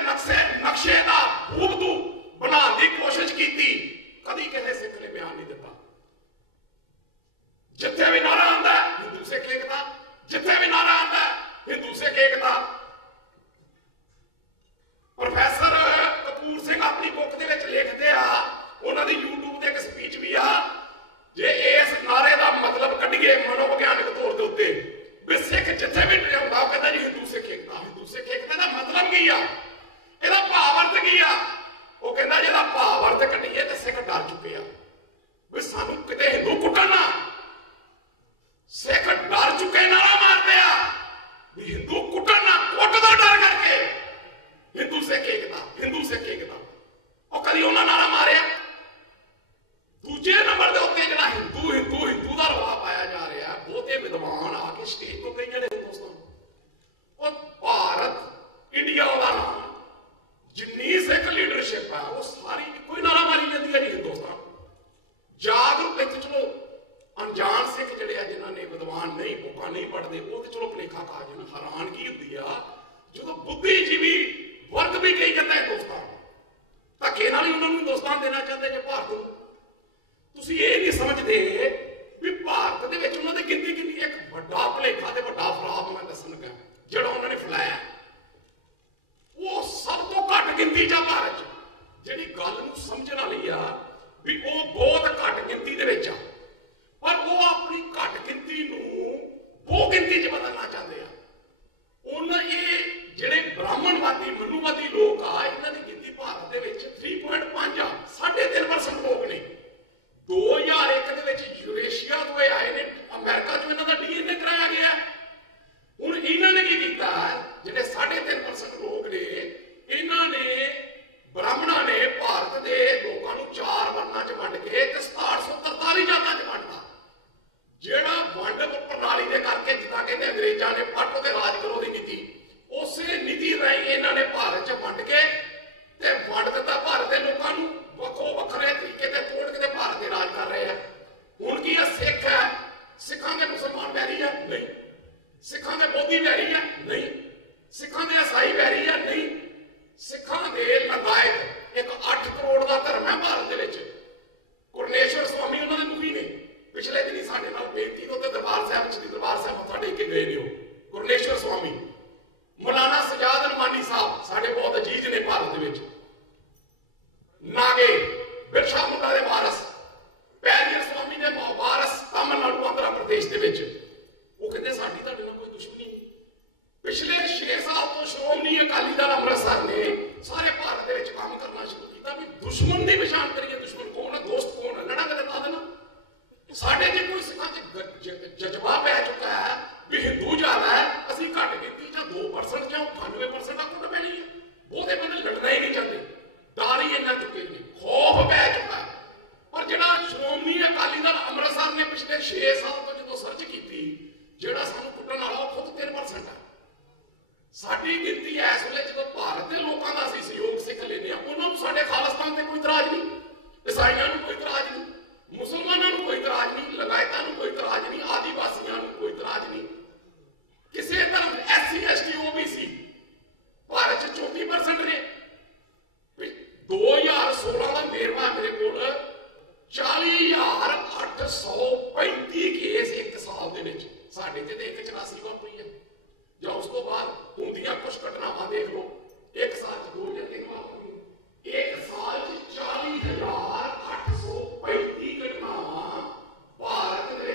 ਨਕਸ਼ੇ ਦਾ ਹੂਬਹੂ ਬਣਾਉਣ ਦੀ ਕੋਸ਼ਿਸ਼ ਕੀਤੀ। ਕਦੀ ਕਿਸੇ ਸਿੱਖ ਨੇ ਬਿਆਨ ਨਹੀਂ ਦਿੱਤਾ। ਜਿੱਥੇ ਵੀ ਨਾਰਾ ਆਉਂਦਾ ਹਿੰਦੂ ਸਿੱਖ ਏਕਤਾ, ਜਿੱਥੇ ਵੀ ਨਾਰਾ ਆਉਂਦਾ ਹਿੰਦੂ ਸਿੱਖ ਏਕਤਾ। ਪ੍ਰੋਫੈਸਰ ਕਪੂਰ ਸਿੰਘ ਆਪਣੀ ਬੁੱਕ ਦੇ ਵਿੱਚ ਲਿਖਦੇ ਆ, ਉਹਨਾਂ ਦੀ YouTube ਤੇ ਇੱਕ ਸਪੀਚ ਵੀ ਆ, ਜੇ ਇਸ ਨਾਰੇ ਦਾ ਮਤਲਬ ਕੱਢੀਏ ਮਨੋਵਿਗਿਆਨਕ ਤੌਰ ਦੇ ਉੱਤੇ ਵੀ ਸਿੱਖ ਜਿੱਥੇ ਵੀ ਹੁੰਦਾ ਉਹ ਕਹਿੰਦਾ ਜੀ ਹਿੰਦੂ ਸਿੱਖ ਏਕਤਾ। ਹਿੰਦੂ ਸਿੱਖ ਏਕਤਾ ਦਾ ਮਤਲਬ ਕੀ ਆ, ਇਹਦਾ ਭਾਵ ਅਰਥ ਕੀ ਆ? ਉਹ ਕਹਿੰਦਾ ਜਿਹਦਾ ਭਾਵ ਅਰਥ ਕੱਢੀਏ ਤੇ ਸਿੱਖ ਡਰ ਚੁੱਕੇ ਆ ਵੀ ਸਾਨੂੰ ਕਿਤੇ ਹਿੰਦੂ ਕੁੱਟਣ ਨਾ। ਸਿੱਖ ਡਰ ਚੁੱਕੇ ਨਾਰਾ ਮਾਰਦੇ ਆ ਵੀ ਹਿੰਦੂ ਕੁੱਟਣ ਨਾ, ਕੁੱਟ ਦਾ ਡਰ ਕਰਕੇ ਹਿੰਦੂ ਸਿੱਖ ਏਕਤਾ, ਹਿੰਦੂ ਸਿੱਖ ਏਕਤਾ। ਉਹ ਕਦੀ ਉਹਨਾਂ ਨਾਰਾ ਮਾਰਿਆ? ਦੂਜੇ ਨੰਬਰ ਦੇ ਉੱਤੇ ਜਿਹੜਾ ਹਿੰਦੂ ਹਿੰਦੂ ਹਿੰਦੂ ਦਾ ਰਵਾ ਪਾਇਆ ਜਾ ਰਿਹਾ, ਬਹੁਤੇ ਵਿਦਵਾਨ ਆ ਕੇ ਸਟੇਜ ਤੋਂ ਕਈਆਂ ਨੇ ਦੋਸਤਾਂ ਉਹ ਭਾਰਤ ਇੰਡੀਆ ਦਾ ਨਾਮ, ਜਿੰਨੀ ਸਿੱਖ ਲੀਡਰਸ਼ਿਪ ਆ ਉਹ ਸਾਰੀ ਇੱਕੋ ਹੀ ਨਾਰਾ ਮਾਰੀ ਜਾਂਦੀ ਹੈ ਜੀ ਹਿੰਦੁਸਤਾਨ। ਜਾਗਰੂਕ ਵਿੱਚ ਚਲੋ ਅਣਜਾਣ ਸਿੱਖ ਜਿਹੜੇ ਆ ਜਿਨ੍ਹਾਂ ਨੇ ਵਿਦਵਾਨ ਨਹੀਂ, ਬੁੱਕਾਂ ਨਹੀਂ ਪੜ੍ਹਦੇ, ਉਹ ਤੇ ਚਲੋ ਭੁਲੇਖਾ ਖਾ ਜਾਣ। ਹੈਰਾਨਗੀ ਹੁੰਦੀ ਆ ਜਦੋਂ ਬੁੱਧੀਜੀਵੀ ਵਰਗ ਵੀ ਕਹੀ ਜਾਂਦਾ ਹਿੰਦੁਸਤਾਨ, ਧੱਕੇ ਨਾਲ ਹੀ ਉਹਨਾਂ ਨੂੰ ਹਿੰਦੁਸਤਾਨ ਦੇਣਾ ਚਾਹੁੰਦੇ ਜੇ ਭਾਰਤ ਨੂੰ। ਤੁਸੀਂ ਇਹ ਨਹੀਂ ਸਮਝਦੇ ਵੀ ਭਾਰਤ ਦੇ ਵਿੱਚ ਉਹਨਾਂ ਦੀ ਗਿਣਤੀ ਕਿੰਨੀ। ਇੱਕ ਵੱਡਾ ਭੁਲੇਖਾ ਤੇ ਵੱਡਾ ਫਰਾਬ ਮੈਂ ਦੱਸਣ ਲੱਗਾ ਜਿਹੜਾ ਉਹਨਾਂ ਨੇ ਫੈਲਾਇਆ, ਉਹ ਸਭ ਤੋਂ ਘੱਟ ਗਿਣਤੀ ਚ ਭਾਰਤ ਚ। ਜਿਹੜੀ ਗੱਲ ਨੂੰ ਸਮਝਣ ਵਾਲੀ ਆ ਵੀ ਉਹ ਬਹੁਤ ਘੱਟ ਗਿਣਤੀ ਦੇ ਵਿੱਚ ਆ, ਪਰ ਉਹ ਆਪਣੀ ਘੱਟ ਗਿਣਤੀ ਨੂੰ ਬਹੁ ਗਿਣਤੀ ਚ ਬਦਲਣਾ ਚਾਹੁੰਦੇ ਆ। ਉਹਨਾਂ ਇਹ ਜਿਹੜੇ ਬ੍ਰਾਹਮਣਵਾਦੀ ਮਨੂਵਾਦੀ ਲੋਕ ਆ, ਇਹਨਾਂ ਦੀ ਗਿਣਤੀ ਭਾਰਤ ਦੇ ਵਿੱਚ 3.5 ਆ, 3.5% ਲੋਕ ਨੇ। 2001 ਦੇ ਵਿੱਚ ਯੂਰੇਸ਼ੀਆ ਤੋਂ ਇਹ ਆਏ ਨੇ, ਅਮਰੀਕਾ ਚੋਂ ਇਹਨਾਂ ਦਾ DNA ਕਰਾਇਆ ਗਿਆ। ਹੁਣ ਇਹਨਾਂ ਨੇ ਕੀ ਕੀਤਾ, ਜਿਹੜੇ 3.5% ਲੋਕ ਨੇ, ਇਹਨਾਂ ਨੇ ਬ੍ਰਾਹਮਣਾਂ ਨੇ ਭਾਰਤ ਦੇ ਲੋਕਾਂ ਨੂੰ 4 ਵਰਨਾਂ 'ਚ ਵੰਡ ਕੇ ਤੇ 743 ਜਾਤਾਂ 'ਚ ਵੰਡਤਾ। ਜਿਹੜਾ ਵੰਡ ਪ੍ਰਣਾਲੀ ਦੇ ਕਰਕੇ ਜਿੱਦਾਂ ਕਹਿੰਦੇ ਅੰਗਰੇਜ਼ਾਂ ਨੇ ਪੱਟ ਤੇ ਰਾਜ ਕਰੋ ਦੀ ਨੀਤੀ, ਉਸੇ ਨੀਤੀ ਰਾਹੀਂ ਇਹਨਾਂ ਨੇ ਭਾਰਤ 'ਚ ਵੰਡ ਕੇ ਤੇ ਵੰਡ ਦਿੱਤਾ ਭਾਰਤ ਦੇ ਲੋਕਾਂ ਨੂੰ। ਵੱਖੋ ਵੱਖਰੇ ਤਰੀਕੇ ਤੇ ਤੋੜ ਕੇ ਤੇ ਭਾਰਤ ਦੇ ਰਾਜ ਕਰ ਰਹੇ ਆ। ਹੁਣ ਕੀ ਆ, ਸਿੱਖ ਹੈ, ਸਿੱਖਾਂ ਦੇ ਮੁਸਲਮਾਨ ਵੈਰੀ ਆ? ਨਹੀਂ। ਸਿੱਖਾਂ ਦੇ ਬੋਧੀ ਵੈਰੀ ਆ? ਨਹੀਂ। ਸਿੱਖਾਂ ਦੇ ਈਸਾਈ ਵੈਰੀ ਆ? ਨਹੀਂ। ਸਿੱਖਾਂ ਦੇ ਲਗਾਇਤ ਇੱਕ 8 ਕਰੋੜ ਦਾ ਧਰਮ ਹੈ ਭਾਰਤ ਦੇ ਵਿੱਚ। ਗੁਰਨੇਸ਼ਵਰ ਸਵਾਮੀ ਉਹਨਾਂ ਦੇ ਮੁਖੀ ਨੇ, ਪਿਛਲੇ ਦਿਨੀ ਸਾਡੇ ਨਾਲ ਬੇਨਤੀ ਤੋਂ ਤੇ ਦਰਬਾਰ ਸਾਹਿਬ ਸ੍ਰੀ ਦਰਬਾਰ ਸਾਹਿਬ ਮੱਥਾ ਟੇਕ ਕੇ ਗਏ ਨੇ ਉਹ ਗੁਰਨੇਸ਼ਵਰ ਸਵਾਮੀ। ਮੌਲਾਨਾ ਸਜਾਦ ਅਨਮਾਨੀ ਸਾਹਿਬ ਸਾਡੇ ਬਹੁਤ ਅਜੀਜ਼ ਨੇ ਭਾਰਤ ਦੇ ਵਿੱਚ। ਨਾਗੇ ਬਿਰਸਾ ਮੁੰਡਾ ਦੇ ਵਾਰਸ, ਪੈਰੀਅਰ ਸਵਾਮੀ ਦੇ ਵਾਰਸ ਤਾਮਿਲਨਾਡੂ ਆਂਧਰਾ ਪ੍ਰਦੇਸ਼ ਦੇ ਵਿੱਚ। ਉਹ ਕਹਿੰਦੇ ਸਾਡੀ ਤੁਹਾਡੇ ਨਾਲ ਕੋਈ ਦੁਸ਼ਮਣੀ ਨਹੀਂ। ਪਿਛਲੇ 6 ਸਾਲ ਤੋਂ ਸ਼੍ਰੋਮਣੀ ਅਕਾਲੀ ਦਲ ਅੰਮ੍ਰਿਤਸਰ ਨੇ ਸਾਰੇ ਭਾਰਤ ਦੇ ਵਿੱਚ ਕੰਮ ਕਰਨਾ ਸ਼ੁਰੂ ਕੀਤਾ ਵੀ ਦੁਸ਼ਮਣ ਦੀ ਪਛਾਣ ਕਰੀਏ। ਦੁਸ਼ਮਣ ਕੌਣ ਹੈ, ਦੋਸਤ ਕੌਣ ਹੈ, ਲੜਾਂਗੇ ਤਾਂ ਦੇਣਾ। ਸਾਡੇ ਜੇ ਕੋਈ ਸਿੱਖਾਂ 'ਚ ਜਜ਼ਬਾ ਪੈ ਚੁੱਕਾ ਹੈ ਵੀ ਹਿੰਦੂ ਜ਼ਿਆਦਾ ਹੈ, ਅਸੀਂ ਘੱਟ ਗਿਣਤੀ ਜਾਂ 2% ਜਾਂ 98% ਦਾ ਕੁੱਟ ਪੈਣੀ ਹੈ, ਬਹੁਤੇ ਬੰਦੇ ਲੜਨਾ ਹੀ ਨਹੀਂ ਚਾਹੁੰਦੇ। ਡਰ ਹੀ ਇੰਨਾ ਚੁੱਕੇ ਨੇ, ਖੌਫ ਪੈ ਚੁੱਕਾ। ਪਰ ਜਿਹੜਾ ਸ਼੍ਰੋਮਣੀ ਅਕਾਲੀ ਦਲ ਅੰਮ੍ਰਿਤਸਰ ਨੇ ਪਿਛਲੇ 6 ਸਾਲ ਤੋਂ ਜਦੋਂ ਸਰਚ ਕੀਤੀ, ਜਿਹੜਾ ਸਾਨੂੰ ਕੁੱਟਣ ਵਾਲਾ ਉਹ ਖੁਦ 3% ਹੈ। ਸਾਡੀ ਗਿਣਤੀ ਇਸ ਵੇਲੇ ਜਦੋਂ ਭਾਰਤ ਦੇ ਲੋਕਾਂ ਦਾ ਅਸੀਂ ਸਹਿਯੋਗ ਸਿੱਖ ਲੈਂਦੇ ਹਾਂ, ਉਹਨਾਂ ਨੂੰ ਸਾਡੇ ਖਾਲਿਸਤਾਨ ਤੇ ਕੋਈ ਇਤਰਾਜ਼ ਨਹੀਂ, ਈਸਾਈਆਂ ਨੂੰ ਕੋਈ ਇਤਰਾਜ਼ ਨਹੀਂ, ਮੁਸਲਮਾਨਾਂ ਨੂੰ ਕੋਈ ਇਤਰਾਜ਼ ਨਹੀਂ, ਲਗਾਇਤਾਂ ਨੂੰ ਕੋਈ ਇਤਰਾਜ਼ ਨਹੀਂ, ਆਦੀਵਾਸੀਆਂ ਨੂੰ ਕੋਈ ਇਤਰਾਜ਼ ਨਹੀਂ, ਕਿਸੇ ਧਰਮ SC ST OBC ਭਾਰਤ 'ਚ 34% ਨੇ। 2016 ਦਾ ਵੇਰਵਾ ਮੇਰੇ ਕੋਲ 40,835 ਕੇਸ ਇੱਕ ਸਾਲ ਦੇ ਵਿੱਚ। ਸਾਡੇ ਤੇ 184 ਵਾਪਰੀ ਹੈ, ਜਾਂ ਉਸ ਤੋਂ ਬਾਅਦ ਹੁੰਦੀਆਂ ਕੁਝ ਘਟਨਾਵਾਂ ਦੇਖ ਲਓ। ਇੱਕ ਸਾਲ 'ਚ 2 ਜਾਂ 3 ਵਾਪਰੀ, ਇੱਕ ਸਾਲ 'ਚ 40,835 ਘਟਨਾਵਾਂ ਭਾਰਤ ਦੇ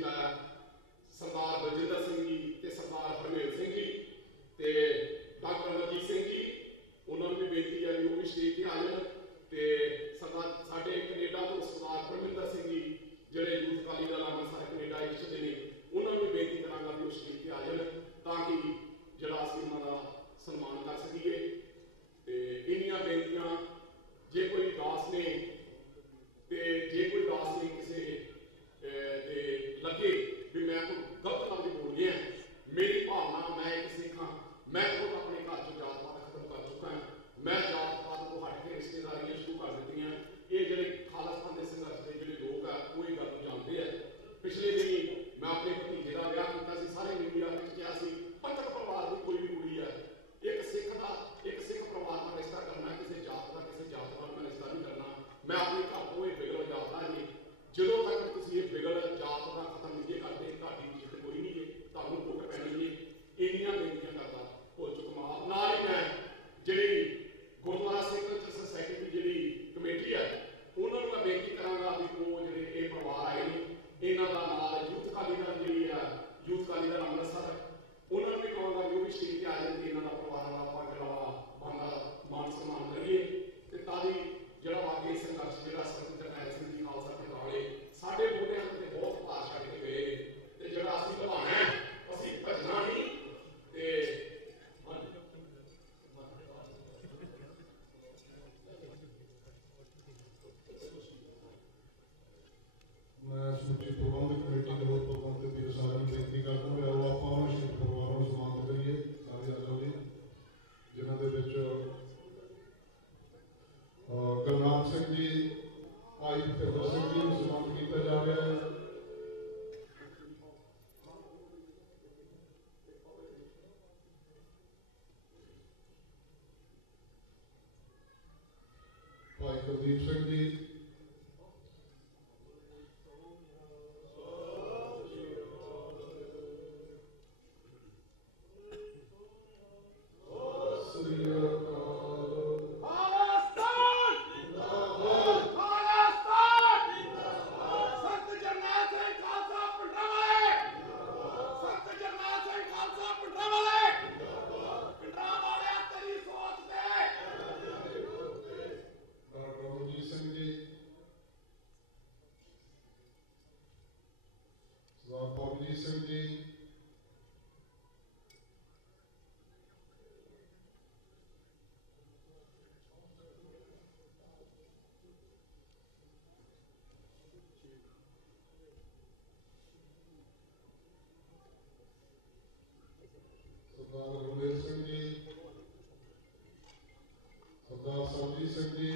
ਲਾਇਆ ਸਰਦਾਰ ਬਲਜਿੰਦਰ ਸਿੰਘ ਜੀ ਤੇ ਸਰਦਾਰ ਹਰਮੇਲ ਸਿੰਘ ਜੀ ਤੇ ਡਾਕਟਰ ਅਮਰਜੀਤ ਸਿੰਘ ਜੀ, ਉਹਨਾਂ ਨੂੰ ਵੀ ਬੇਨਤੀ ਹੈ ਵੀ ਉਹ ਵੀ ਸਟੇਜ ਤੇ ਆ ਜਾਣ। ਤੇ ਸਰਦਾਰ ਸਾਡੇ ਕੈਨੇਡਾ ਤੋਂ ਸਰਦਾਰ ਪਰਮਿੰਦਰ ਸਿੰਘ ਜੀ ਜਿਹੜੇ ਯੂਥ ਅਕਾਲੀ ਦਲ ਅੰਮ੍ਰਿਤਸਰ ਕੈਨੇਡਾ ਇਸ਼ਟ ਦੇ ਨੇ, ਉਹਨਾਂ ਨੂੰ ਵੀ ਬੇਨਤੀ ਕਰਾਂਗਾ ਵੀ ਉਹ ਸਟੇਜ ਤੇ ਆ ਜਾਣ ਤਾਂ ਕਿ ਜਿਹੜਾ ਅਸੀਂ ਉਹਨਾਂ ਦਾ ਸਨਮਾਨ ਕਰ ਸਕੀਏ। ਤੇ ਇੰਨੀਆਂ ਬੇਨਤੀਆਂ, ਜੇ ਕੋਈ ਦਾਸ ਨੇ ਕਿਸੇ ਤੇ ਲੱਗੇ ਵੀ ਮੈਂ ਕੋਈ ਗਲਤ ਲਫ਼ਜ਼ ਬੋਲ ਗਿਆ, ਮੇਰੀ ਭਾਵਨਾ, ਮੈਂ ਇੱਕ ਸਿੱਖ ਹਾਂ, ਮੈਂ ਖੁਦ ਆਪਣੇ ਘਰ ਚੋਂ ਜਾਤ ਪਾਤ ਖਤਮ ਕਰ ਚੁੱਕਾ ਹਾਂ, ਮੈਂ ਜਾਤ ਪਾਤ ਤੋਂ ਹਟ ਕੇ ਰਿਸ਼ਤੇਦਾਰੀਆਂ ਸ਼ੁਰੂ ਕਰ ਦਿੱਤੀਆਂ। ਇਹ ਜਿਹੜੇ ਖਾਲਸਤਾਨ ਦੇ ਸੰਘਰਸ਼ ਦੇ ਜਿਹੜੇ ਲੋਕ ਆ ਉਹ ਇਹ ਗੱਲ ਨੂੰ ਜਾਣਦੇ ਆ। ਪਿਛਲੇ ਦਿਨੀ ਮੈਂ ਆਪਣੇ ਭਤੀਜੇ ਦਾ ਵਿਆਹ ਕੀਤਾ ਸੀ, ਸਾਰੇ ਮੀਡੀਆ ਵਿੱਚ ਕਿਹਾ ਸੀ ਪੰਥਕ ਪਰਿਵਾਰ ਦੀ ਕੋਈ ਵੀ ਕੁੜੀ ਹੈ, ਇੱਕ ਸਿੱਖ ਪਰਿਵਾਰ ਨਾਲ ਰਿਸ਼ਤਾ ਕਰਨਾ, ਕਿਸੇ ਜਾਤ ਨਾਲ ਮੈਂ ਰਿਸ਼ਤਾ ਨਹੀਂ ਕਰਨਾ। ਮੈਂ ਆਪਣੇ ਘਰ ਤੋਂ ਇਹ ਬਿਗਲ ਜਾਪਦਾ ਜੀ, ਜਦੋਂ ਤੱਕ ਤੁਸੀਂ ਇਹ ਬਿਗਲ ਜਾਤ ਦਾ ਖਤਮ ਨਹੀਂ ਕਰਦੇ ਤੁਹਾਡੀ ਇੱਜ਼ਤ ਕੋਈ ਨਹੀਂ ਹੈ, ਤੁਹਾਨੂੰ ਵੋਟ ਪੈਣੀ ਹੈ। ਇੰਨੀਆਂ ਬੇਨਤੀਆਂ ਕਰਦਾ ਹੋ ਚੁੱਕਾ। ਨਾਲ ਹੀ ਮੈਂ ਜਿਹੜੀ ਗੁਰਦੁਆਰਾ ਸਿੱਖ ਸੁਸਾਇਟੀ ਦੀ ਜਿਹੜੀ ਕਮੇਟੀ ਹੈ ਉਹਨਾਂ ਨੂੰ ਮੈਂ ਬੇਨਤੀ ਕਰਾਂਗਾ ਵੀ ਉਹ ਜਿਹੜੇ ਇਹ ਪਰਿਵਾਰ ਆਏ ਨੇ, ਇਹਨਾਂ ਦਾ ਨਾਲ ਯੂਥ ਅਕਾਲੀ ਦਲ ਜਿਹੜੀ ਆ, ਯੂਥ ਅਕਾਲੀ ਦਲ ਅੰਮ੍ਰਿਤਸਰ, ਉਹਨਾਂ ਨੂੰ ਵੀ ਕਹਾਂਗਾ ਵੀ ਉਹ ਵੀ ਸਟੇਜ ਤੇ ਆ ਜਾਣ, ਇਹਨਾਂ ਦਾ ਪਰਿਵਾਰਾਂ ਦਾ ਆਪਾਂ ਜਿਹੜਾ ਬਣਦਾ ਮਾਨ ਸਨਮਾਨ ਕਰੀਏ ਤੇ ਤਾਂ ਦੀ ਜਿਹੜਾ ਵਾਕਈ ਸੰਘਰਸ਼ ਜਿਹੜਾ ਸਰਦਾਰ ਜਰਨੈਲ ਸਿੰਘ ਜੀ ਖਾਲਸਾ ਦੇ ਵਾਲੇ ਸਾਡੇ ਮੋਢਿਆਂ ਤੇ ਬਹੁਤ ਭਾਰ ਛੱਡ ਕੇ ਗਏ ਤੇ ਜਿਹੜਾ ਅਸੀਂ ਨਿਭਾਉਣਾ ਹੈ, ਅਸੀਂ ਭੱਜਣਾ ਨਹੀਂ। ਤੇ ਮੈਂ ਸਮੁੱਚੀ ਪ੍ਰਬੰਧਕ ਕਮੇਟੀ ਦੇ ਹੋਰ ਪ੍ਰਬੰਧਕ ਤੇ ਵੀਰ ਸਾਰਿਆਂ ਨੂੰ ਬੇਨਤੀ ਕਰਦਾ ਵੀ ਆਓ ਆਪਾਂ ਉਹਨਾਂ ਸ਼ਹੀਦ ਪਰਿਵਾਰਾਂ ਨੂੰ ਸਨਮਾਨਿਤ ਕਰੀਏ। ਸਾਰੇ ਆ ਜਾਓ ਜੀ, ਜਿਨ੍ਹਾਂ ਦੇ ਵਿੱਚ ਗੁਰਨਾਮ ਸਿੰਘ ਜੀ, ਭਾਈ ਫਤਿਹਵਰ ਸਿੰਘ ਜੀ ਨੂੰ ਸਨਮਾਨਿਤ ਕੀਤਾ ਜਾ ਰਿਹਾ ਹੈ। ਭਾਈ ਕੁਲਦੀਪ ਸਿੰਘ ਜੀ, ਸਰਦਾਰ ਹਰਮੇਲ ਸਿੰਘ ਜੀ, ਸਰਦਾਰ ਸਰਜੀਤ ਸਿੰਘ ਜੀ,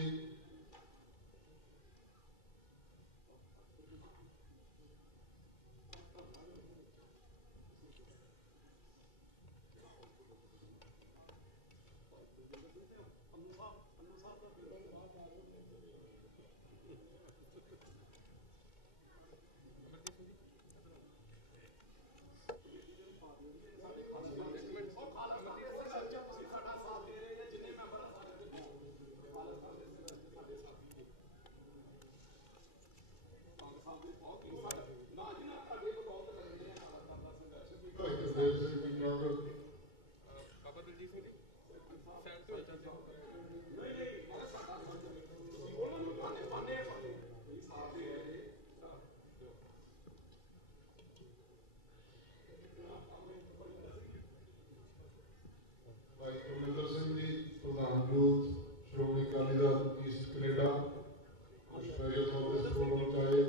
ਭਾਈ ਪਰਮਿੰਦਰ ਸਿੰਘ ਜੀ, ਪ੍ਰਧਾਨ youth Shiromani Akali Dal East Canada, special ਤੌਰ ਤੇ ਪ੍ਰੋਗਰਾਮ ਚਾਹੇ।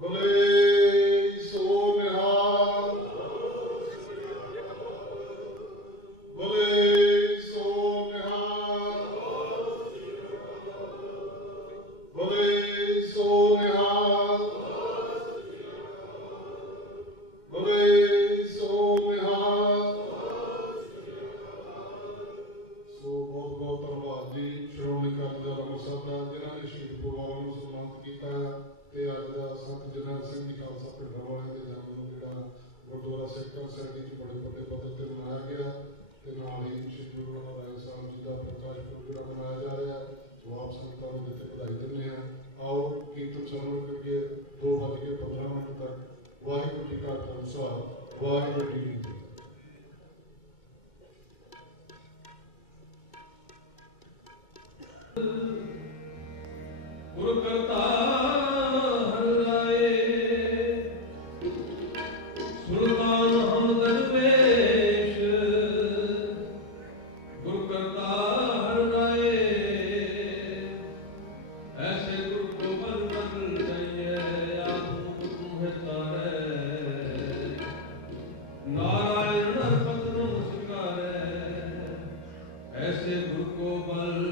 ਬੋਲੇ ਸੋ ਨਿਹਾਲ, ਬੋਲੇ ਸੋ ਨਿਹਾਲ, ਬੋਲੇ ਸੋ ਨਿਹਾਲ, ਬੋਲੇ ਸੋ ਨਿਹਾਲ। ਸੋ ਬਹੁਤ ਬਹੁਤ ਧੰਨਵਾਦ ਜੀ ਸ਼੍ਰੋਮਣੀ ਅਕਾਲੀ ਦਲ ਅੰਮ੍ਰਿਤਸਰ ਦਾ, ਜਿਨ੍ਹਾਂ ਨੇ ਸ਼ਹੀਦ ਪਰਿਵਾਰਾਂ ਨੂੰ ਸਨਮਾਨਿਤ ਕੀਤਾ ਤੇ ਅੱਜ ਦਾ ਸੰਤ ਜਰਨੈਲ ਸਿੰਘ ਗੁਰ ਕਰਤਾ ਹਰਿ ਰਾਏ ਸੁਲਤਾਨ ਹਮ ਦਰਵੇਸ਼ ਗੁਰ ਕਰਤਾ ਹਰਿ ਰਾਏ ਐਸੇ ਗੁਰ ਕੋ ਬਲ ਬਲ ਜਾਈਏ ਆਪ ਤੁਮਹਿ ਤਾਰੈ ਨਾਰਾਇਣ ਨਰਪਤ ਨਮਸਕਾਰੈ ਐਸੇ ਗੁਰ ਕੋ ਬਲ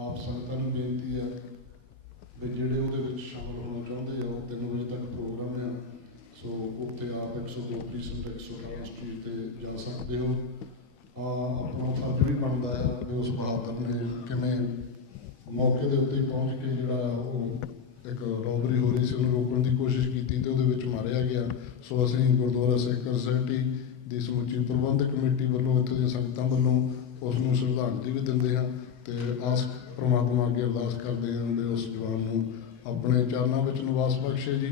ਆਪ ਸੰਗਤਾਂ ਨੂੰ ਬੇਨਤੀ ਹੈ ਵੀ ਜਿਹੜੇ ਉਹਦੇ ਵਿੱਚ ਸ਼ਾਮਲ ਹੋਣਾ ਚਾਹੁੰਦੇ ਆ ਉਹ 3 ਵਜੇ ਤੱਕ ਪ੍ਰੋਗਰਾਮ ਆ, ਸੋ ਉੱਥੇ ਆਪ 102 ਪ੍ਰੀਸੈਂਟ 118 ਸਟਰੀਟ ਤੇ ਜਾ ਸਕਦੇ ਹੋ। ਆਪਣਾ ਫਰਜ਼ ਵੀ ਬਣਦਾ ਹੈ ਵੀ ਉਸ ਬਹਾਦਰ ਨੇ ਕਿਵੇਂ ਮੌਕੇ ਦੇ ਉੱਤੇ ਪਹੁੰਚ ਕੇ ਜਿਹੜਾ ਉਹ ਇੱਕ ਰੋਬਰੀ ਹੋ ਰਹੀ ਸੀ ਉਹਨੂੰ ਰੋਕਣ ਦੀ ਕੋਸ਼ਿਸ਼ ਕੀਤੀ ਤੇ ਉਹਦੇ ਵਿੱਚ ਮਾਰਿਆ ਗਿਆ। ਸੋ ਅਸੀਂ ਗੁਰਦੁਆਰਾ ਸਿੱਖ ਸੁਸਾਇਟੀ ਦੀ ਸਮੁੱਚੀ ਪ੍ਰਬੰਧਕ ਕਮੇਟੀ ਵੱਲੋਂ ਇੱਥੇ ਦੀਆਂ ਸੰਗਤਾਂ ਵੱਲੋਂ ਉਸ ਨੂੰ ਸ਼ਰਧਾਂਜਲੀ ਵੀ ਦਿੰਦੇ ਹਾਂ ਤੇ ਆਸ ਪ੍ਰਮਾਤਮਾ ਅੱਗੇ ਅਰਦਾਸ ਕਰਦੇ ਹਾਂ ਵੀ ਉਸ ਜਵਾਨ ਨੂੰ ਆਪਣੇ ਚਰਨਾਂ ਵਿੱਚ ਨਿਵਾਸ ਬਖਸ਼ੇ ਜੀ।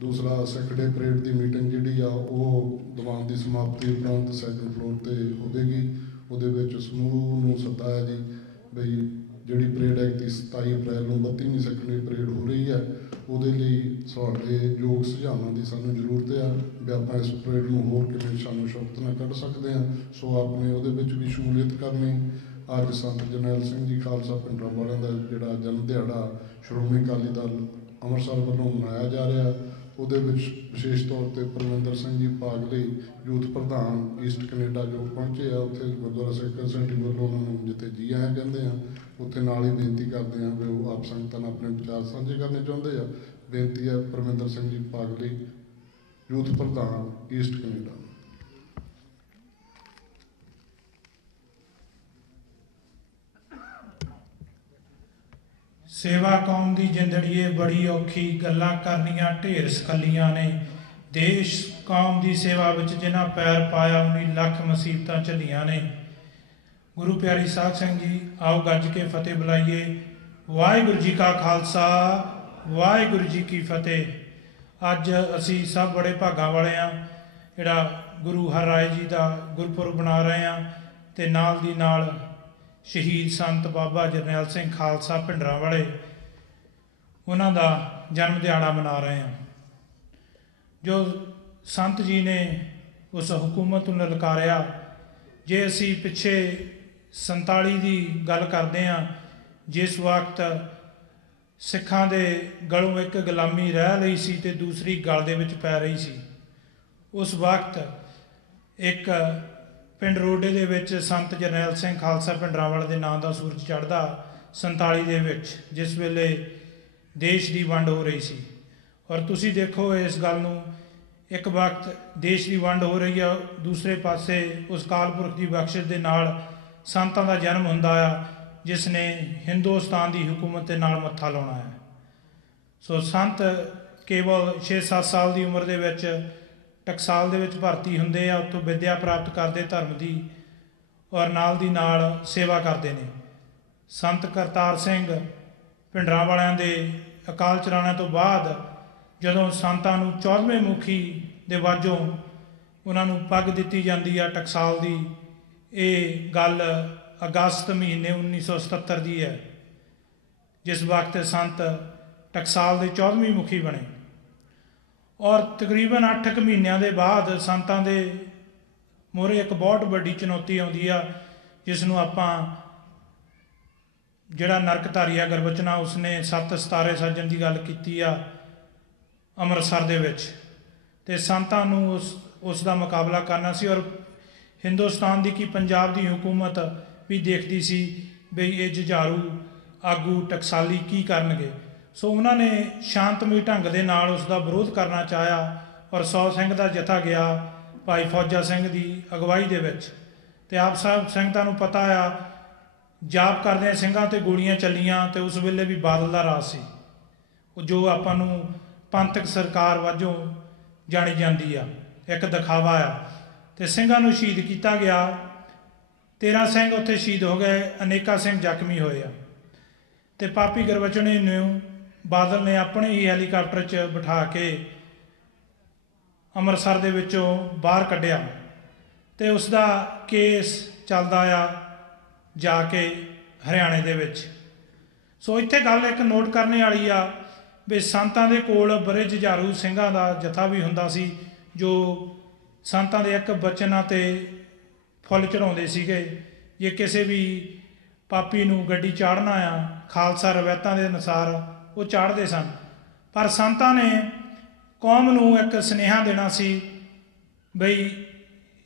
ਦੂਸਰਾ ਸਿੱਖ ਡੇ ਪਰੇਡ ਦੀ ਮੀਟਿੰਗ ਜਿਹੜੀ ਆ ਉਹ ਦੀਵਾਨ ਦੀ ਸਮਾਪਤੀ ਉਪਰੰਤ ਸੈਕੰਡ ਫਲੋਰ ਤੇ ਹੋਵੇਗੀ। ਉਹਦੇ ਵਿੱਚ ਸਮੂਹ ਨੂੰ ਸੱਦਾ ਹੈ ਜੀ ਬਈ ਜਿਹੜੀ ਪਰੇਡ ਹੈ 27 ਅਪ੍ਰੈਲ ਨੂੰ 32ਵੀਂ ਸਿੱਖ ਡੇ ਪਰੇਡ ਹੋ ਰਹੀ ਹੈ, ਉਹਦੇ ਲਈ ਤੁਹਾਡੇ ਯੋਗ ਸੁਝਾਵਾਂ ਦੀ ਸਾਨੂੰ ਜ਼ਰੂਰਤ ਆ ਵੀ ਆਪਾਂ ਇਸ ਪਰੇਡ ਨੂੰ ਹੋਰ ਕਿਵੇਂ ਸ਼ਾਨੋ ਸ਼ੌਕਤ ਨਾਲ ਕੱਢ ਸਕਦੇ ਹਾਂ। ਸੋ ਆਪਣੇ ਉਹਦੇ ਵਿੱਚ ਵੀ ਸ਼ਮੂਲੀਅਤ ਕਰਨੀ। ਅੱਜ ਸੰਤ ਜਰਨੈਲ ਸਿੰਘ ਜੀ ਖਾਲਸਾ ਪਿੰਡਰਾਂ ਵਾਲਿਆਂ ਦਾ ਜਿਹੜਾ ਜਨਮ ਦਿਹਾੜਾ ਸ਼੍ਰੋਮਣੀ ਅਕਾਲੀ ਦਲ ਅੰਮ੍ਰਿਤਸਰ ਵੱਲੋਂ ਮਨਾਇਆ ਜਾ ਰਿਹਾ, ਉਹਦੇ ਵਿੱਚ ਵਿਸ਼ੇਸ਼ ਤੌਰ ਤੇ ਪਰਮਿੰਦਰ ਸਿੰਘ ਜੀ ਪਾਗਲੇ ਯੂਥ ਪ੍ਰਧਾਨ ਈਸਟ ਕੈਨੇਡਾ ਜੋ ਪਹੁੰਚੇ ਆ, ਉੱਥੇ ਗੁਰਦੁਆਰਾ ਸਿੱਖ ਸੁਸਾਇਟੀ ਵੱਲੋਂ ਉਹਨਾਂ ਨੂੰ ਜਿੱਥੇ ਜੀ ਆਇਆਂ ਕਹਿੰਦੇ ਆ, ਉੱਥੇ ਨਾਲ ਹੀ ਬੇਨਤੀ ਕਰਦੇ ਆ ਵੀ ਉਹ ਆਪ ਸੰਗਤਾਂ ਨਾਲ ਆਪਣੇ ਵਿਚਾਰ ਸਾਂਝੇ ਕਰਨੇ ਚਾਹੁੰਦੇ ਆ। ਬੇਨਤੀ ਹੈ ਪਰਮਿੰਦਰ ਸਿੰਘ ਜੀ ਪਾਗਲੇ ਯੂਥ ਪ੍ਰਧਾਨ ਈਸਟ ਕੈਨੇਡਾ। ਸੇਵਾ ਕੌਮ ਦੀ ਜ਼ਿੰਦੜੀਏ ਬੜੀ ਔਖੀ, ਗੱਲਾਂ ਕਰਨੀਆਂ ਢੇਰ ਸਕੱਲੀਆਂ ਨੇ। ਦੇਸ਼ ਕੌਮ ਦੀ ਸੇਵਾ ਵਿੱਚ ਜਿਨ੍ਹਾਂ ਪੈਰ ਪਾਇਆ 19 ਲੱਖ ਮੁਸੀਬਤਾਂ ਝੱਲੀਆਂ ਨੇ। ਗੁਰੂ ਪਿਆਰੀ ਸਾਧ ਸਿੰਘ ਜੀ, ਆਓ ਗੱਜ ਕੇ ਫਤਿਹ ਬੁਲਾਈਏ। ਵਾਹਿਗੁਰੂ ਜੀ ਕਾ ਖਾਲਸਾ, ਵਾਹਿਗੁਰੂ ਜੀ ਕੀ ਫਤਿਹ। ਅੱਜ ਅਸੀਂ ਸਭ ਬੜੇ ਭਾਗਾਂ ਵਾਲੇ ਹਾਂ ਜਿਹੜਾ ਗੁਰੂ ਹਰਿਰਾਏ ਜੀ ਦਾ ਗੁਰਪੁਰਬ ਬਣਾ ਰਹੇ ਹਾਂ ਤੇ ਨਾਲ ਦੀ ਨਾਲ ਸ਼ਹੀਦ ਸੰਤ ਬਾਬਾ ਜਰਨੈਲ ਸਿੰਘ ਖਾਲਸਾ ਭਿੰਡਰਾਂ ਵਾਲੇ ਉਹਨਾਂ ਦਾ ਜਨਮ ਦਿਹਾੜਾ ਮਨਾ ਰਹੇ ਹਾਂ। ਜੋ ਸੰਤ ਜੀ ਨੇ ਉਸ ਹਕੂਮਤ ਨੂੰ ਲਲਕਾਰਿਆ, ਜੇ ਅਸੀਂ ਪਿੱਛੇ 47 ਦੀ ਗੱਲ ਕਰਦੇ ਹਾਂ ਜਿਸ ਵਕਤ ਸਿੱਖਾਂ ਦੇ ਗਲੋਂ ਇੱਕ ਗੁਲਾਮੀ ਰਹਿ ਲਈ ਸੀ ਤੇ ਦੂਸਰੀ ਗਲ ਦੇ ਵਿੱਚ ਪੈ ਰਹੀ ਸੀ, ਉਸ ਵਕਤ ਇੱਕ ਪਿੰਡ ਰੋਡੇ ਦੇ ਵਿੱਚ ਸੰਤ ਜਰਨੈਲ ਸਿੰਘ ਖਾਲਸਾ ਭਿੰਡਰਾਂ ਵਾਲੇ ਦੇ ਨਾਂ ਦਾ ਸੂਰਜ ਚੜ੍ਹਦਾ 47 ਦੇ ਵਿੱਚ, ਜਿਸ ਵੇਲੇ ਦੇਸ਼ ਦੀ ਵੰਡ ਹੋ ਰਹੀ ਸੀ। ਔਰ ਤੁਸੀਂ ਦੇਖੋ ਇਸ ਗੱਲ ਨੂੰ, ਇੱਕ ਵਕਤ ਦੇਸ਼ ਦੀ ਵੰਡ ਹੋ ਰਹੀ ਆ, ਦੂਸਰੇ ਪਾਸੇ ਉਸ ਅਕਾਲ ਪੁਰਖ ਦੀ ਬਖਸ਼ਿਸ਼ ਦੇ ਨਾਲ ਸੰਤਾਂ ਦਾ ਜਨਮ ਹੁੰਦਾ ਆ ਜਿਸ ਨੇ ਹਿੰਦੁਸਤਾਨ ਦੀ ਹਕੂਮਤ ਦੇ ਨਾਲ ਮੱਥਾ ਲਾਉਣਾ ਹੈ। ਸੋ ਸੰਤ ਕੇਵਲ 6-7 ਸਾਲ ਦੀ ਉਮਰ ਦੇ ਵਿੱਚ ਟਕਸਾਲ ਦੇ ਵਿੱਚ ਭਰਤੀ ਹੁੰਦੇ ਆ, ਉੱਥੋਂ ਵਿੱਦਿਆ ਪ੍ਰਾਪਤ ਕਰਦੇ ਧਰਮ ਦੀ, ਔਰ ਨਾਲ ਦੀ ਨਾਲ ਸੇਵਾ ਕਰਦੇ ਨੇ। ਸੰਤ ਕਰਤਾਰ ਸਿੰਘ ਭਿੰਡਰਾਂ ਵਾਲਿਆਂ ਦੇ ਅਕਾਲ ਚਲਾਣੇ ਤੋਂ ਬਾਅਦ ਜਦੋਂ ਸੰਤਾਂ ਨੂੰ 14ਵੇਂ ਮੁਖੀ ਦੇ ਵਾਜੋਂ ਉਹਨਾਂ ਨੂੰ ਪੱਗ ਦਿੱਤੀ ਜਾਂਦੀ ਆ ਟਕਸਾਲ ਦੀ, ਇਹ ਗੱਲ ਅਗਸਤ ਮਹੀਨੇ 1977 ਦੀ ਹੈ, ਜਿਸ ਵਕਤ ਸੰਤ ਟਕਸਾਲ ਦੇ 14ਵੇਂ ਮੁਖੀ ਬਣੇ। ਔਰ ਤਕਰੀਬਨ 8 ਮਹੀਨਿਆਂ ਦੇ ਬਾਅਦ ਸੰਤਾਂ ਦੇ ਮੋਹਰੇ ਇੱਕ ਬਹੁਤ ਵੱਡੀ ਚੁਣੌਤੀ ਆਉਂਦੀ ਆ, ਜਿਸ ਨੂੰ ਆਪਾਂ ਜਿਹੜਾ ਨਰਕਧਾਰੀ ਆ ਗੁਰਬਚਨਾ ਉਸਨੇ 7 ਸਿਤਾਰੇ ਸਾਜਣ ਦੀ ਗੱਲ ਕੀਤੀ ਆ ਅੰਮ੍ਰਿਤਸਰ ਦੇ ਵਿੱਚ, ਤੇ ਸੰਤਾਂ ਨੂੰ ਉਸ ਦਾ ਮੁਕਾਬਲਾ ਕਰਨਾ ਸੀ। ਔਰ ਹਿੰਦੁਸਤਾਨ ਦੀ ਕੀ ਪੰਜਾਬ ਦੀ ਹਕੂਮਤ ਵੀ ਦੇਖਦੀ ਸੀ ਵੀ ਇਹ ਜੁਝਾਰੂ ਆਗੂ ਟਕਸਾਲੀ ਕੀ ਕਰਨਗੇ। ਸੋ ਉਹਨਾਂ ਨੇ ਸ਼ਾਂਤਮਈ ਢੰਗ ਦੇ ਨਾਲ ਉਸ ਦਾ ਵਿਰੋਧ ਕਰਨਾ ਚਾਹਿਆ, ਔਰ 100 ਸਿੰਘ ਦਾ ਜਥਾ ਗਿਆ ਭਾਈ ਫੌਜਾ ਸਿੰਘ ਦੀ ਅਗਵਾਈ ਦੇ ਵਿੱਚ, ਤੇ ਆਪ ਸਾਹਿਬ ਸੰਗਤਾਂ ਨੂੰ ਪਤਾ ਆ ਜਾਪ ਕਰਦਿਆਂ ਸਿੰਘਾਂ 'ਤੇ ਗੋਲੀਆਂ ਚੱਲੀਆਂ, ਤੇ ਉਸ ਵੇਲੇ ਵੀ ਬਾਦਲ ਦਾ ਰਾਜ ਸੀ, ਉਹ ਜੋ ਆਪਾਂ ਨੂੰ ਪੰਥਕ ਸਰਕਾਰ ਵਜੋਂ ਜਾਣੀ ਜਾਂਦੀ ਆ, ਇੱਕ ਦਿਖਾਵਾ ਆ, ਤੇ ਸਿੰਘਾਂ ਨੂੰ ਸ਼ਹੀਦ ਕੀਤਾ ਗਿਆ। 13 ਸਿੰਘ ਉੱਥੇ ਸ਼ਹੀਦ ਹੋ ਗਏ, ਅਨੇਕਾਂ ਸਿੰਘ ਜ਼ਖਮੀ ਹੋਏ ਆ, ਤੇ ਪਾਪੀ ਗੁਰਬਚਨੇ ਨੂੰ ਬਾਦਲ ਨੇ ਆਪਣੇ ਹੀ ਹੈਲੀਕਾਪਟਰ 'ਚ ਬਿਠਾ ਕੇ ਅੰਮ੍ਰਿਤਸਰ ਦੇ ਵਿੱਚੋਂ ਬਾਹਰ ਕੱਢਿਆ, ਤੇ ਉਸ ਦਾ ਕੇਸ ਚੱਲਦਾ ਆ ਜਾ ਕੇ ਹਰਿਆਣੇ ਦੇ ਵਿੱਚ। ਸੋ ਇੱਥੇ ਗੱਲ ਇੱਕ ਨੋਟ ਕਰਨੇ ਵਾਲੀ ਆ ਵੀ ਸੰਤਾਂ ਦੇ ਕੋਲ ਬੜੇ ਜੁਝਾਰੂ ਸਿੰਘਾਂ ਦਾ ਜਥਾ ਵੀ ਹੁੰਦਾ ਸੀ, ਜੋ ਸੰਤਾਂ ਦੇ ਇੱਕ ਬਚਨਾਂ 'ਤੇ ਫੁੱਲ ਚੜਾਉਂਦੇ ਸੀਗੇ। ਜੇ ਕਿਸੇ ਵੀ ਪਾਪੀ ਨੂੰ ਗੱਡੀ ਚਾੜਨਾ ਆ, ਖਾਲਸਾ ਰਵਾਇਤਾਂ ਦੇ ਅਨੁਸਾਰ ਉਹ ਚਾੜਦੇ ਸਨ, ਪਰ ਸੰਤਾਂ ਨੇ ਕੌਮ ਨੂੰ ਇੱਕ ਸੁਨੇਹਾ ਦੇਣਾ ਸੀ ਬਈ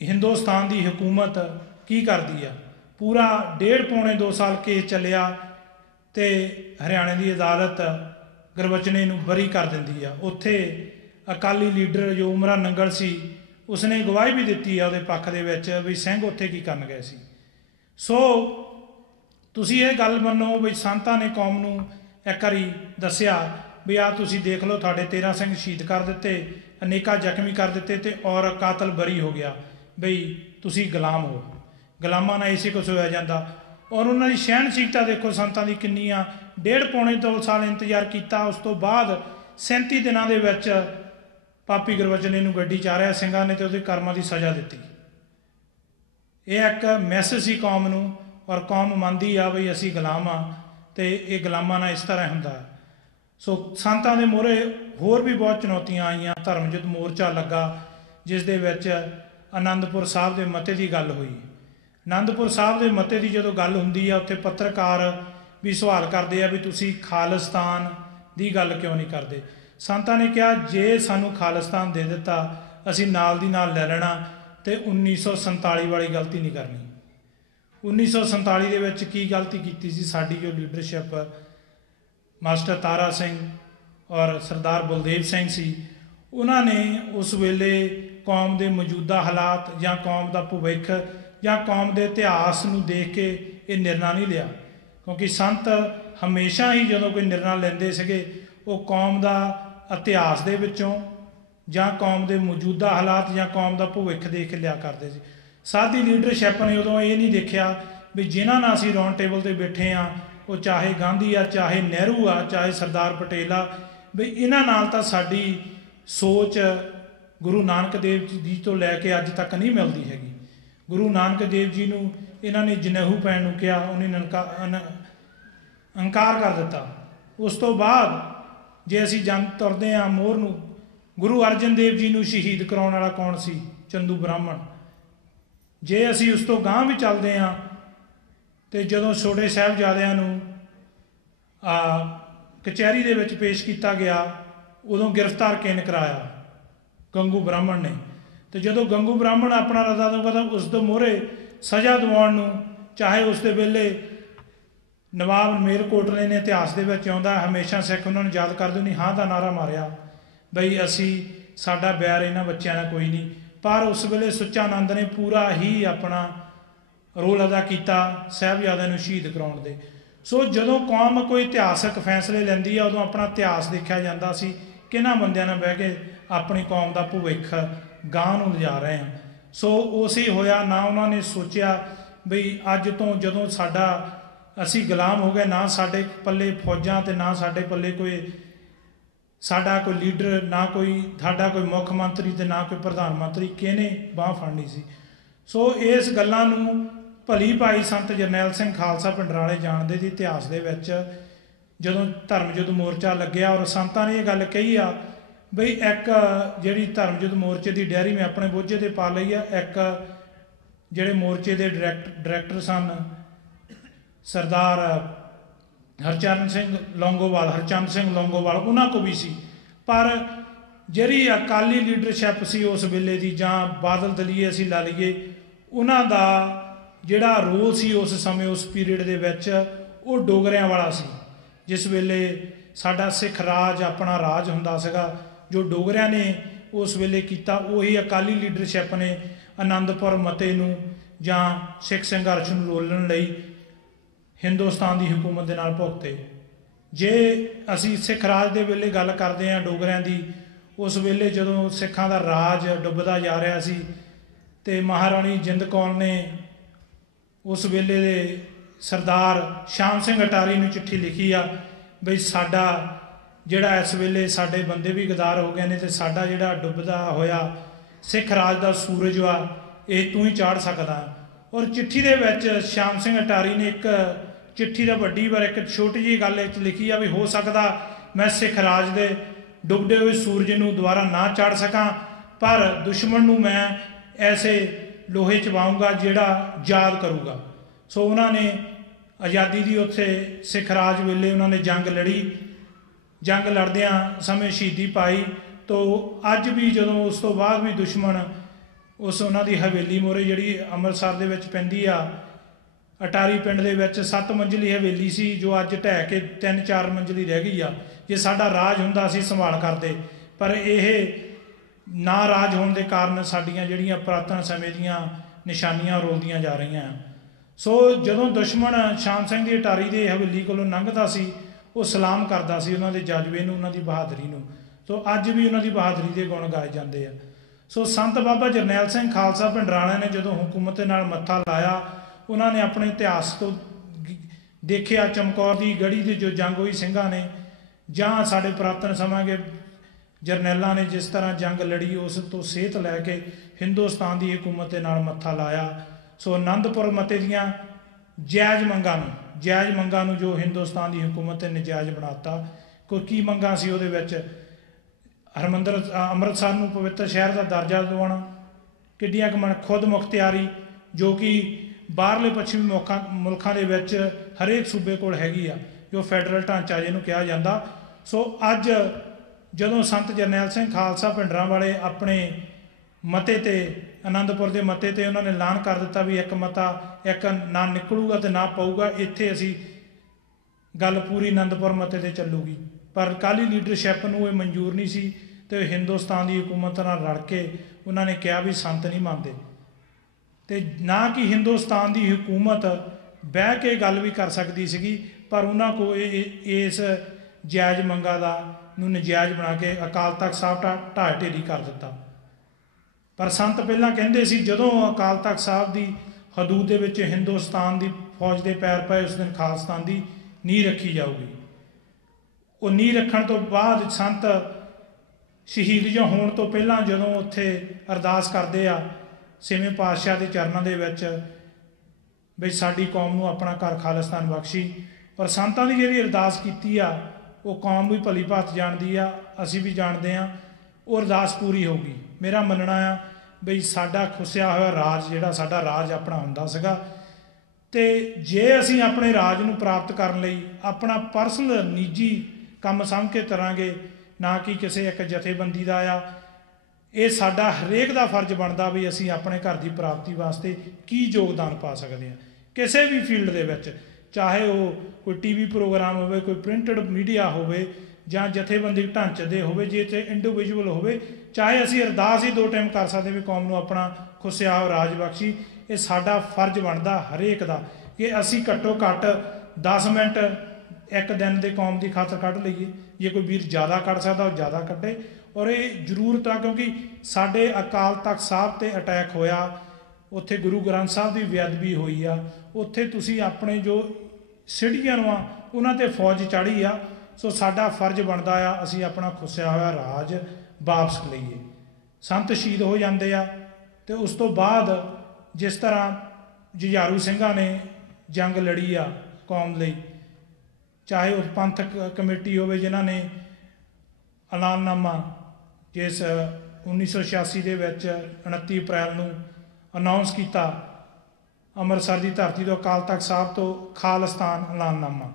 ਹਿੰਦੁਸਤਾਨ ਦੀ ਹਕੂਮਤ ਕੀ ਕਰਦੀ ਆ। ਪੂਰਾ 1.5-2 ਸਾਲ ਕੇਸ ਚੱਲਿਆ, ਤੇ ਹਰਿਆਣੇ ਦੀ ਅਦਾਲਤ ਗੁਰਬਚਨੇ ਨੂੰ ਬਰੀ ਕਰ ਦਿੰਦੀ ਆ। ਉੱਥੇ ਅਕਾਲੀ ਲੀਡਰ ਜੋ ਉਮਰਾ ਨੰਗਲ ਸੀ, ਉਸਨੇ ਗਵਾਹੀ ਵੀ ਦਿੱਤੀ ਆ ਉਹਦੇ ਪੱਖ ਦੇ ਵਿੱਚ ਵੀ ਸਿੰਘ ਉੱਥੇ ਕੀ ਕਰਨ ਗਏ ਸੀ। ਸੋ ਤੁਸੀਂ ਇਹ ਗੱਲ ਮੰਨੋ ਵੀ ਸੰਤਾਂ ਨੇ ਕੌਮ ਨੂੰ ਇੱਕ ਵਾਰੀ ਦੱਸਿਆ ਵੀ ਆਹ ਤੁਸੀਂ ਦੇਖ ਲਓ, ਤੁਹਾਡੇ 13 ਸਿੰਘ ਸ਼ਹੀਦ ਕਰ ਦਿੱਤੇ, ਅਨੇਕਾਂ ਜ਼ਖਮੀ ਕਰ ਦਿੱਤੇ, ਤੇ ਔਰ ਕਾਤਲ ਬਰੀ ਹੋ ਗਿਆ, ਬਈ ਤੁਸੀਂ ਗੁਲਾਮ ਹੋ। ਗੁਲਾਮਾਂ ਨਾਲ ਇਸੇ ਕੁਛ ਹੋਇਆ ਜਾਂਦਾ। ਔਰ ਉਹਨਾਂ ਦੀ ਸਹਿਣਸ਼ੀਲਤਾ ਦੇਖੋ ਸੰਤਾਂ ਦੀ ਕਿੰਨੀ ਆ। 1.5-2 ਸਾਲ ਇੰਤਜ਼ਾਰ ਕੀਤਾ, ਉਸ ਤੋਂ ਬਾਅਦ 37 ਦਿਨਾਂ ਦੇ ਵਿੱਚ ਪਾਪੀ ਗੁਰਬਚਨੇ ਨੂੰ ਗੱਡੀ ਚਾੜਿਆ ਸਿੰਘਾਂ ਨੇ, ਤੇ ਉਹਦੇ ਕਰਮਾਂ ਦੀ ਸਜ਼ਾ ਦਿੱਤੀ। ਇਹ ਇੱਕ ਮੈਸੇਜ ਸੀ ਕੌਮ ਨੂੰ, ਔਰ ਕੌਮ ਮੰਨਦੀ ਆ ਬਈ ਅਸੀਂ ਗੁਲਾਮ ਆ, ਤੇ ਇਹ ਗੁਲਾਮਾਂ ਨਾਲ ਇਸ ਤਰ੍ਹਾਂ ਹੁੰਦਾ। ਸੋ ਸੰਤਾਂ ਦੇ ਮੋਹਰੇ ਹੋਰ ਵੀ ਬਹੁਤ ਚੁਣੌਤੀਆਂ ਆਈਆਂ। ਧਰਮ ਯੁੱਧ ਮੋਰਚਾ ਲੱਗਾ, ਜਿਸ ਦੇ ਵਿੱਚ ਆਨੰਦਪੁਰ ਸਾਹਿਬ ਦੇ ਮਤੇ ਦੀ ਗੱਲ ਹੋਈ। ਆਨੰਦਪੁਰ ਸਾਹਿਬ ਦੇ ਮਤੇ ਦੀ ਜਦੋਂ ਗੱਲ ਹੁੰਦੀ ਆ, ਉੱਥੇ ਪੱਤਰਕਾਰ ਵੀ ਸਵਾਲ ਕਰਦੇ ਆ ਵੀ ਤੁਸੀਂ ਖਾਲਿਸਤਾਨ ਦੀ ਗੱਲ ਕਿਉਂ ਨਹੀਂ ਕਰਦੇ। ਸੰਤਾਂ ਨੇ ਕਿਹਾ ਜੇ ਸਾਨੂੰ ਖਾਲਿਸਤਾਨ ਦੇ ਦਿੱਤਾ ਅਸੀਂ ਨਾਲ ਦੀ ਨਾਲ ਲੈ ਲੈਣਾ, ਤੇ 1947 ਵਾਲੀ ਗਲਤੀ ਨਹੀਂ ਕਰਨੀ। 1947 ਦੇ ਵਿੱਚ ਕੀ ਗਲਤੀ ਕੀਤੀ ਸੀ ਸਾਡੀ ਜੋ ਲੀਡਰਸ਼ਿਪ ਮਾਸਟਰ ਤਾਰਾ ਸਿੰਘ ਔਰ ਸਰਦਾਰ ਬਲਦੇਵ ਸਿੰਘ ਸੀ, ਉਹਨਾਂ ਨੇ ਉਸ ਵੇਲੇ ਕੌਮ ਦੇ ਮੌਜੂਦਾ ਹਾਲਾਤ ਜਾਂ ਕੌਮ ਦਾ ਭਵਿੱਖ ਜਾਂ ਕੌਮ ਦੇ ਇਤਿਹਾਸ ਨੂੰ ਦੇਖ ਕੇ ਇਹ ਨਿਰਣਾ ਨਹੀਂ ਲਿਆ। ਕਿਉਂਕਿ ਸੰਤ ਹਮੇਸ਼ਾ ਹੀ ਜਦੋਂ ਕੋਈ ਨਿਰਣਾ ਲੈਂਦੇ ਸੀਗੇ, ਉਹ ਕੌਮ ਦਾ ਇਤਿਹਾਸ ਦੇ ਵਿੱਚੋਂ ਜਾਂ ਕੌਮ ਦੇ ਮੌਜੂਦਾ ਹਾਲਾਤ ਜਾਂ ਕੌਮ ਦਾ ਭਵਿੱਖ ਦੇਖ ਕੇ ਲਿਆ ਕਰਦੇ ਸੀ। ਸਾਡੀ ਲੀਡਰਸ਼ਿਪ ਨੇ ਉਦੋਂ ਇਹ ਨਹੀਂ ਦੇਖਿਆ ਵੀ ਜਿਨ੍ਹਾਂ ਨਾਲ ਅਸੀਂ ਰਾਉਂਡ ਟੇਬਲ 'ਤੇ ਬੈਠੇ ਹਾਂ, ਉਹ ਚਾਹੇ ਗਾਂਧੀ ਆ, ਚਾਹੇ ਨਹਿਰੂ ਆ, ਚਾਹੇ ਸਰਦਾਰ ਪਟੇਲ ਆ, ਵੀ ਇਹਨਾਂ ਨਾਲ ਤਾਂ ਸਾਡੀ ਸੋਚ ਗੁਰੂ ਨਾਨਕ ਦੇਵ ਜੀ ਤੋਂ ਲੈ ਕੇ ਅੱਜ ਤੱਕ ਨਹੀਂ ਮਿਲਦੀ ਹੈਗੀ। ਗੁਰੂ ਨਾਨਕ ਦੇਵ ਜੀ ਨੂੰ ਇਹਨਾਂ ਨੇ ਜਨੇਊ ਪੈਣ ਨੂੰ ਕਿਹਾ, ਉਹਨੇ ਇਨਕਾਰ ਕਰ ਦਿੱਤਾ। ਉਸ ਤੋਂ ਬਾਅਦ ਜੇ ਅਸੀਂ ਜੰਗ ਤੁਰਦੇ ਹਾਂ ਮੋਹਰ ਨੂੰ, ਗੁਰੂ ਅਰਜਨ ਦੇਵ ਜੀ ਨੂੰ ਸ਼ਹੀਦ ਕਰਾਉਣ ਵਾਲਾ ਕੌਣ ਸੀ? ਚੰਦੂ ਬ੍ਰਾਹਮਣ। ਜੇ ਅਸੀਂ ਉਸ ਤੋਂ ਗਾਂਹ ਵੀ ਚੱਲਦੇ ਹਾਂ, ਤੇ ਜਦੋਂ ਛੋਟੇ ਸਾਹਿਬਜ਼ਾਦਿਆਂ ਨੂੰ ਕਚਹਿਰੀ ਦੇ ਵਿੱਚ ਪੇਸ਼ ਕੀਤਾ ਗਿਆ, ਉਦੋਂ ਗ੍ਰਿਫਤਾਰ ਕਿਨ ਕਰਾਇਆ? ਗੰਗੂ ਬ੍ਰਾਹਮਣ ਨੇ। ਤੇ ਜਦੋਂ ਗੰਗੂ ਬ੍ਰਾਹਮਣ ਆਪਣਾ ਰਦਾ ਤੋਂ ਪਤਾ ਉਸ ਤੋਂ ਮੋਹਰੇ ਸਜ਼ਾ ਦਿਵਾਉਣ ਨੂੰ, ਚਾਹੇ ਉਸ ਦੇ ਵੇਲੇ ਨਵਾਬ ਮੇਰਕੋਟਲੇ ਨੇ ਇਤਿਹਾਸ ਦੇ ਵਿੱਚ ਆਉਂਦਾ ਹਮੇਸ਼ਾ ਸਿੱਖ ਉਹਨਾਂ ਨੂੰ ਯਾਦ ਕਰਦੇ ਨਹੀਂ ਹਾਂ ਦਾ ਨਾਰਾ ਮਾਰਿਆ ਬਈ ਅਸੀਂ ਸਾਡਾ ਵੈਰ ਇਹਨਾਂ ਬੱਚਿਆਂ ਨਾਲ ਕੋਈ ਨਹੀਂ, ਪਰ ਉਸ ਵੇਲੇ ਸੁੱਚਾ ਆਨੰਦ ਨੇ ਪੂਰਾ ਹੀ ਆਪਣਾ ਰੋਲ ਅਦਾ ਕੀਤਾ ਸਾਹਿਬਜ਼ਾਦਿਆਂ ਨੂੰ ਸ਼ਹੀਦ ਕਰਾਉਣ ਦੇ। ਸੋ ਜਦੋਂ ਕੌਮ ਕੋਈ ਇਤਿਹਾਸਕ ਫੈਸਲੇ ਲੈਂਦੀ ਆ ਉਦੋਂ ਆਪਣਾ ਇਤਿਹਾਸ ਦੇਖਿਆ ਜਾਂਦਾ ਸੀ, ਕਿਹਨਾਂ ਬੰਦਿਆਂ ਨਾਲ ਬਹਿ ਕੇ ਆਪਣੀ ਕੌਮ ਦਾ ਭਵਿੱਖ ਗਾਂਹ ਨੂੰ ਲਿਜਾ ਰਹੇ ਹਾਂ। ਸੋ ਉਸੇ ਹੋਇਆ, ਨਾ ਉਹਨਾਂ ਨੇ ਸੋਚਿਆ ਬਈ ਅੱਜ ਤੋਂ ਜਦੋਂ ਅਸੀਂ ਗੁਲਾਮ ਹੋ ਗਏ, ਨਾ ਸਾਡੇ ਪੱਲੇ ਫੌਜਾਂ ਤੇ ਨਾ ਸਾਡੇ ਪੱਲੇ ਸਾਡਾ ਕੋਈ ਲੀਡਰ, ਨਾ ਸਾਡਾ ਕੋਈ ਮੁੱਖ ਮੰਤਰੀ ਤੇ ਨਾ ਕੋਈ ਪ੍ਰਧਾਨ ਮੰਤਰੀ, ਕਿਹਨੇ ਬਾਂਹ ਫੜਨੀ ਸੀ। ਸੋ ਇਸ ਗੱਲਾਂ ਨੂੰ ਭਲੀ ਭਾਈ ਸੰਤ ਜਰਨੈਲ ਸਿੰਘ ਖਾਲਸਾ ਪਿੰਡਰਾਲੇ ਜਾਣਦੇ ਸੀ। ਇਤਿਹਾਸ ਦੇ ਵਿੱਚ ਜਦੋਂ ਧਰਮ ਯੁੱਧ ਮੋਰਚਾ ਲੱਗਿਆ ਔਰ ਸੰਤਾਂ ਨੇ ਇਹ ਗੱਲ ਕਹੀ ਆ ਬਈ ਇੱਕ ਜਿਹੜੀ ਧਰਮ ਯੁੱਧ ਮੋਰਚੇ ਦੀ ਡਾਇਰੀ ਮੈਂ ਆਪਣੇ ਬੋਝੇ ਤੇ ਪਾ ਲਈ ਆ, ਇੱਕ ਜਿਹੜੇ ਮੋਰਚੇ ਦੇ ਡਾਇਰੈਕਟਰ ਸਨ ਸਰਦਾਰ ਹਰਚੰਦ ਸਿੰਘ ਲੌਂਗੋਵਾਲ, ਉਹਨਾਂ ਕੋਲ ਵੀ ਸੀ। ਪਰ ਜਿਹੜੀ ਅਕਾਲੀ ਲੀਡਰਸ਼ਿਪ ਸੀ ਉਸ ਵੇਲੇ ਦੀ, ਜਾਂ ਬਾਦਲ ਦਲੀਏ ਅਸੀਂ ਲਾ ਲਈਏ, ਉਹਨਾਂ ਦਾ ਜਿਹੜਾ ਰੋਲ ਸੀ ਉਸ ਸਮੇਂ ਉਸ ਪੀਰੀਅਡ ਦੇ ਵਿੱਚ ਉਹ ਡੋਗਰਿਆਂ ਵਾਲਾ ਸੀ। ਜਿਸ ਵੇਲੇ ਸਾਡਾ ਸਿੱਖ ਰਾਜ ਆਪਣਾ ਰਾਜ ਹੁੰਦਾ ਸੀਗਾ, ਜੋ ਡੋਗਰਿਆਂ ਨੇ ਉਸ ਵੇਲੇ ਕੀਤਾ, ਉਹੀ ਅਕਾਲੀ ਲੀਡਰਸ਼ਿਪ ਨੇ ਆਨੰਦਪੁਰ ਮਤੇ ਨੂੰ ਜਾਂ ਸਿੱਖ ਸੰਘਰਸ਼ ਨੂੰ ਰੋਲਣ ਲਈ ਹਿੰਦੁਸਤਾਨ ਦੀ ਹਕੂਮਤ ਦੇ ਨਾਲ ਭੁਗਤੇ। ਜੇ ਅਸੀਂ ਸਿੱਖ ਰਾਜ ਦੇ ਵੇਲੇ ਗੱਲ ਕਰਦੇ ਹਾਂ ਡੋਗਰਿਆਂ ਦੀ, ਉਸ ਵੇਲੇ ਜਦੋਂ ਸਿੱਖਾਂ ਦਾ ਰਾਜ ਡੁੱਬਦਾ ਜਾ ਰਿਹਾ ਸੀ ਤੇ ਮਹਾਰਾਣੀ ਜਿੰਦ ਕੌਰ ਨੇ ਉਸ ਵੇਲੇ ਦੇ ਸਰਦਾਰ ਸ਼ਾਮ ਸਿੰਘ ਅਟਾਰੀ ਨੂੰ ਚਿੱਠੀ ਲਿਖੀ ਆ ਬਈ ਸਾਡਾ ਜਿਹੜਾ ਇਸ ਵੇਲੇ ਸਾਡੇ ਬੰਦੇ ਵੀ ਗਦਾਰ ਹੋ ਗਏ ਨੇ ਤੇ ਸਾਡਾ ਜਿਹੜਾ ਡੁੱਬਦਾ ਹੋਇਆ ਸਿੱਖ ਰਾਜ ਦਾ ਸੂਰਜ ਵਾ ਇਹ ਤੂੰ ਹੀ ਚਾੜ ਸਕਦਾ। ਔਰ ਚਿੱਠੀ ਦੇ ਵਿੱਚ ਸ਼ਾਮ ਸਿੰਘ ਅਟਾਰੀ ਨੇ ਇੱਕ ਚਿੱਠੀ ਦਾ ਵੱਡੀ ਵਾਰ ਇੱਕ ਛੋਟੀ ਜਿਹੀ ਗੱਲ ਵਿੱਚ ਲਿਖੀ ਆ ਵੀ ਹੋ ਸਕਦਾ ਮੈਂ ਸਿੱਖ ਰਾਜ ਦੇ ਡੁੱਬਦੇ ਹੋਏ ਸੂਰਜ ਨੂੰ ਦੁਬਾਰਾ ਨਾ ਚਾੜ ਸਕਾਂ, ਪਰ ਦੁਸ਼ਮਣ ਨੂੰ ਮੈਂ ਐਸੇ ਲੋਹੇ 'ਚ ਪਾਊਂਗਾ ਜਿਹੜਾ ਯਾਦ ਕਰੂਗਾ। ਸੋ ਉਹਨਾਂ ਨੇ ਆਜ਼ਾਦੀ ਦੀ ਉੱਥੇ ਸਿੱਖ ਰਾਜ ਵੇਲੇ ਉਹਨਾਂ ਨੇ ਜੰਗ ਲੜੀ, ਜੰਗ ਲੜਦਿਆਂ ਸਮੇਂ ਸ਼ਹੀਦੀ ਪਾਈ। ਤੋ ਅੱਜ ਵੀ ਜਦੋਂ ਉਸ ਤੋਂ ਬਾਅਦ ਵੀ ਦੁਸ਼ਮਣ ਉਹਨਾਂ ਦੀ ਹਵੇਲੀ ਮੋਰੇ ਜਿਹੜੀ ਅੰਮ੍ਰਿਤਸਰ ਦੇ ਵਿੱਚ ਪੈਂਦੀ ਆ, ਅਟਾਰੀ ਪਿੰਡ ਦੇ ਵਿੱਚ 7 ਮੰਜ਼ਲੀ ਹਵੇਲੀ ਸੀ ਜੋ ਅੱਜ ਢਹਿ ਕੇ 3-4 ਮੰਜ਼ਲੀ ਰਹਿ ਗਈ ਆ। ਜੇ ਸਾਡਾ ਰਾਜ ਹੁੰਦਾ ਅਸੀਂ ਸੰਭਾਲ ਕਰਦੇ, ਪਰ ਇਹ ਨਾ ਰਾਜ ਹੋਣ ਦੇ ਕਾਰਨ ਸਾਡੀਆਂ ਜਿਹੜੀਆਂ ਪੁਰਾਤਨ ਸਮੇਂ ਦੀਆਂ ਨਿਸ਼ਾਨੀਆਂ ਰੋਲਦੀਆਂ ਜਾ ਰਹੀਆਂ। ਸੋ ਜਦੋਂ ਦੁਸ਼ਮਣ ਸ਼ਾਮ ਸਿੰਘ ਦੀ ਅਟਾਰੀ ਦੇ ਹਵੇਲੀ ਕੋਲੋਂ ਲੰਘਦਾ ਸੀ ਉਹ ਸਲਾਮ ਕਰਦਾ ਸੀ ਉਹਨਾਂ ਦੇ ਜਜ਼ਬੇ ਨੂੰ, ਉਹਨਾਂ ਦੀ ਬਹਾਦਰੀ ਨੂੰ। ਸੋ ਅੱਜ ਵੀ ਉਹਨਾਂ ਦੀ ਬਹਾਦਰੀ ਦੇ ਗੁਣ ਗਾਏ ਜਾਂਦੇ ਆ। ਸੋ ਸੰਤ ਬਾਬਾ ਜਰਨੈਲ ਸਿੰਘ ਖਾਲਸਾ ਪਿੰਡਰਾਲੇ ਨੇ ਜਦੋਂ ਹਕੂਮਤ ਦੇ ਨਾਲ ਮੱਥਾ ਲਾਇਆ, ਉਹਨਾਂ ਨੇ ਆਪਣੇ ਇਤਿਹਾਸ ਤੋਂ ਦੇਖਿਆ ਚਮਕੌਰ ਦੀ ਗੜੀ ਦੀ ਜੋ ਜੰਗ ਹੋਈ ਸਿੰਘਾਂ ਨੇ, ਜਾਂ ਸਾਡੇ ਪੁਰਾਤਨ ਸਮਾਂਗੇ ਜਰਨੈਲਾਂ ਨੇ ਜਿਸ ਤਰ੍ਹਾਂ ਜੰਗ ਲੜੀ, ਉਸ ਤੋਂ ਸੇਧ ਲੈ ਕੇ ਹਿੰਦੁਸਤਾਨ ਦੀ ਹਕੂਮਤ ਦੇ ਨਾਲ ਮੱਥਾ ਲਾਇਆ। ਸੋ ਆਨੰਦਪੁਰ ਮਤੇ ਦੀਆਂ ਜਾਇਜ਼ ਮੰਗਾਂ ਨੂੰ ਜੋ ਹਿੰਦੁਸਤਾਨ ਦੀ ਹਕੂਮਤ ਨੇ ਨਜਾਇਜ਼ ਬਣਾਤਾ। ਕੋਈ ਕੀ ਮੰਗਾਂ ਸੀ ਉਹਦੇ ਵਿੱਚ? ਅੰਮ੍ਰਿਤਸਰ ਨੂੰ ਪਵਿੱਤਰ ਸ਼ਹਿਰ ਦਾ ਦਰਜਾ ਦਿਵਾਉਣਾ, ਕਿੱਡੀਆਂ ਕੁ ਖੁਦ ਮੁਖਤਿਆਰੀ ਜੋ ਕਿ ਬਾਹਰਲੇ ਪੱਛਮੀ ਮੁਲਕਾਂ ਦੇ ਵਿੱਚ ਹਰੇਕ ਸੂਬੇ ਕੋਲ ਹੈਗੀ ਆ, ਜੋ ਫੈਡਰਲ ਢਾਂਚਾ ਜਿਹਨੂੰ ਕਿਹਾ ਜਾਂਦਾ। ਸੋ ਅੱਜ ਜਦੋਂ ਸੰਤ ਜਰਨੈਲ ਸਿੰਘ ਖਾਲਸਾ ਪਿੰਡਰਾਂਵਾਲੇ ਆਪਣੇ ਮਤੇ ਤੇ, ਆਨੰਦਪੁਰ ਦੇ ਮਤੇ ਤੇ ਉਹਨਾਂ ਨੇ ਐਲਾਨ ਕਰ ਦਿੱਤਾ ਵੀ ਇੱਕ ਨਾ ਨਿਕਲੂਗਾ ਤੇ ਨਾ ਪਊਗਾ, ਇੱਥੇ ਅਸੀਂ ਗੱਲ ਪੂਰੀ ਆਨੰਦਪੁਰ ਮਤੇ ਤੇ ਚੱਲੂਗੀ। ਪਰ ਅਕਾਲੀ ਲੀਡਰਸ਼ਿਪ ਨੂੰ ਇਹ ਮਨਜ਼ੂਰ ਨਹੀਂ ਸੀ ਤੇ ਹਿੰਦੁਸਤਾਨ ਦੀ ਹਕੂਮਤ ਨਾਲ ਰਲ ਕੇ ਉਹਨਾਂ ਨੇ ਕਿਹਾ ਵੀ ਸੰਤ ਨਹੀਂ ਮੰਨਦੇ, ਤੇ ਨਾ ਕਿ ਹਿੰਦੁਸਤਾਨ ਦੀ ਹਕੂਮਤ ਬਹਿ ਕੇ ਗੱਲ ਵੀ ਕਰ ਸਕਦੀ ਸੀਗੀ, ਪਰ ਉਹਨਾਂ ਕੋਲ ਇਸ ਜਾਇਜ਼ ਮੰਗਾਂ ਨੂੰ ਨਜਾਇਜ਼ ਬਣਾ ਕੇ ਅਕਾਲ ਤਖਤ ਸਾਹਿਬ ਢਾਹ ਢੇਰੀ ਕਰ ਦਿੱਤਾ। ਪਰ ਸੰਤ ਪਹਿਲਾਂ ਕਹਿੰਦੇ ਸੀ ਜਦੋਂ ਅਕਾਲ ਤਖਤ ਸਾਹਿਬ ਦੀ ਹਦੂਦ ਦੇ ਵਿੱਚ ਹਿੰਦੁਸਤਾਨ ਦੀ ਫੌਜ ਦੇ ਪੈਰ ਪਏ ਉਸ ਦਿਨ ਖਾਲਸਤਾਨ ਦੀ ਨੀਂਹ ਰੱਖੀ ਜਾਊਗੀ। ਉਹ ਨੀਂਹ ਰੱਖਣ ਤੋਂ ਬਾਅਦ ਸੰਤ ਸ਼ਹੀਦ ਜੋ ਹੋਣ ਤੋਂ ਪਹਿਲਾਂ ਜਦੋਂ ਉੱਥੇ ਅਰਦਾਸ ਕਰਦੇ ਆ 6ਵੇਂ ਪਾਤਸ਼ਾਹ ਦੇ ਚਰਨਾਂ ਦੇ ਵਿੱਚ ਵੀ ਸਾਡੀ ਕੌਮ ਨੂੰ ਆਪਣਾ ਘਰ ਖਾਲਿਸਤਾਨ ਬਖਸ਼ੀ, ਪਰ ਸੰਤਾਂ ਦੀ ਜਿਹੜੀ ਅਰਦਾਸ ਕੀਤੀ ਆ ਉਹ ਕੌਮ ਵੀ ਭਲੀ ਭਾਂਤ ਜਾਣਦੀ ਆ, ਅਸੀਂ ਵੀ ਜਾਣਦੇ ਹਾਂ, ਉਹ ਅਰਦਾਸ ਪੂਰੀ ਹੋਊਗੀ। ਮੇਰਾ ਮੰਨਣਾ ਆ ਬਈ ਸਾਡਾ ਖੁੱਸਿਆ ਹੋਇਆ ਰਾਜ ਜਿਹੜਾ ਸਾਡਾ ਰਾਜ ਆਪਣਾ ਹੁੰਦਾ ਸੀਗਾ, ਤੇ ਜੇ ਅਸੀਂ ਆਪਣੇ ਰਾਜ ਨੂੰ ਪ੍ਰਾਪਤ ਕਰਨ ਲਈ ਆਪਣਾ ਪਰਸਨਲ ਨਿੱਜੀ ਕੰਮ ਸਮਝ ਕੇ ਕਰਾਂਗੇ, ਨਾ ਕਿ ਕਿਸੇ ਇੱਕ ਜਥੇਬੰਦੀ ਦਾ ਆ। ਇਹ ਸਾਡਾ ਹਰੇਕ ਦਾ ਫਰਜ਼ ਬਣਦਾ ਵੀ ਅਸੀਂ ਆਪਣੇ ਘਰ ਦੀ ਪ੍ਰਾਪਤੀ ਵਾਸਤੇ ਕੀ ਯੋਗਦਾਨ ਪਾ ਸਕਦੇ ਹਾਂ ਕਿਸੇ ਵੀ ਫੀਲਡ ਦੇ ਵਿੱਚ, ਚਾਹੇ ਉਹ ਕੋਈ ਟੀਵੀ ਪ੍ਰੋਗਰਾਮ ਹੋਵੇ, ਕੋਈ ਪ੍ਰਿੰਟਡ ਮੀਡੀਆ ਹੋਵੇ, ਜਾਂ ਜਥੇਬੰਦੀ ਢਾਂਚੇ ਦੇ ਹੋਵੇ, ਜੇ ਤੇ ਇੰਡੀਵਿਜੂਅਲ ਹੋਵੇ, ਚਾਹੇ ਅਸੀਂ ਅਰਦਾਸ ਹੀ 2 ਟਾਈਮ ਕਰ ਸਕਦੇ ਵੀ ਕੌਮ ਨੂੰ ਆਪਣਾ ਖੁੱਸਿਆ ਹੋਇਆ ਰਾਜ ਬਖਸ਼ੀ। ਇਹ ਸਾਡਾ ਫਰਜ਼ ਬਣਦਾ ਹਰੇਕ ਦਾ ਕਿ ਅਸੀਂ ਘੱਟੋ ਘੱਟ 10 ਮਿੰਟ ਇੱਕ ਦਿਨ ਦੇ ਕੌਮ ਦੀ ਖਾਤਰ ਕੱਢ ਲਈਏ। ਜੇ ਕੋਈ ਵੀਰ ਜ਼ਿਆਦਾ ਕੱਢ ਸਕਦਾ ਉਹ ਜ਼ਿਆਦਾ ਕੱਢੇ। ਔਰ ਇਹ ਜ਼ਰੂਰਤ ਆ, ਕਿਉਂਕਿ ਸਾਡੇ ਅਕਾਲ ਤਖਤ ਸਾਹਿਬ 'ਤੇ ਅਟੈਕ ਹੋਇਆ, ਉੱਥੇ ਗੁਰੂ ਗ੍ਰੰਥ ਸਾਹਿਬ ਦੀ ਬੇਅਦਬੀ ਹੋਈ ਆ, ਉੱਥੇ ਤੁਸੀਂ ਆਪਣੇ ਜੋ ਸਿਟੀਜ਼ਨ ਆ ਉਹਨਾਂ 'ਤੇ ਫੌਜ ਚੜ੍ਹੀ ਆ। ਸੋ ਸਾਡਾ ਫਰਜ਼ ਬਣਦਾ ਆ ਅਸੀਂ ਆਪਣਾ ਖੁੱਸਿਆ ਹੋਇਆ ਰਾਜ ਵਾਪਸ ਲਈਏ। ਸੰਤ ਸ਼ਹੀਦ ਹੋ ਜਾਂਦੇ ਆ ਅਤੇ ਉਸ ਤੋਂ ਬਾਅਦ ਜਿਸ ਤਰ੍ਹਾਂ ਜੁਝਾਰੂ ਸਿੰਘਾਂ ਨੇ ਜੰਗ ਲੜੀ ਆ ਕੌਮ ਲਈ, ਚਾਹੇ ਉਹ ਪੰਥਕ ਕਮੇਟੀ ਹੋਵੇ ਜਿਨ੍ਹਾਂ ਨੇ ਐਲਾਨਨਾਮਾ ਜਿਸ 1986 ਦੇ ਵਿੱਚ 29 ਅਪ੍ਰੈਲ ਨੂੰ ਅਨਾਊਂਸ ਕੀਤਾ, ਅੰਮ੍ਰਿਤਸਰ ਦੀ ਧਰਤੀ ਤੋਂ ਅਕਾਲ ਤਖਤ ਸਾਹਿਬ ਤੋਂ ਖਾਲਿਸਤਾਨ ਐਲਾਨਨਾਮਾ,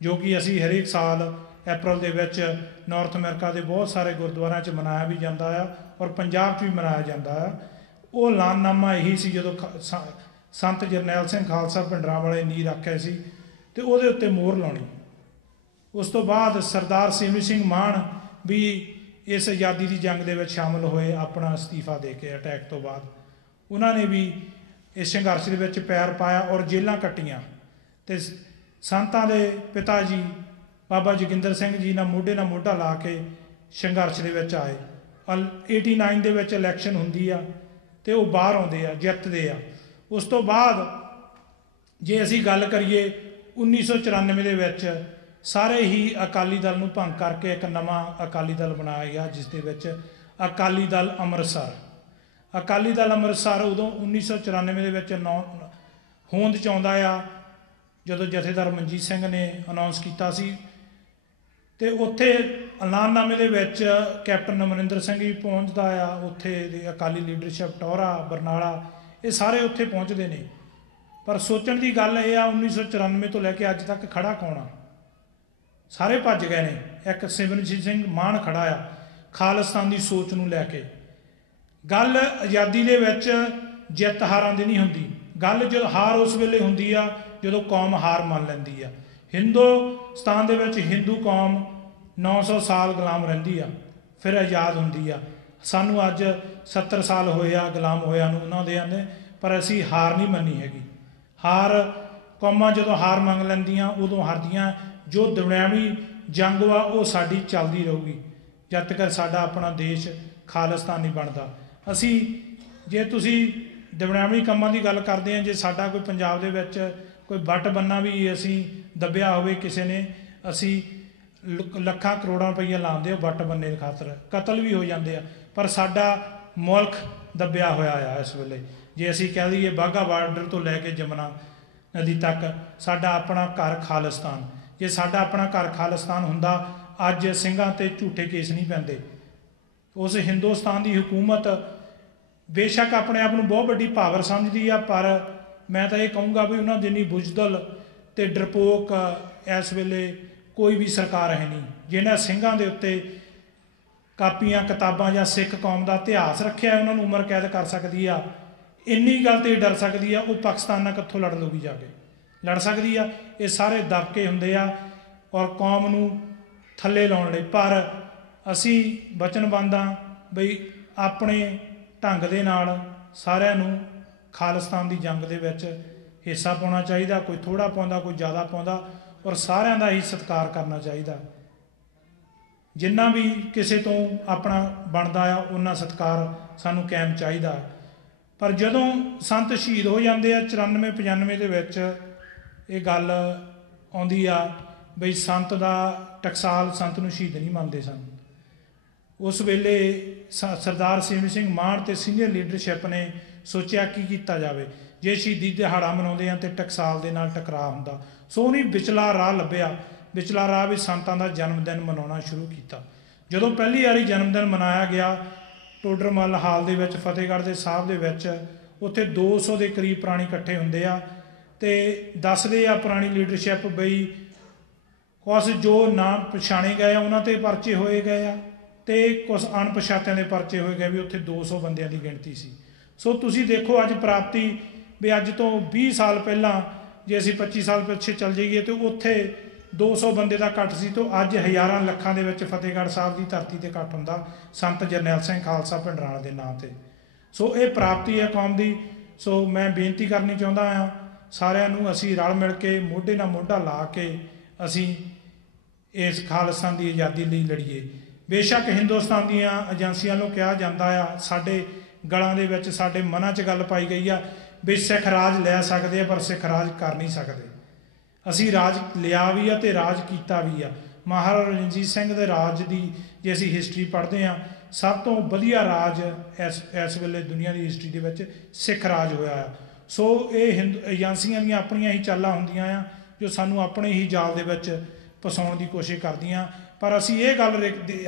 ਜੋ ਕਿ ਅਸੀਂ ਹਰੇਕ ਸਾਲ ਅਪ੍ਰੈਲ ਦੇ ਵਿੱਚ ਨਾਰਥ ਅਮਰੀਕਾ ਦੇ ਬਹੁਤ ਸਾਰੇ ਗੁਰਦੁਆਰਿਆਂ 'ਚ ਮਨਾਇਆ ਵੀ ਜਾਂਦਾ ਆ ਔਰ ਪੰਜਾਬ 'ਚ ਵੀ ਮਨਾਇਆ ਜਾਂਦਾ ਆ। ਉਹ ਐਲਾਨਨਾਮਾ ਇਹੀ ਸੀ ਜਦੋਂ ਸੰਤ ਜਰਨੈਲ ਸਿੰਘ ਖਾਲਸਾ ਭਿੰਡਰਾਂਵਾਲੇ ਨੀਂਹ ਰੱਖੇ ਸੀ ਅਤੇ ਉਹਦੇ ਉੱਤੇ ਮੋਹਰ ਲਾਉਣੀ। ਉਸ ਤੋਂ ਬਾਅਦ ਸਰਦਾਰ ਸਿਮੀ ਸਿੰਘ ਮਾਨ ਵੀ ਇਸ ਆਜ਼ਾਦੀ ਦੀ ਜੰਗ ਦੇ ਵਿੱਚ ਸ਼ਾਮਲ ਹੋਏ ਆਪਣਾ ਅਸਤੀਫਾ ਦੇ ਕੇ ਅਟੈਕ ਤੋਂ ਬਾਅਦ। ਉਹਨਾਂ ਨੇ ਵੀ ਇਸ ਸੰਘਰਸ਼ ਦੇ ਵਿੱਚ ਪੈਰ ਪਾਇਆ ਔਰ ਜੇਲ੍ਹਾਂ ਕੱਟੀਆਂ ਅਤੇ ਸੰਤਾਂ ਦੇ ਪਿਤਾ ਜੀ ਬਾਬਾ ਜੋਗਿੰਦਰ ਸਿੰਘ ਜੀ ਨਾਲ ਮੋਢਾ ਲਾ ਕੇ ਸੰਘਰਸ਼ ਦੇ ਵਿੱਚ ਆਏ। 89 ਦੇ ਵਿੱਚ ਇਲੈਕਸ਼ਨ ਹੁੰਦੀ ਆ ਅਤੇ ਉਹ ਬਾਹਰ ਆਉਂਦੇ ਆ, ਜਿੱਤਦੇ ਆ। ਉਸ ਤੋਂ ਬਾਅਦ ਜੇ ਅਸੀਂ ਗੱਲ ਕਰੀਏ 1994 ਦੇ ਵਿੱਚ ਸਾਰੇ ਹੀ ਅਕਾਲੀ ਦਲ ਨੂੰ ਭੰਗ ਕਰਕੇ ਇੱਕ ਨਵਾਂ ਅਕਾਲੀ ਦਲ ਬਣਾਇਆ ਗਿਆ, ਜਿਸ ਦੇ ਵਿੱਚ ਅਕਾਲੀ ਦਲ ਅੰਮ੍ਰਿਤਸਰ ਉਦੋਂ 1994 ਦੇ ਵਿੱਚ ਹੋਂਦ 'ਚ ਆਉਂਦਾ ਆ ਜਦੋਂ ਜਥੇਦਾਰ ਮਨਜੀਤ ਸਿੰਘ ਨੇ ਅਨਾਊਂਸ ਕੀਤਾ ਸੀ। ਅਤੇ ਉੱਥੇ ਐਲਾਨਨਾਮੇ ਦੇ ਵਿੱਚ ਕੈਪਟਨ ਅਮਰਿੰਦਰ ਸਿੰਘ ਵੀ ਪਹੁੰਚਦਾ ਆ, ਉੱਥੇ ਦੇ ਅਕਾਲੀ ਲੀਡਰਸ਼ਿਪ ਟੌਹਰਾ ਬਰਨਾਲਾ ਇਹ ਸਾਰੇ ਉੱਥੇ ਪਹੁੰਚਦੇ ਨੇ। ਪਰ ਸੋਚਣ ਦੀ ਗੱਲ ਇਹ ਆ 1994 ਤੋਂ ਲੈ ਕੇ ਅੱਜ ਤੱਕ ਖੜਾ ਕੌਣ ਆ? ਸਾਰੇ ਭੱਜ ਗਏ ਨੇ। ਇੱਕ ਸਿਮਰਨਜੀਤ ਸਿੰਘ ਮਾਨ ਖੜਾ ਆ ਖਾਲਿਸਤਾਨ ਦੀ ਸੋਚ ਨੂੰ ਲੈ ਕੇ। ਗੱਲ ਆਜ਼ਾਦੀ ਦੇ ਵਿੱਚ ਜਿੱਤ ਹਾਰਾਂ ਦੀ ਨਹੀਂ ਹੁੰਦੀ, ਗੱਲ ਜਦੋਂ ਹਾਰ ਉਸ ਵੇਲੇ ਹੁੰਦੀ ਆ ਜਦੋਂ ਕੌਮ ਹਾਰ ਮੰਨ ਲੈਂਦੀ ਆ। ਹਿੰਦੁਸਤਾਨ ਦੇ ਵਿੱਚ ਹਿੰਦੂ ਕੌਮ 900 ਸਾਲ ਗੁਲਾਮ ਰਹਿੰਦੀ ਆ, ਫਿਰ ਆਜ਼ਾਦ ਹੁੰਦੀ ਆ। ਸਾਨੂੰ ਅੱਜ 70 ਸਾਲ ਹੋਏ ਆ ਗੁਲਾਮ ਹੋਇਆ ਨੂੰ ਉਹਨਾਂ ਦੇ ਆਂਦੇ, ਪਰ ਅਸੀਂ ਹਾਰ ਨਹੀਂ ਮੰਨੀ ਹੈਗੀ। ਕੌਮਾਂ ਜਦੋਂ ਹਾਰ ਮੰਗ ਲੈਂਦੀਆਂ ਉਦੋਂ ਹਾਰਦੀਆਂ। ਜੋ ਦੁਨਿਆਵੀ ਜੰਗ ਵਾ ਉਹ ਸਾਡੀ ਚੱਲਦੀ ਰਹੂਗੀ ਜਦ ਤੱਕ ਸਾਡਾ ਆਪਣਾ ਦੇਸ਼ ਖਾਲਿਸਤਾਨ ਨਹੀਂ ਬਣਦਾ। ਜੇ ਤੁਸੀਂ ਦੁਨਿਆਵੀ ਕੰਮਾਂ ਦੀ ਗੱਲ ਕਰਦੇ ਹਾਂ, ਜੇ ਸਾਡਾ ਕੋਈ ਪੰਜਾਬ ਦੇ ਵਿੱਚ ਕੋਈ ਵੱਟ ਬੰਨਾ ਵੀ ਅਸੀਂ ਦੱਬਿਆ ਹੋਵੇ ਕਿਸੇ ਨੇ, ਅਸੀਂ ਲੱਖਾਂ ਕਰੋੜਾਂ ਰੁਪਈਆ ਲਾਉਂਦੇ ਆ ਵੱਟ ਬੰਨੇ ਦੀ ਖਾਤਰ, ਕਤਲ ਵੀ ਹੋ ਜਾਂਦੇ ਆ, ਪਰ ਸਾਡਾ ਮੁਲਕ ਦੱਬਿਆ ਹੋਇਆ ਆ ਇਸ ਵੇਲੇ। ਜੇ ਅਸੀਂ ਕਹਿ ਦਈਏ ਬਾਘਾ ਬਾਰਡਰ ਤੋਂ ਲੈ ਕੇ ਜਮਨਾ ਨਦੀ ਤੱਕ ਸਾਡਾ ਆਪਣਾ ਘਰ ਖਾਲਿਸਤਾਨ। ਜੇ ਸਾਡਾ ਆਪਣਾ ਘਰ ਖਾਲਿਸਤਾਨ ਹੁੰਦਾ ਅੱਜ ਸਿੰਘਾਂ 'ਤੇ ਝੂਠੇ ਕੇਸ ਨਹੀਂ ਪੈਂਦੇ। ਉਸ ਹਿੰਦੁਸਤਾਨ ਦੀ ਹਕੂਮਤ ਬੇਸ਼ੱਕ ਆਪਣੇ ਆਪ ਨੂੰ ਬਹੁਤ ਵੱਡੀ ਪਾਵਰ ਸਮਝਦੀ ਆ, ਪਰ ਮੈਂ ਤਾਂ ਇਹ ਕਹੂੰਗਾ ਵੀ ਉਹਨਾਂ ਜਿੰਨੀ ਬੁਜ਼ਦਲ ਅਤੇ ਡਰਪੋਕ ਇਸ ਵੇਲੇ ਕੋਈ ਵੀ ਸਰਕਾਰ ਹੈ ਨਹੀਂ। ਜਿਹਨਾਂ ਸਿੰਘਾਂ ਦੇ ਉੱਤੇ ਕਾਪੀਆਂ ਕਿਤਾਬਾਂ ਜਾਂ ਸਿੱਖ ਕੌਮ ਦਾ ਇਤਿਹਾਸ ਰੱਖਿਆ ਉਹਨਾਂ ਨੂੰ ਉਮਰ ਕੈਦ ਕਰ ਸਕਦੀ ਆ, ਇੰਨੀ ਗੱਲ 'ਤੇ ਡਰ ਸਕਦੀ ਆ, ਉਹ ਪਾਕਿਸਤਾਨ ਨਾਲ ਕਿੱਥੋਂ ਲੜ ਲੂਗੀ ਜਾ ਕੇ? ਲੜ ਸਕਦੀ ਆ। ਇਹ ਸਾਰੇ ਦਬਕੇ ਹੁੰਦੇ ਆ ਔਰ ਕੌਮ ਨੂੰ ਥੱਲੇ ਲਾਉਣ ਲਈ। ਪਰ ਅਸੀਂ ਵਚਨਬੱਧ ਹਾਂ ਬਈ ਆਪਣੇ ਢੰਗ ਦੇ ਨਾਲ ਸਾਰਿਆਂ ਨੂੰ ਖਾਲਿਸਤਾਨ ਦੀ ਜੰਗ ਦੇ ਵਿੱਚ ਹਿੱਸਾ ਪਾਉਣਾ ਚਾਹੀਦਾ। ਕੋਈ ਥੋੜ੍ਹਾ ਪਾਉਂਦਾ, ਕੋਈ ਜ਼ਿਆਦਾ ਪਾਉਂਦਾ, ਔਰ ਸਾਰਿਆਂ ਦਾ ਹੀ ਸਤਿਕਾਰ ਕਰਨਾ ਚਾਹੀਦਾ। ਜਿੰਨਾ ਵੀ ਕਿਸੇ ਤੋਂ ਆਪਣਾ ਬਣਦਾ ਆ ਉਹਨਾਂ ਸਤਿਕਾਰ ਸਾਨੂੰ ਕਾਇਮ ਚਾਹੀਦਾ। ਪਰ ਜਦੋਂ ਸੰਤ ਸ਼ਹੀਦ ਹੋ ਜਾਂਦੇ ਆ 94-95 ਦੇ ਵਿੱਚ ਇਹ ਗੱਲ ਆਉਂਦੀ ਆ ਬਈ ਸੰਤ ਦਾ ਟਕਸਾਲ ਸੰਤ ਨੂੰ ਸ਼ਹੀਦ ਨਹੀਂ ਮੰਨਦੇ ਸਨ। ਉਸ ਵੇਲੇ ਸਰਦਾਰ ਸਿਮੀ ਸਿੰਘ ਮਾਨ ਅਤੇ ਸੀਨੀਅਰ ਲੀਡਰਸ਼ਿਪ ਨੇ ਸੋਚਿਆ ਕੀ ਕੀਤਾ ਜਾਵੇ। ਜੇ ਸ਼ਹੀਦੀ ਦਿਹਾੜਾ ਮਨਾਉਂਦੇ ਆ ਅਤੇ ਟਕਸਾਲ ਦੇ ਨਾਲ ਟਕਰਾਅ ਹੁੰਦਾ, ਸੋ ਉਹਨੇ ਵਿਚਲਾ ਰਾਹ ਲੱਭਿਆ। ਵਿਚਲਾ ਰਾਹ ਵੀ ਸੰਤਾਂ ਦਾ ਜਨਮ ਦਿਨ ਮਨਾਉਣਾ ਸ਼ੁਰੂ ਕੀਤਾ। ਜਦੋਂ ਪਹਿਲੀ ਵਾਰੀ ਜਨਮ ਦਿਨ ਮਨਾਇਆ ਗਿਆ ਟੋਡਰਮੱਲ ਹਾਲ ਦੇ ਵਿੱਚ ਫਤਿਹਗੜ੍ਹ ਦੇ ਸਾਹਿਬ ਦੇ ਵਿੱਚ, ਉੱਥੇ 200 ਦੇ ਕਰੀਬ ਪ੍ਰਾਣੀ ਇਕੱਠੇ ਹੁੰਦੇ ਆ ਅਤੇ ਦੱਸਦੇ ਆ ਪੁਰਾਣੀ ਲੀਡਰਸ਼ਿਪ ਬਈ ਕੁਛ ਜੋ ਨਾ ਪਛਾਣੇ ਗਏ ਆ ਉਹਨਾਂ 'ਤੇ ਪਰਚੇ ਹੋਏ ਗਏ ਆ ਅਤੇ ਕੁਛ ਅਣਪਛਾਤਿਆਂ ਦੇ ਪਰਚੇ ਹੋਏ ਗਏ ਵੀ ਉੱਥੇ 200 ਬੰਦਿਆਂ ਦੀ ਗਿਣਤੀ ਸੀ। ਸੋ ਤੁਸੀਂ ਦੇਖੋ ਅੱਜ ਪ੍ਰਾਪਤੀ ਵੀ ਅੱਜ ਤੋਂ 20 ਸਾਲ ਪਹਿਲਾਂ ਜੇ ਅਸੀਂ 25 ਸਾਲ ਪਿੱਛੇ ਚੱਲ ਜਾਈਏ ਤਾਂ ਉੱਥੇ 200 ਬੰਦੇ ਦਾ ਇਕੱਠ ਸੀ, ਤੋਂ ਅੱਜ ਹਜ਼ਾਰਾਂ ਲੱਖਾਂ ਦੇ ਵਿੱਚ ਫਤਿਹਗੜ੍ਹ ਸਾਹਿਬ ਦੀ ਧਰਤੀ ਤੇ ਇਕੱਠ ਹੁੰਦਾ ਸੰਤ ਜਰਨੈਲ ਸਿੰਘ ਖਾਲਸਾ ਭਿੰਡਰਾਂਵਾਲੇ ਦੇ ਨਾਂ ਤੇ। ਸੋ ਇਹ ਪ੍ਰਾਪਤੀ ਹੈ ਕੌਮ ਦੀ। ਸੋ ਮੈਂ ਬੇਨਤੀ ਕਰਨੀ ਚਾਹੁੰਦਾ ਹਾਂ ਸਾਰਿਆਂ ਨੂੰ, ਅਸੀਂ ਰਲ ਮਿਲ ਕੇ ਮੋਢੇ ਨਾਲ ਮੋਢਾ ਲਾ ਕੇ ਅਸੀਂ ਇਸ ਖਾਲਿਸਤਾਨ ਦੀ ਆਜ਼ਾਦੀ ਲਈ ਲੜੀਏ। ਬੇਸ਼ੱਕ ਹਿੰਦੁਸਤਾਨ ਦੀਆਂ ਏਜੰਸੀਆਂ ਵੱਲੋਂ ਕਿਹਾ ਜਾਂਦਾ ਆ, ਸਾਡੇ ਗਲਾਂ ਦੇ ਵਿੱਚ, ਸਾਡੇ ਮਨਾਂ 'ਚ ਗੱਲ ਪਾਈ ਗਈ ਆ ਵੀ ਸਿੱਖ ਰਾਜ ਲੈ ਸਕਦੇ ਆ ਪਰ ਸਿੱਖ ਰਾਜ ਕਰ ਨਹੀਂ ਸਕਦੇ। ਅਸੀਂ ਰਾਜ ਲਿਆ ਵੀ ਆ ਅਤੇ ਰਾਜ ਕੀਤਾ ਵੀ ਆ। ਮਹਾਰਾਜਾ ਰਣਜੀਤ ਸਿੰਘ ਦੇ ਰਾਜ ਦੀ ਜੇ ਅਸੀਂ ਹਿਸਟਰੀ ਪੜ੍ਹਦੇ ਹਾਂ, ਸਭ ਤੋਂ ਵਧੀਆ ਰਾਜ ਇਸ ਵੇਲੇ ਦੁਨੀਆ ਦੀ ਹਿਸਟਰੀ ਦੇ ਵਿੱਚ ਸਿੱਖ ਰਾਜ ਹੋਇਆ ਆ। ਸੋ ਇਹ ਏਜੰਸੀਆਂ ਦੀਆਂ ਆਪਣੀਆਂ ਹੀ ਚਾਲਾਂ ਹੁੰਦੀਆਂ ਆ ਜੋ ਸਾਨੂੰ ਆਪਣੇ ਹੀ ਜਾਲ ਦੇ ਵਿੱਚ ਫਸਾਉਣ ਦੀ ਕੋਸ਼ਿਸ਼ ਕਰਦੀਆਂ। ਪਰ ਅਸੀਂ ਇਹ ਗੱਲ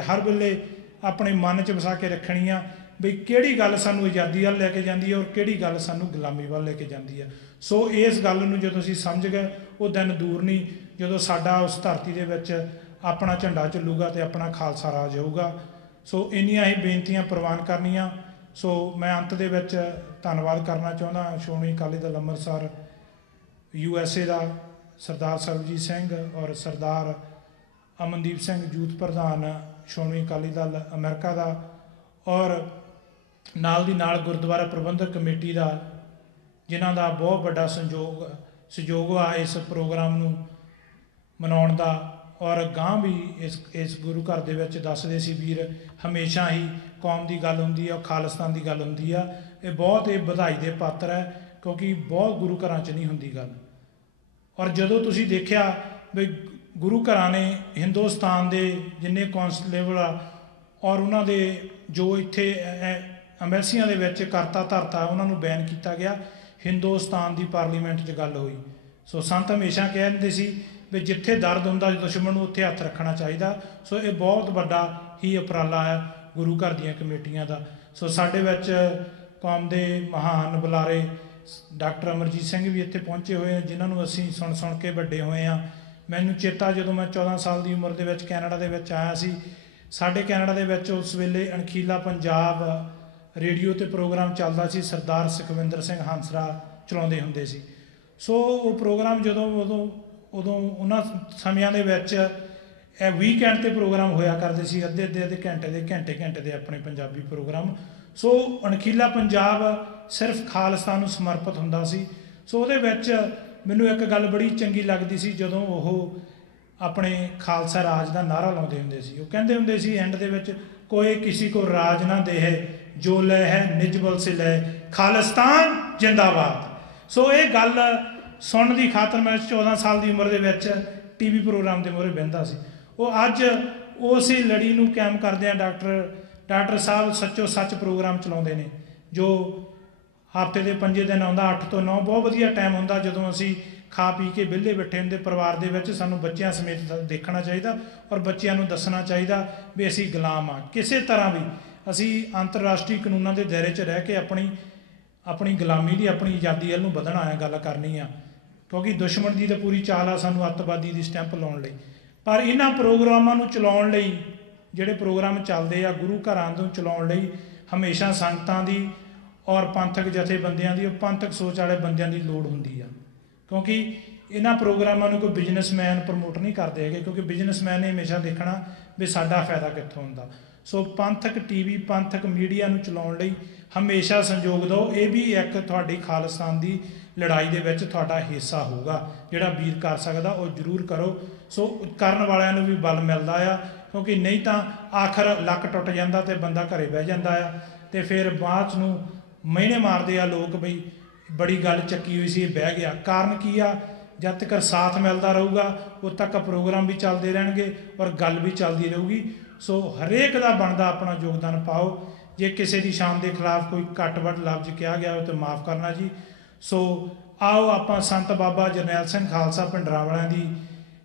ਹਰ ਵੇਲੇ ਆਪਣੇ ਮਨ 'ਚ ਵਸਾ ਕੇ ਰੱਖਣੀ ਆ ਵੀ ਕਿਹੜੀ ਗੱਲ ਸਾਨੂੰ ਆਜ਼ਾਦੀ ਵੱਲ ਲੈ ਕੇ ਜਾਂਦੀ ਹੈ ਔਰ ਕਿਹੜੀ ਗੱਲ ਸਾਨੂੰ ਗੁਲਾਮੀ ਵੱਲ ਲੈ ਕੇ ਜਾਂਦੀ ਹੈ। ਸੋ ਇਸ ਗੱਲ ਨੂੰ ਜਦੋਂ ਅਸੀਂ ਸਮਝ ਗਏ, ਉਹ ਦਿਨ ਦੂਰ ਨਹੀਂ ਜਦੋਂ ਸਾਡਾ ਉਸ ਧਰਤੀ ਦੇ ਵਿੱਚ ਆਪਣਾ ਝੰਡਾ ਚੱਲੂਗਾ ਅਤੇ ਆਪਣਾ ਖਾਲਸਾ ਰਾਜ ਹੋਊਗਾ। ਸੋ ਇੰਨੀਆਂ ਹੀ ਬੇਨਤੀਆਂ ਪ੍ਰਵਾਨ ਕਰਨੀਆਂ। ਸੋ ਮੈਂ ਅੰਤ ਦੇ ਵਿੱਚ ਧੰਨਵਾਦ ਕਰਨਾ ਚਾਹੁੰਦਾ ਸ਼੍ਰੋਮਣੀ ਅਕਾਲੀ ਦਲ ਅੰਮ੍ਰਿਤਸਰ USA ਦਾ ਸਰਦਾਰ ਸਰਬਜੀਤ ਸਿੰਘ ਔਰ ਸਰਦਾਰ ਅਮਨਦੀਪ ਸਿੰਘ ਯੂਥ ਪ੍ਰਧਾਨ ਸ਼੍ਰੋਮਣੀ ਅਕਾਲੀ ਦਲ ਅਮਰੀਕਾ ਦਾ, ਔਰ ਨਾਲ ਦੀ ਨਾਲ ਗੁਰਦੁਆਰਾ ਪ੍ਰਬੰਧਕ ਕਮੇਟੀ ਦਾ, ਜਿਨ੍ਹਾਂ ਦਾ ਬਹੁਤ ਵੱਡਾ ਸਹਿਯੋਗ ਆ ਇਸ ਪ੍ਰੋਗਰਾਮ ਨੂੰ ਮਨਾਉਣ ਦਾ। ਔਰ ਗਾਂ ਵੀ ਇਸ ਗੁਰੂ ਘਰ ਦੇ ਵਿੱਚ ਦੱਸਦੇ ਸੀ ਵੀਰ, ਹਮੇਸ਼ਾ ਹੀ ਕੌਮ ਦੀ ਗੱਲ ਹੁੰਦੀ ਆ, ਖਾਲਿਸਤਾਨ ਦੀ ਗੱਲ ਹੁੰਦੀ ਆ। ਇਹ ਬਹੁਤ ਵਧਾਈ ਦੇ ਪਾਤਰ ਹੈ ਕਿਉਂਕਿ ਬਹੁਤ ਗੁਰੂ ਘਰਾਂ 'ਚ ਨਹੀਂ ਹੁੰਦੀ ਗੱਲ। ਔਰ ਜਦੋਂ ਤੁਸੀਂ ਦੇਖਿਆ ਵੀ ਗੁਰੂ ਘਰਾਂ ਨੇ ਹਿੰਦੁਸਤਾਨ ਦੇ ਜਿੰਨੇ ਕੌਂਸਲੇਬਲ ਆ ਔਰ ਉਹਨਾਂ ਦੇ ਜੋ ਇੱਥੇ ਅੰਬੈਸੀਆਂ ਦੇ ਵਿੱਚ ਕਰਤਾ ਧਰਤਾ ਉਹਨਾਂ ਨੂੰ ਬੈਨ ਕੀਤਾ ਗਿਆ, ਹਿੰਦੁਸਤਾਨ ਦੀ ਪਾਰਲੀਮੈਂਟ 'ਚ ਗੱਲ ਹੋਈ। ਸੋ ਸੰਤ ਹਮੇਸ਼ਾ ਕਹਿੰਦੇ ਸੀ ਵੀ ਜਿੱਥੇ ਦਰਦ ਹੁੰਦਾ ਦੁਸ਼ਮਣ ਨੂੰ ਉੱਥੇ ਹੱਥ ਰੱਖਣਾ ਚਾਹੀਦਾ। ਸੋ ਇਹ ਬਹੁਤ ਵੱਡਾ ਹੀ ਉਪਰਾਲਾ ਹੈ ਗੁਰੂ ਘਰ ਦੀਆਂ ਕਮੇਟੀਆਂ ਦਾ। ਸੋ ਸਾਡੇ ਵਿੱਚ ਕੌਮ ਦੇ ਮਹਾਨ ਬੁਲਾਰੇ ਡਾਕਟਰ ਅਮਰਜੀਤ ਸਿੰਘ ਵੀ ਇੱਥੇ ਪਹੁੰਚੇ ਹੋਏ ਆ, ਜਿਨ੍ਹਾਂ ਨੂੰ ਅਸੀਂ ਸੁਣ ਕੇ ਵੱਡੇ ਹੋਏ ਹਾਂ। ਮੈਨੂੰ ਚੇਤਾ ਜਦੋਂ ਮੈਂ 14 ਸਾਲ ਦੀ ਉਮਰ ਦੇ ਵਿੱਚ ਕੈਨੇਡਾ ਦੇ ਵਿੱਚ ਆਇਆ ਸੀ, ਸਾਡੇ ਕੈਨੇਡਾ ਦੇ ਵਿੱਚ ਉਸ ਵੇਲੇ ਅਣਖੀਲਾ ਪੰਜਾਬ ਰੇਡੀਓ 'ਤੇ ਪ੍ਰੋਗਰਾਮ ਚੱਲਦਾ ਸੀ, ਸਰਦਾਰ ਸੁਖਵਿੰਦਰ ਸਿੰਘ ਹੰਸਰਾ ਚਲਾਉਂਦੇ ਹੁੰਦੇ ਸੀ। ਸੋ ਉਹ ਪ੍ਰੋਗਰਾਮ ਉਦੋਂ ਉਹਨਾਂ ਸਮਿਆਂ ਦੇ ਵਿੱਚ ਇਹ ਵੀਕਐਂਡ 'ਤੇ ਪ੍ਰੋਗਰਾਮ ਹੋਇਆ ਕਰਦੇ ਸੀ, ਅੱਧੇ ਘੰਟੇ ਦੇ ਆਪਣੇ ਪੰਜਾਬੀ ਪ੍ਰੋਗਰਾਮ। ਸੋ ਅਣਖੀਲਾ ਪੰਜਾਬ ਸਿਰਫ ਖਾਲਿਸਤਾਨ ਨੂੰ ਸਮਰਪਿਤ ਹੁੰਦਾ ਸੀ। ਸੋ ਉਹਦੇ ਵਿੱਚ ਮੈਨੂੰ ਇੱਕ ਗੱਲ ਬੜੀ ਚੰਗੀ ਲੱਗਦੀ ਸੀ, ਜਦੋਂ ਉਹ ਆਪਣੇ ਖਾਲਸਾ ਰਾਜ ਦਾ ਨਾਅਰਾ ਲਾਉਂਦੇ ਹੁੰਦੇ ਸੀ। ਉਹ ਕਹਿੰਦੇ ਹੁੰਦੇ ਸੀ ਐਂਡ ਦੇ ਵਿੱਚ, ਕੋਈ ਕਿਸੇ ਕੋ ਰਾਜ ਨਾ ਦੇ ਹੈ ਜੋ ਲੈ ਹੈ ਨਿਜ ਬਲ ਸੇ ਲੈ, ਖਾਲਿਸਤਾਨ ਜਿੰਦਾਬਾਦ। ਸੋ ਇਹ ਗੱਲ ਸੁਣਨ ਦੀ ਖਾਤਰ ਮੈਂ 14 ਸਾਲ ਦੀ ਉਮਰ ਦੇ ਵਿੱਚ TV ਪ੍ਰੋਗਰਾਮ ਦੇ ਮੂਹਰੇ ਬਹਿੰਦਾ ਸੀ। ਉਹ ਅੱਜ ਉਸੇ ਲੜੀ ਨੂੰ ਕਾਇਮ ਕਰਦੇ ਆ। ਡਾਕਟਰ ਸਾਹਿਬ ਸੱਚੋ ਸੱਚ ਪ੍ਰੋਗਰਾਮ ਚਲਾਉਂਦੇ ਨੇ, ਜੋ ਹਫ਼ਤੇ ਦੇ 5 ਦਿਨ ਆਉਂਦਾ, 8 ਤੋਂ 9। ਬਹੁਤ ਵਧੀਆ ਟਾਈਮ ਹੁੰਦਾ ਜਦੋਂ ਅਸੀਂ ਖਾ ਪੀ ਕੇ ਵਿਹਲੇ ਬੈਠੇ ਹੁੰਦੇ ਪਰਿਵਾਰ ਦੇ ਵਿੱਚ। ਸਾਨੂੰ ਬੱਚਿਆਂ ਸਮੇਤ ਦੇਖਣਾ ਚਾਹੀਦਾ ਔਰ ਬੱਚਿਆਂ ਨੂੰ ਦੱਸਣਾ ਚਾਹੀਦਾ ਵੀ ਅਸੀਂ ਗੁਲਾਮ ਆ। ਕਿਸੇ ਤਰ੍ਹਾਂ ਵੀ ਅਸੀਂ ਅੰਤਰਰਾਸ਼ਟਰੀ ਕਾਨੂੰਨਾਂ ਦੇ ਦਾਇਰੇ 'ਚ ਰਹਿ ਕੇ ਆਪਣੀ ਗੁਲਾਮੀ ਦੀ, ਆਪਣੀ ਆਜ਼ਾਦੀ ਵੱਲ ਨੂੰ ਵਧਣਾ ਹੈ, ਗੱਲ ਕਰਨੀ ਆ। ਕਿਉਂਕਿ ਦੁਸ਼ਮਣ ਦੀ ਤਾਂ ਪੂਰੀ ਚਾਲ ਆ ਸਾਨੂੰ ਅੱਤਵਾਦੀ ਦੀ ਸਟੈਂਪ ਲਾਉਣ ਲਈ। ਪਰ ਇਹਨਾਂ ਪ੍ਰੋਗਰਾਮਾਂ ਨੂੰ ਚਲਾਉਣ ਲਈ, ਜਿਹੜੇ ਪ੍ਰੋਗਰਾਮ ਚੱਲਦੇ ਆ ਗੁਰੂ ਘਰਾਂ ਨੂੰ ਚਲਾਉਣ ਲਈ, ਹਮੇਸ਼ਾ ਸੰਗਤਾਂ ਦੀ ਔਰ ਪੰਥਕ ਜਥੇਬੰਦੀਆਂ ਦੀ, ਪੰਥਕ ਸੋਚ ਵਾਲੇ ਬੰਦਿਆਂ ਦੀ ਲੋੜ ਹੁੰਦੀ ਆ। ਕਿਉਂਕਿ ਇਹਨਾਂ ਪ੍ਰੋਗਰਾਮਾਂ ਨੂੰ ਕੋਈ ਬਿਜ਼ਨਸਮੈਨ ਪ੍ਰਮੋਟ ਨਹੀਂ ਕਰਦੇ ਹੈਗੇ, ਕਿਉਂਕਿ ਬਿਜ਼ਨਸਮੈਨ ਨੇ ਹਮੇਸ਼ਾ ਦੇਖਣਾ ਵੀ ਸਾਡਾ ਫਾਇਦਾ ਕਿੱਥੋਂ ਹੁੰਦਾ। ਸੋ ਪੰਥਕ TV, ਪੰਥਕ ਮੀਡੀਆ ਨੂੰ ਚਲਾਉਣ ਲਈ ਹਮੇਸ਼ਾ ਸੰਯੋਗ ਦਿਓ। ਇਹ ਵੀ ਇੱਕ ਤੁਹਾਡੀ ਖਾਲਿਸਤਾਨ ਦੀ ਲੜਾਈ ਦੇ ਵਿੱਚ ਤੁਹਾਡਾ ਹਿੱਸਾ ਹੋਊਗਾ। ਜਿਹੜਾ ਵੀਰ ਕਰ ਸਕਦਾ ਉਹ ਜ਼ਰੂਰ ਕਰੋ। ਸੋ ਕਰਨ ਵਾਲਿਆਂ ਨੂੰ ਵੀ ਬਲ ਮਿਲਦਾ ਆ, ਕਿਉਂਕਿ ਨਹੀਂ ਤਾਂ ਆਖਰ ਲੱਕ ਟੁੱਟ ਜਾਂਦਾ ਅਤੇ ਬੰਦਾ ਘਰੇ ਬਹਿ ਜਾਂਦਾ ਆ, ਅਤੇ ਫਿਰ ਬਾਅਦ ਨੂੰ ਮਿਹਣੇ ਮਾਰਦੇ ਆ ਲੋਕ ਬਈ ਬੜੀ ਗੱਲ ਚੱਕੀ ਹੋਈ ਸੀ, ਇਹ ਬਹਿ ਗਿਆ। ਕਾਰਨ ਕੀ ਆ? ਜਦ ਤੱਕ ਸਾਥ ਮਿਲਦਾ ਰਹੂਗਾ ਉਦੋਂ ਤੱਕ ਪ੍ਰੋਗਰਾਮ ਵੀ ਚੱਲਦੇ ਰਹਿਣਗੇ ਔਰ ਗੱਲ ਵੀ ਚੱਲਦੀ ਰਹੂਗੀ। ਸੋ ਹਰੇਕ ਦਾ ਬਣਦਾ ਆਪਣਾ ਯੋਗਦਾਨ ਪਾਓ। ਜੇ ਕਿਸੇ ਦੀ ਸ਼ਾਨ ਦੇ ਖਿਲਾਫ ਕੋਈ ਘੱਟ ਵੱਧ ਲਫ਼ਜ਼ ਕਿਹਾ ਗਿਆ ਹੋਵੇ ਤਾਂ ਮਾफ़ ਕਰਨਾ ਜੀ। ਸੋ ਆਓ ਆਪਾਂ ਸੰਤ ਬਾਬਾ ਜਰਨੈਲ ਸਿੰਘ ਖਾਲਸਾ ਭਿੰਡਰਾਂਵਾਲਿਆਂ ਦੀ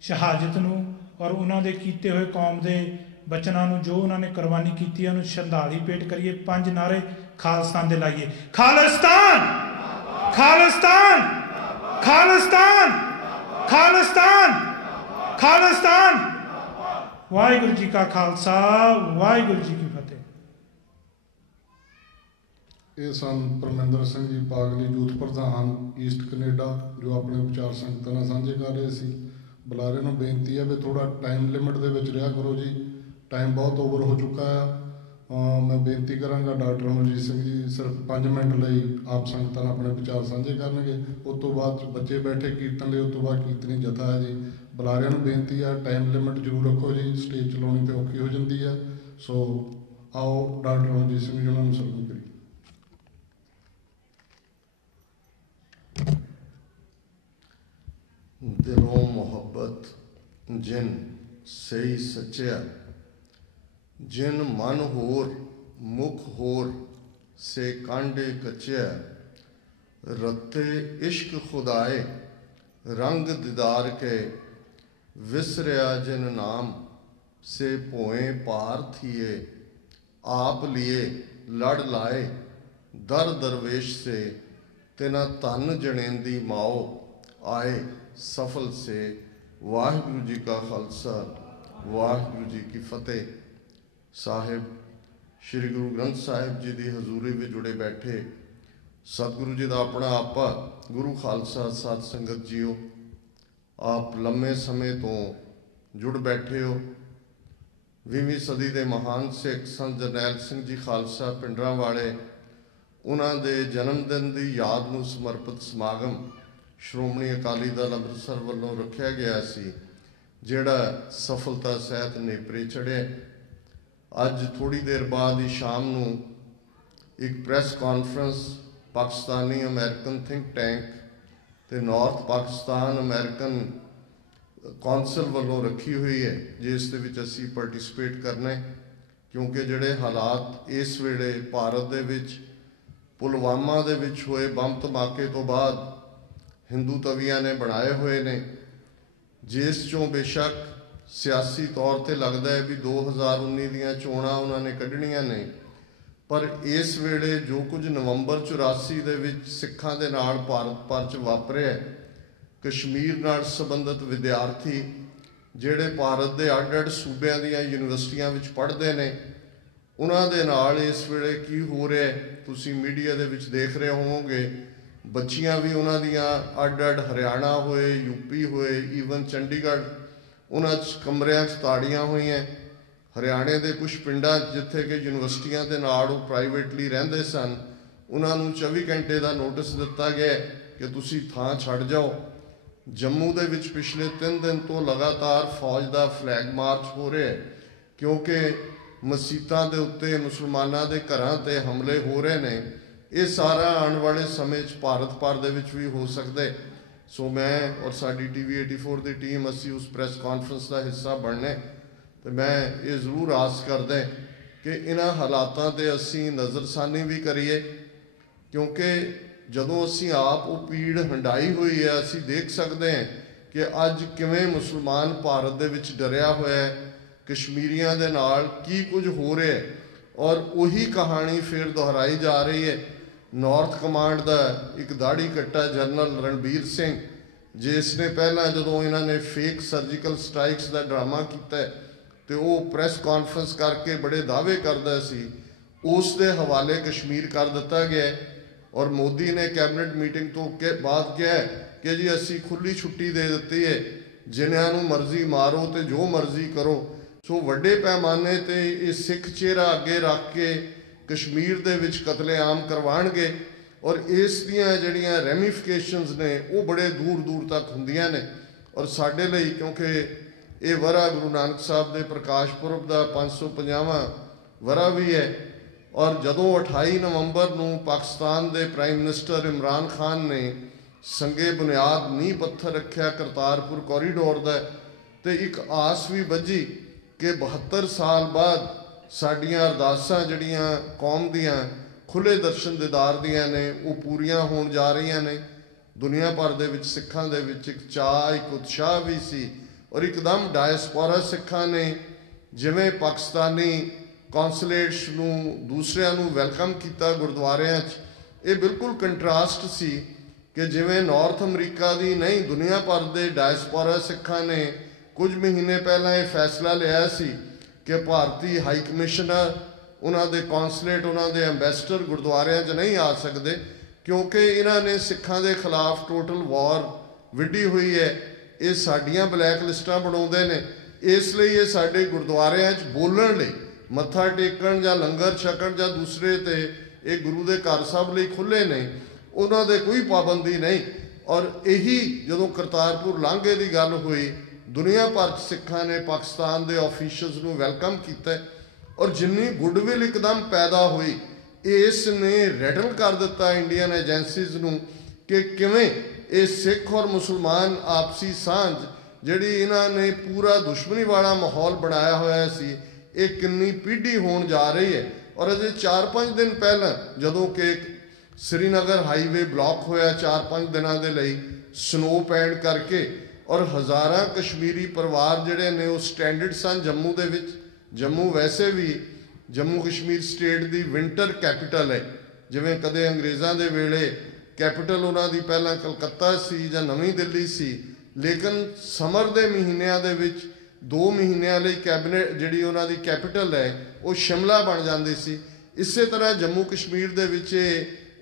ਸ਼ਹਾਦਤ ਨੂੰ ਔਰ ਉਹਨਾਂ ਦੇ ਕੀਤੇ ਹੋਏ ਕੌਮ ਦੇ ਬਚਨਾਂ ਨੂੰ, ਜੋ ਉਹਨਾਂ ਨੇ ਕੁਰਬਾਨੀ ਕੀਤੀ ਹੈ, ਉਹਨੂੰ ਸ਼ਰਧਾਂਜਲੀ ਭੇਟ ਕਰੀਏ। 5 ਨਾਅਰੇ ਖਾਲਿਸਤਾਨ ਦੇ ਲਾਈਏ। ਖਾਲਿਸਤਾਨ, ਖਾਲਿਸਤਾਨ, ਖਾਲਿਸਤਾਨ, ਖਾਲਿਸਤਾਨ, ਖਾਲਿਸਤਾਨ। ਵਾਹਿਗੁਰੂ ਜੀ ਕਾ ਖਾਲਸਾ, ਵਾਹਿਗੁਰੂ ਜੀ ਕੀ ਫਤਿਹ। ਇਹ ਸਨ ਪਰਮਿੰਦਰ ਸਿੰਘ ਜੀ ਪਾਗਲੀ, ਯੂਥ ਪ੍ਰਧਾਨ ਈਸਟ ਕੈਨੇਡਾ, ਜੋ ਆਪਣੇ ਵਿਚਾਰ ਸੰਗਤਾਂ ਨਾਲ ਸਾਂਝੇ ਕਰ ਰਹੇ ਸੀ। ਬੁਲਾਰੇ ਨੂੰ ਬੇਨਤੀ ਹੈ ਵੀ ਥੋੜਾ ਟਾਈਮ ਲਿਮਿਟ ਦੇ ਵਿੱਚ ਰਿਹਾ ਕਰੋ ਜੀ, ਟਾਈਮ ਬਹੁਤ ਓਵਰ ਹੋ ਚੁੱਕਾ ਆ। ਮੈਂ ਬੇਨਤੀ ਕਰਾਂਗਾ ਡਾਕਟਰ ਅਮਰਜੀਤ ਸਿੰਘ ਜੀ ਸਿਰਫ 5 ਮਿੰਟ ਲਈ ਆਪ ਸੰਗਤਾਂ ਨਾਲ ਆਪਣੇ ਵਿਚਾਰ ਸਾਂਝੇ ਕਰਨਗੇ। ਉਸ ਤੋਂ ਬਾਅਦ ਬੱਚੇ ਬੈਠੇ ਕੀਰਤਨ ਲਈ, ਉਸ ਤੋਂ ਬਾਅਦ ਕੀਰਤਨੀ ਜਥਾ ਹੈ ਜੀ। ਬੁਲਾਰਿਆਂ ਨੂੰ ਬੇਨਤੀ ਆ ਟਾਈਮ ਲਿਮਿਟ ਜ਼ਰੂਰ ਰੱਖੋ ਜੀ, ਸਟੇਜ ਚਲਾਉਣੀ ਤੇ ਔਖੀ ਹੋ ਜਾਂਦੀ ਹੈ। ਸੋ ਆਓ ਡਾਕਟਰ ਅਮਰਜੀਤ ਸਿੰਘ ਜੀ ਉਹਨਾਂ ਨੂੰ ਸਰਵਣ ਕਰੀਏ। दिलों मोहब्बत जिन सही सच्चा, जिन मन होर मुख होर से कांडे कच्चा, रत्ते इश्क खुदाए रंग दीदार के, विसरिया जिन नाम से पोए पार थिए, आप लिए लड़ लाए दर दरवेश से, तिना धन जनेंदी माओ आए सफल से। वाहिगुरु जी का खालसा, वाहिगुरु जी की फतेह। साहिब श्री गुरु ग्रंथ साहिब जी की हजूरी में जुड़े बैठे सतगुरु जी का अपना आपा गुरु खालसा सत संगत जीओ, आप लम्बे समय तो जुड़ बैठे हो। 20वीं सदी के महान सिख संत जरनैल सिंह जी खालसा पिंडरां वाले, उन्होंने जन्मदिन की याद में समर्पित समागम श्रोमणी अकाली दल ਅੰਮ੍ਰਿਤਸਰ ਵੱਲੋਂ रखा गया सी, ਜਿਹੜਾ सफलता सहित नेपरे चढ़े। ਅੱਜ थोड़ी देर बाद ही शाम ਨੂੰ एक press conference Pakistani American think tank ते नॉर्थ पाकिस्तान अमेरिकन कौंसल ਵੱਲੋਂ रखी हुई है, जिस दे विच असीं पार्टिसिपेट करना है। क्योंकि ਜਿਹੜੇ हालात इस वेले भारत दे विच पुलवामा दे विच होए बम धमाके तो बाद हिंदू तवियां ने बनाए हुए ने, जिस चों बेशक सियासी तौर पर लगता है भी 2019 दीयां चोणां उन्होंने कढ़नियां ने, पर इस वेले जो कुछ नवंबर 84 दे विच सिखां दे नाल भारत भर च वापरिया, कश्मीर नाल संबंधित विद्यार्थी जिहड़े भारत दे अड-अड सूबियां दीयां यूनिवर्सिटियां विच पढ़दे ने, उन्हां दे नाल इस वेले की हो रहा है तुसीं मीडिया दे विच देख रहे होवोगे। बच्चियां भी उन्हां दियां अड-अड हरियाणा होए, यूपी होए, ईवन चंडीगढ़, उन्हां कमरियां च ताड़ियां होईयां। हरियाणे के कुछ पिंडां जिथे कि यूनिवर्सिटियां दे नाल प्राइवेटली रहिंदे सन, उन्हां नूं 24 घंटे का नोटिस दिता गया कि तुसीं थां छड्ड जाओ। जम्मू दे विच पिछले 3 दिन तो लगातार फौज का फ्लैग मार्च हो रहा है, क्योंकि मसीतां दे उत्ते मुसलमानां दे घरां ते हमले हो रहे हैं। ये सारा आने वाले समय भारत भर दे विच भी हो सकता है। सो मैं और साडी TV 84 की टीम असी उस प्रैस कॉन्फ्रेंस का हिस्सा बनने, तो मैं ये जरूर आस करदा कि इन्हां हालातां ते असी नज़रसानी भी करिए, क्योंकि जदों असी आप वो पीड़ हंडाई हुई है, असी देख सकते हैं कि अज किवें मुसलमान भारत दे विच डरिया होया है, कश्मीरियां दे नाल की कुछ हो रहा है, और वही कहानी फिर दोहराई जा रही है। नॉर्थ कमांड का एक दाढ़ी कट्टा जनरल रणबीर सिंह, जिसने पहला जो इन्होंने फेक सर्जिकल स्ट्राइक्स का ड्रामा किया तो वो प्रैस कॉन्फ्रेंस करके बड़े दावे करता सी, उस दे हवाले कश्मीर कर दिता गया। और मोदी ने कैबिनेट मीटिंग तो के बाद कहा कि जी असी खुली छुट्टी दे दी है, जिन्होंने मर्जी मारो तो जो मर्जी करो। सो वड्डे पैमाने ते ये सिख चेहरा अगे रख के कश्मीर दे विच कतलेआम करवाणगे, और इस दियां जड़ियां रेमिफिकेशनस ने वो बड़े दूर दूर तक हुंदियां ने। और साडे लई क्योंकि ये वरा गुरु नानक साहब के प्रकाश पुरब का 550वां वरा भी है, और जदों 28 नवंबर नूं पाकिस्तान के प्राइम मिनिस्टर इमरान खान ने संगे बुनियाद नींह पत्थर रखा करतारपुर कॉरीडोर का, तो एक आस भी बजी कि 72 साल बाद साडियां अरदासां जड़ियां कौम दियां खुले दर्शन दीदार दियां ने वो पूरियां होण जा रही ने। दुनिया भर दे विच सिखां दे विच एक चाह एक उत्साह भी सी, और एकदम डायस्पोरा सिखां ने जिवें पाकिस्तानी कौंसलेट्स नूं दूसरियां नूं वैलकम किया गुरुद्वारियां च, ये बिल्कुल कंट्रास्ट सी कि जिवें नॉर्थ अमरीका दी नहीं दुनिया भर दे डायस्पोरा सिखां ने कुछ महीने पहला ये फैसला लिया सी कि भारतीय हाई कमिश्नर उन्होंने कौंसलेट उन्होंने अंबैसडर गुरुद्वारियां च नहीं आ सकते, क्योंकि इन्होंने सिखां के खिलाफ टोटल वॉर विढ़ी हुई है। ਇਹ ਸਾਡੀਆਂ ਬਲੈਕ ਲਿਸਟਾਂ ਬਣਾਉਂਦੇ ਨੇ। ਇਸ ਲਈ ਇਹ ਸਾਡੇ ਗੁਰਦੁਆਰਿਆਂ 'ਚ ਬੋਲਣ ਲਈ, ਮੱਥਾ ਟੇਕਣ ਜਾਂ ਲੰਗਰ ਛਕਣ ਜਾਂ ਦੂਸਰੇ ਤੇ ਇਹ ਗੁਰੂ ਦੇ ਘਰ ਸਭ ਲਈ ਖੁੱਲ੍ਹੇ ਨੇ, ਉਹਨਾਂ ਦੇ ਕੋਈ ਪਾਬੰਦੀ ਨਹੀਂ। ਔਰ ਇਹੀ ਜਦੋਂ ਕਰਤਾਰਪੁਰ ਲਾਂਘੇ ਦੀ ਗੱਲ ਹੋਈ, ਦੁਨੀਆ ਭਰ 'ਚ ਸਿੱਖਾਂ ਨੇ ਪਾਕਿਸਤਾਨ ਦੇ ਆਫੀਸ਼ੀਅਲਸ ਨੂੰ ਵੈਲਕਮ ਕੀਤਾ ਔਰ ਜਿੰਨੀ ਗੁੱਡਵਿਲ ਇੱਕਦਮ ਪੈਦਾ ਹੋਈ, ਇਸ ਨੇ ਰੈਟਲ ਕਰ ਦਿੱਤਾ ਇੰਡੀਅਨ ਏਜੰਸੀਜ਼ ਨੂੰ ਕਿ ਕਿਵੇਂ ਇਹ ਸਿੱਖ ਔਰ ਮੁਸਲਮਾਨ ਆਪਸੀ ਸਾਂਝ ਜਿਹੜੀ ਇਹਨਾਂ ਨੇ ਪੂਰਾ ਦੁਸ਼ਮਣੀ ਵਾਲਾ ਮਾਹੌਲ ਬਣਾਇਆ ਹੋਇਆ ਸੀ, ਇਹ ਕਿੰਨੀ ਪੀढ़ी ਹੋਣ ਜਾ ਰਹੀ ਹੈ। ਔਰ ਅਜੇ 4-5 ਦਿਨ ਪਹਿਲਾਂ ਜਦੋਂ ਕਿ श्रीनगर हाईवे ब्लॉक होया 4-5 दिनों के लिए स्नो पैण करके, और हज़ारां कश्मीरी परिवार जिहड़े ने वो स्टैंडर्ड सन जम्मू दे विच। जम्मू वैसे भी जम्मू कश्मीर स्टेट की विंटर कैपिटल है, जिवें कदे अंग्रेज़ों के वेले कैपिटल उन्हां दी पहलां कलकत्ता सी जां नवीं दिल्ली सी, लेकिन समर के महीनों के विच 2 महीनों लई कैबिनेट जिहड़ी उन्हां दी कैपिटल है वो शिमला बन जाती सी। इस तरह जम्मू कश्मीर दे विच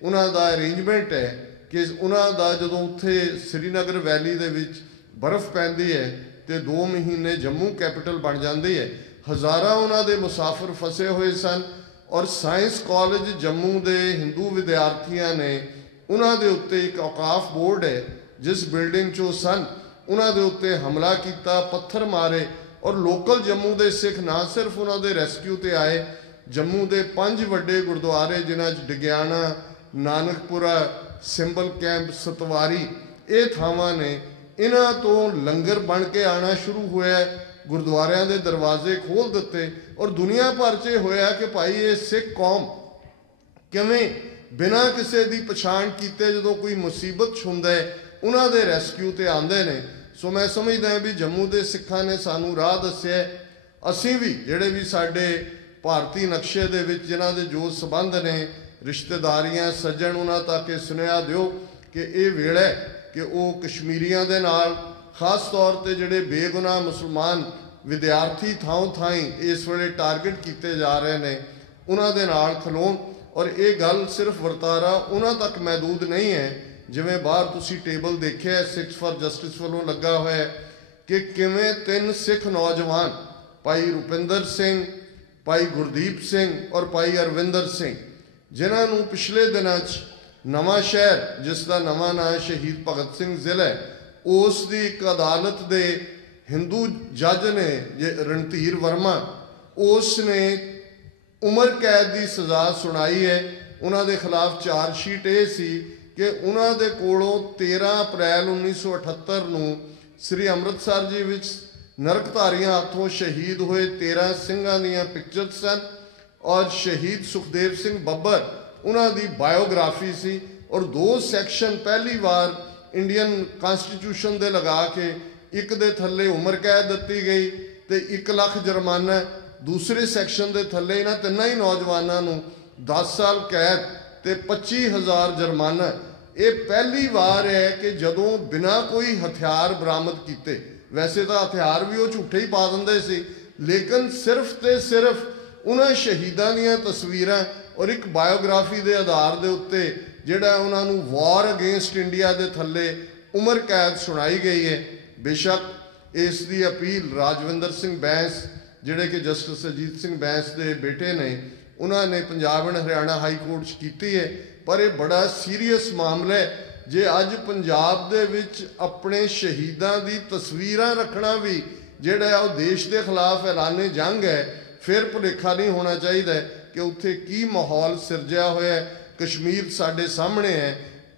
उन्हां दा अरेंजमेंट है कि उन्हां दा जदों उत्थे श्रीनगर वैली दे विच बर्फ पैंदी है तो 2 महीने जम्मू कैपिटल बन जाती है। हज़ारां उन्हां दे मुसाफिर फसे हुए सन और साइंस कॉलेज जम्मू दे हिंदू विद्यार्थियों ने उन्हां दे उत्ते एक औकाफ बोर्ड है जिस बिल्डिंग चो सन, उन्हां दे उत्ते हमला किया, पत्थर मारे और लोकल जम्मू दे सिख ना सिर्फ उन्हां दे रेस्क्यू ते आए, जम्मू दे 5 वड्डे गुरुद्वारे जिन्हां च डिगियाना, नानकपुरा, सिंबल कैंप, सतवारी, ये थावां ने इन्हां तो लंगर बन के आना शुरू होया, गुरुद्वारियां दे दरवाजे खोल दिते और दुनिया भर च होया कि भाई ये सिख कौम किवें बिना किसी की पछाण कीते जदों कोई मुसीबत छुंदा है उन्हां दे रेस्क्यू ते आंदे ने। सो मैं समझदा भी जम्मू दे सिखां ने सानू राह दस्सिया। असीं भी जिहड़े भी साडे भारती नक्शे दे विच जिन्हां दे जो संबंध ने, रिश्तेदारियां, सज्जन, उन्हां तक ये सुनेहा दिओ कि ये वेला है कि वो कश्मीरियां दे नाल खास तौर पर जिहड़े बेगुनाह मुसलमान विद्यार्थी थाओं थाई इस वेले टारगेट किए जा रहे हैं, उन्हां दे नाल खलोण। और ये गल सिर्फ वरतारा उन्हां तक महदूद नहीं है, जिवें बाहर तुसीं टेबल देखिआ सिक्स फॉर जस्टिस वालों लगा हुआ है कि किवें 3 सिख नौजवान भाई रुपिंदर सिंह, भाई गुरदीप सिंह और भाई अरविंदर सिंह, जिन्होंने पिछले दिनों नवा शहर जिसका नवा नाम शहीद भगत सिंह जिला है, उसकी एक अदालत के हिंदू जज ने रणधीर वर्मा, उसने उम्र कैद की सज़ा सुनाई है। उन्होंने खिलाफ चार्जशीट ये सी कि उन्होंने कोलों 13 अप्रैल 1978 नूं श्री अमृतसर जी विच नरकधारियां हाथों शहीद हुए 13 सिंघां दीयां पिक्चर्स सन और शहीद सुखदेव सिंह बब्बर उन्हां दी बायोग्राफी सी और 2 सैक्शन पहली बार इंडियन कॉन्स्टिट्यूशन दे लगा के एक दे थल्ले उम्र कैद दी गई तो 1 लाख जुर्माना, दूसरे सैक्शन दे थल्ले इन्हां तिन्नां ही नौजवानों नूं 10 साल कैद ते 25,000 जुर्माना। ये पहली बार है कि जदों बिना कोई हथियार बरामद किए, वैसे तो हथियार भी वो झूठे ही पा देंदे सी, लेकिन सिर्फ तो सिर्फ उन्हां शहीदां दीयां तस्वीरां और एक बायोग्राफी के आधार के उत्ते जिहड़ा उन्हां नूं वॉर अगेंस्ट इंडिया के थल्ले उम्र कैद सुनाई गई है। बेशक इसकी अपील राजविंदर सिंह बैंस जिहड़े कि जस्टिस अजीत सिंह बैंस के बेटे ने, उन्होंने Punjab and Haryana high court की है, पर यह बड़ा सीरीयस मामला है। जे अज पंजाब दे विच अपने शहीदां दी तस्वीरां रखना भी जिहड़ा देश के खिलाफ ऐलाने जंग है, फिर भुलेखा नहीं होना चाहिए कि उत्थे की माहौल सिरजिया होया है। कश्मीर साडे सामने है,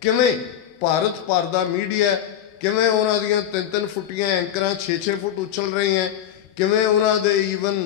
किवें भारत भर दा मीडिया किवें उन्हां दीयां 3-3 फुटियां एंकरां 6-6 फुट उछल रही हैं, किवें उन्हां दे ईवन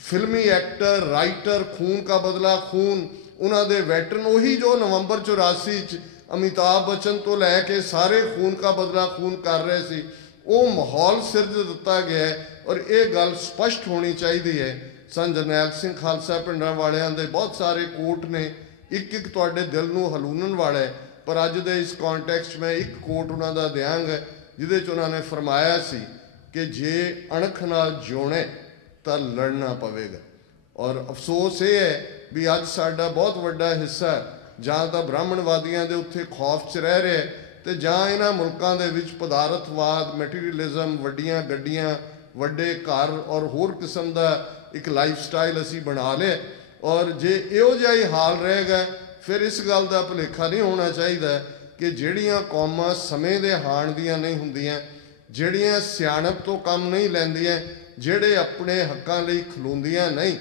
फिल्मी एक्टर, राइटर, खून का बदला खून, उन्हां दे वैटरन उही जो नवंबर 84 अमिताभ बच्चन तो लैके सारे खून का बदला खून कर रहे सी, वो माहौल सिरज दिता गया है। और ये गल स्पष्ट होनी चाहिए है। सन जरनैल सिंह खालसा पिंडां वालियां दे बहुत सारे कोट ने, एक तुहाडे दिल नूं हलूनन वाला है, पर अज दे इस कॉन्टैक्स्ट में एक कोट उन्हां दा देंगे जिहदे च उन्होंने फरमाया सी कि जे अणख नाल जिउणे तां लड़ना पवेगा। और अफसोस ये है भी अज साडा बहुत वड्डा हिस्सा जां तां ब्राह्मणवादियां दे उत्थे खौफ च रह रहा है ਤੇ ਜਾਂ ਇਹਨਾਂ ਮੁਲਕਾਂ ਦੇ ਵਿੱਚ ਪਦਾਰਥਵਾਦ, ਮੈਟੀਰੀਅਲਿਜ਼ਮ, ਵੱਡੀਆਂ ਗੱਡੀਆਂ, ਵੱਡੇ ਘਰ ਔਰ ਹੋਰ ਕਿਸਮ ਦਾ ਇੱਕ ਲਾਈਫ ਸਟਾਈਲ ਅਸੀਂ ਬਣਾ ਲਿਆ। ਔਰ ਜੇ ਇਹੋ ਜਿਹਾ ਹੀ ਹਾਲ ਰਹੇਗਾ ਫਿਰ ਇਸ ਗੱਲ ਦਾ ਭੁਲੇਖਾ ਨਹੀਂ ਹੋਣਾ ਚਾਹੀਦਾ ਕਿ ਜਿਹੜੀਆਂ ਕੌਮਾਂ ਸਮੇਂ ਦੇ ਹਾਣ ਦੀਆਂ ਨਹੀਂ ਹੁੰਦੀਆਂ, ਜਿਹੜੀਆਂ ਸਿਆਣਪ ਤੋਂ ਕੰਮ ਨਹੀਂ ਲੈਂਦੀਆਂ, ਜਿਹੜੇ ਆਪਣੇ ਹੱਕਾਂ ਲਈ ਖਲੋਂਦੀਆਂ ਨਹੀਂ,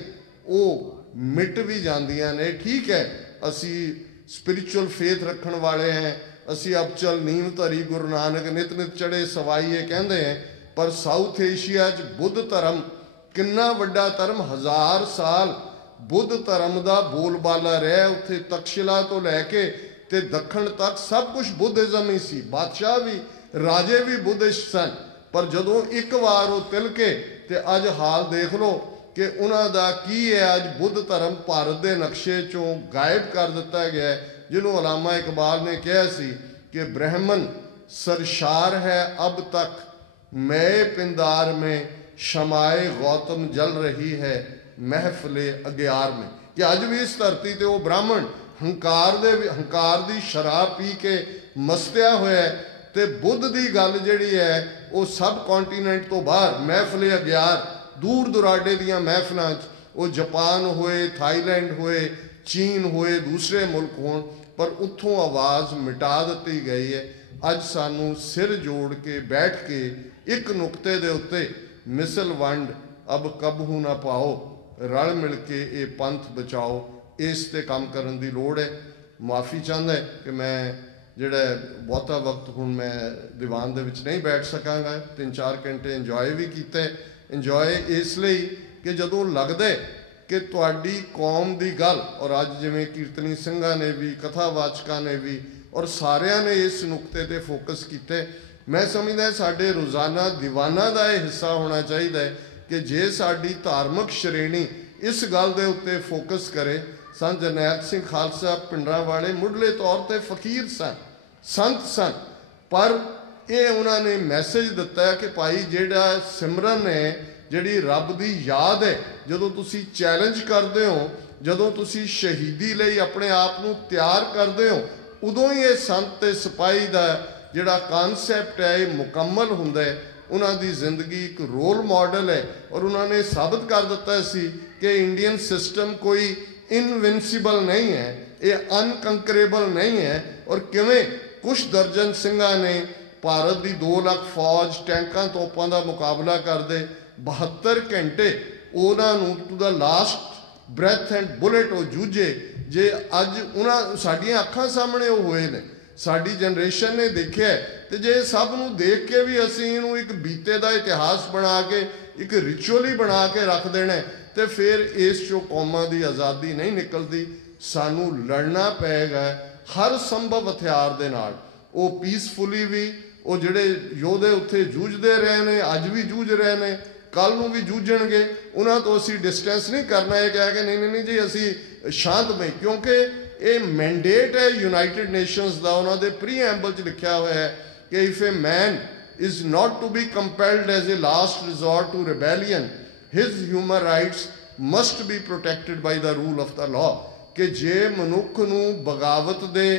ਉਹ ਮਿਟ ਵੀ ਜਾਂਦੀਆਂ ਨੇ। ਠੀਕ ਹੈ, ਅਸੀਂ ਸਪਿਰਿਚੁਅਲ ਫੇਥ ਰੱਖਣ ਵਾਲੇ ਹਾਂ, ਅਸੀਂ ਅਬ ਚਲ ਨੀਮ ਧਰੀ ਗੁਰੂ ਨਾਨਕ ਨਿਤ ਨਿਤ ਚੜੇ ਸਵਾਈਏ ਕਹਿੰਦੇ ਹੈ, ਪਰ ਸਾਊਥ ਏਸ਼ੀਆ 'ਚ ਬੁੱਧ ਧਰਮ ਕਿੰਨਾ ਵੱਡਾ ਧਰਮ, 1000 ਸਾਲ ਬੁੱਧ ਧਰਮ ਦਾ ਬੋਲਬਾਲਾ ਰਿਹਾ। ਉੱਥੇ ਤਕਸ਼ਿਲਾ ਤੋਂ ਲੈ ਕੇ ਤੇ ਦੱਖਣ ਤੱਕ ਸਭ ਕੁਝ ਬੁੱਧਿਜ਼ਮ ਹੀ ਸੀ, ਬਾਦਸ਼ਾਹ ਵੀ, ਰਾਜੇ ਵੀ ਬੁੱਧਿਸਟ ਸਨ। ਪਰ ਜਦੋਂ ਇੱਕ ਵਾਰ ਉਹ ਤਿਲਕੇ ਤੇ ਅੱਜ ਹਾਲ ਦੇਖ ਲਓ ਕਿ ਉਹਨਾਂ ਦਾ ਕੀ ਹੈ। ਅੱਜ ਬੁੱਧ ਧਰਮ ਭਾਰਤ ਦੇ ਨਕਸ਼ੇ 'ਚੋਂ ਗਾਇਬ ਕਰ ਦਿੱਤਾ ਗਿਆ, ਜਿਹਨੂੰ ਅਲਾਮਾ ਇਕਬਾਲ ਨੇ ਕਿਹਾ ਸੀ ਕਿ ਬ੍ਰਹਮਨ ਸਰਸ਼ਾਰ ਹੈ ਅਬ ਤੱਕ, ਮੈਂ ਪਿੰਦਾਰ में ਸ਼ਮਾਏ ਗੌਤਮ ਜਲ ਰਹੀ ਹੈ ਮਹਿਫਲੇ ਅਗਿਆਰ में। ਕਿ ਅੱਜ ਵੀ ਇਸ ਧਰਤੀ ਤੇ ਉਹ ਬ੍ਰਾਹਮਣ ਹੰਕਾਰ ਦੀ ਸ਼ਰਾਬ ਪੀ ਕੇ ਮਸਤਿਆ ਹੋਇਆ ਤੇ ਬੁੱਧ ਦੀ ਗੱਲ ਜਿਹੜੀ ਹੈ ਉਹ ਸਬ ਕੰਟੀਨੈਂਟ ਤੋਂ ਬਾਹਰ ਮਹਿਫਲੇ ਅਗਿਆਰ, ਦੂਰ ਦੁਰਾਡੇ ਦੀਆਂ ਮਹਿਫਲਾਂ 'ਚ, ਉਹ ਜਾਪਾਨ ਹੋਏ, ਥਾਈਲੈਂਡ ਹੋਏ, ਚੀਨ ਹੋਏ, ਦੂਸਰੇ ਮੁਲਕ ਹੋਣ, ਪਰ ਉੱਥੋਂ ਆਵਾਜ਼ ਮਿਟਾ ਦਿੱਤੀ ਗਈ ਹੈ। ਅੱਜ ਸਾਨੂੰ ਸਿਰ ਜੋੜ ਕੇ ਬੈਠ ਕੇ ਇੱਕ ਨੁਕਤੇ ਦੇ ਉੱਤੇ ਮਿਸਲ ਵੰਡ ਅਬ ਕਬਹੂ ਨਾ ਪਾਓ, ਰਲ ਮਿਲ ਕੇ ਇਹ ਪੰਥ ਬਚਾਓ, ਇਸ ਤੇ ਕੰਮ ਕਰਨ ਦੀ ਲੋੜ ਹੈ। ਮਾਫੀ ਚਾਹੁੰਦਾ ਕਿ ਮੈਂ ਜਿਹੜਾ ਬਹੁਤਾ ਵਕਤ ਹੁਣ ਮੈਂ ਦੀਵਾਨ ਦੇ ਵਿੱਚ ਨਹੀਂ ਬੈਠ ਸਕਾਂਗਾ। 3-4 ਘੰਟੇ ਇੰਜੋਏ ਵੀ ਕੀਤੇ। ਇੰਜੋਏ ਇਸ ਲਈ ਕਿ ਜਦੋਂ ਲੱਗਦਾ ਕਿ ਤੁਹਾਡੀ ਕੌਮ ਦੀ ਗੱਲ, ਔਰ ਅੱਜ ਜਿਵੇਂ ਕੀਰਤਨੀ ਸਿੰਘਾਂ ਨੇ ਵੀ, ਕਥਾਵਾਚਕਾਂ ਨੇ ਵੀ, ਔਰ ਸਾਰਿਆਂ ਨੇ ਇਸ ਨੁਕਤੇ ਤੇ ਫੋਕਸ ਕੀਤੇ। ਮੈਂ ਸਮਝਦਾ ਸਾਡੇ ਰੋਜ਼ਾਨਾ ਦੀਵਾਨਾਂ ਦਾ ਇਹ ਹਿੱਸਾ ਹੋਣਾ ਚਾਹੀਦਾ ਹੈ ਕਿ ਜੇ ਸਾਡੀ ਧਾਰਮਿਕ ਸ਼੍ਰੇਣੀ ਇਸ ਗੱਲ ਦੇ ਉੱਤੇ ਫੋਕਸ ਕਰੇ। ਸੰਤ ਜਰਨੈਲ ਸਿੰਘ ਖਾਲਸਾ ਪਿੰਡਰਾਂ ਵਾਲੇ ਮੁੱਢਲੇ ਤੌਰ ਤੇ ਫਕੀਰ ਸਨ, ਸੰਤ ਸਨ, ਪਰ ਇਹ ਉਹਨਾਂ ਨੇ ਮੈਸੇਜ ਦਿੱਤਾ ਕਿ ਭਾਈ ਜਿਹੜਾ ਸਿਮਰਨ ਹੈ, ਜਿਹੜੀ ਰੱਬ ਦੀ ਯਾਦ ਹੈ, ਜਦੋਂ ਤੁਸੀਂ ਚੈਲੰਜ ਕਰਦੇ ਹੋ, ਜਦੋਂ ਤੁਸੀਂ ਸ਼ਹੀਦੀ ਲਈ ਆਪਣੇ ਆਪ ਨੂੰ ਤਿਆਰ ਕਰਦੇ ਹੋ, ਉਦੋਂ ਹੀ ਇਹ ਸੰਤ ਤੇ ਸਿਪਾਹੀ ਦਾ ਜਿਹੜਾ ਕਨਸੈਪਟ ਹੈ ਇਹ ਮੁਕੰਮਲ ਹੁੰਦਾ ਹੈ। ਉਹਨਾਂ ਦੀ ਜ਼ਿੰਦਗੀ ਇੱਕ ਰੋਲ ਮਾਡਲ ਹੈ ਔਰ ਉਹਨਾਂ ਨੇ ਸਾਬਤ ਕਰ ਦਿੱਤਾ ਸੀ ਕਿ ਇੰਡੀਅਨ ਸਿਸਟਮ ਕੋਈ ਇਨਵਿੰਸੀਬਲ ਨਹੀਂ ਹੈ, ਇਹ ਅਨਕੰਕਰੇਬਲ ਨਹੀਂ ਹੈ। ਔਰ ਕਿਵੇਂ ਕੁਛ ਦਰਜਨ ਸਿੰਘਾਂ ਨੇ ਭਾਰਤ ਦੀ 2 ਲੱਖ ਫੌਜ, ਟੈਂਕਾਂ, ਤੋਪਾਂ ਦਾ ਮੁਕਾਬਲਾ ਕਰਦੇ 72 ਘੰਟੇ ਉਹਨਾਂ ਨੂੰ to the last breath and bullet ਉਹ ਜੂਝੇ। ਜੇ ਅੱਜ ਉਹਨਾਂ ਸਾਡੀਆਂ ਅੱਖਾਂ ਸਾਹਮਣੇ ਉਹ ਹੋਏ ਨੇ, ਸਾਡੀ ਜਨਰੇਸ਼ਨ ਨੇ ਦੇਖਿਆ, ਤੇ ਜੇ ਸਭ ਨੂੰ ਦੇਖ ਕੇ ਵੀ ਅਸੀਂ ਇਹਨੂੰ ਇੱਕ ਬੀਤੇ ਦਾ ਇਤਿਹਾਸ ਬਣਾ ਕੇ, ਇੱਕ ਰਿਚੁਅਲ ਹੀ ਬਣਾ ਕੇ ਰੱਖ ਦੇਣਾ, ਤੇ ਫਿਰ ਇਸ ਚੋਂ ਕੌਮਾਂ ਦੀ ਆਜ਼ਾਦੀ ਨਹੀਂ ਨਿਕਲਦੀ। ਸਾਨੂੰ ਲੜਨਾ ਪਏਗਾ ਹਰ ਸੰਭਵ ਹਥਿਆਰ ਦੇ ਨਾਲ। ਉਹ ਪੀਸਫੁਲੀ ਵੀ, ਉਹ ਜਿਹੜੇ ਯੋਧੇ ਉੱਥੇ ਜੂਝਦੇ ਰਹੇ ਨੇ, ਅੱਜ ਵੀ ਜੂਝ ਰਹੇ ਨੇ, ਕੱਲ ਨੂੰ ਵੀ ਜੂਝਣਗੇ, ਉਹਨਾਂ ਤੋਂ ਅਸੀਂ ਡਿਸਟੈਂਸ ਨਹੀਂ ਕਰਨਾ। ਇਹ ਕਹਿ ਕੇ ਨਹੀਂ ਜੀ ਅਸੀਂ ਸ਼ਾਂਤਮਈ, ਕਿਉਂਕਿ ਇਹ ਮੈਂਡੇਟ ਹੈ ਯੂਨਾਈਟਿਡ ਨੇਸ਼ਨਸ ਦਾ। ਉਹਨਾਂ ਦੇ ਪ੍ਰੀਐਂਬਲ 'ਚ ਲਿਖਿਆ ਹੋਇਆ ਹੈ ਕਿ if A man is not to be compelled as a last resort to rebellion, his human rights must be protected by the rule of the law। ਕਿ ਜੇ ਮਨੁੱਖ ਨੂੰ ਬਗਾਵਤ ਦੇ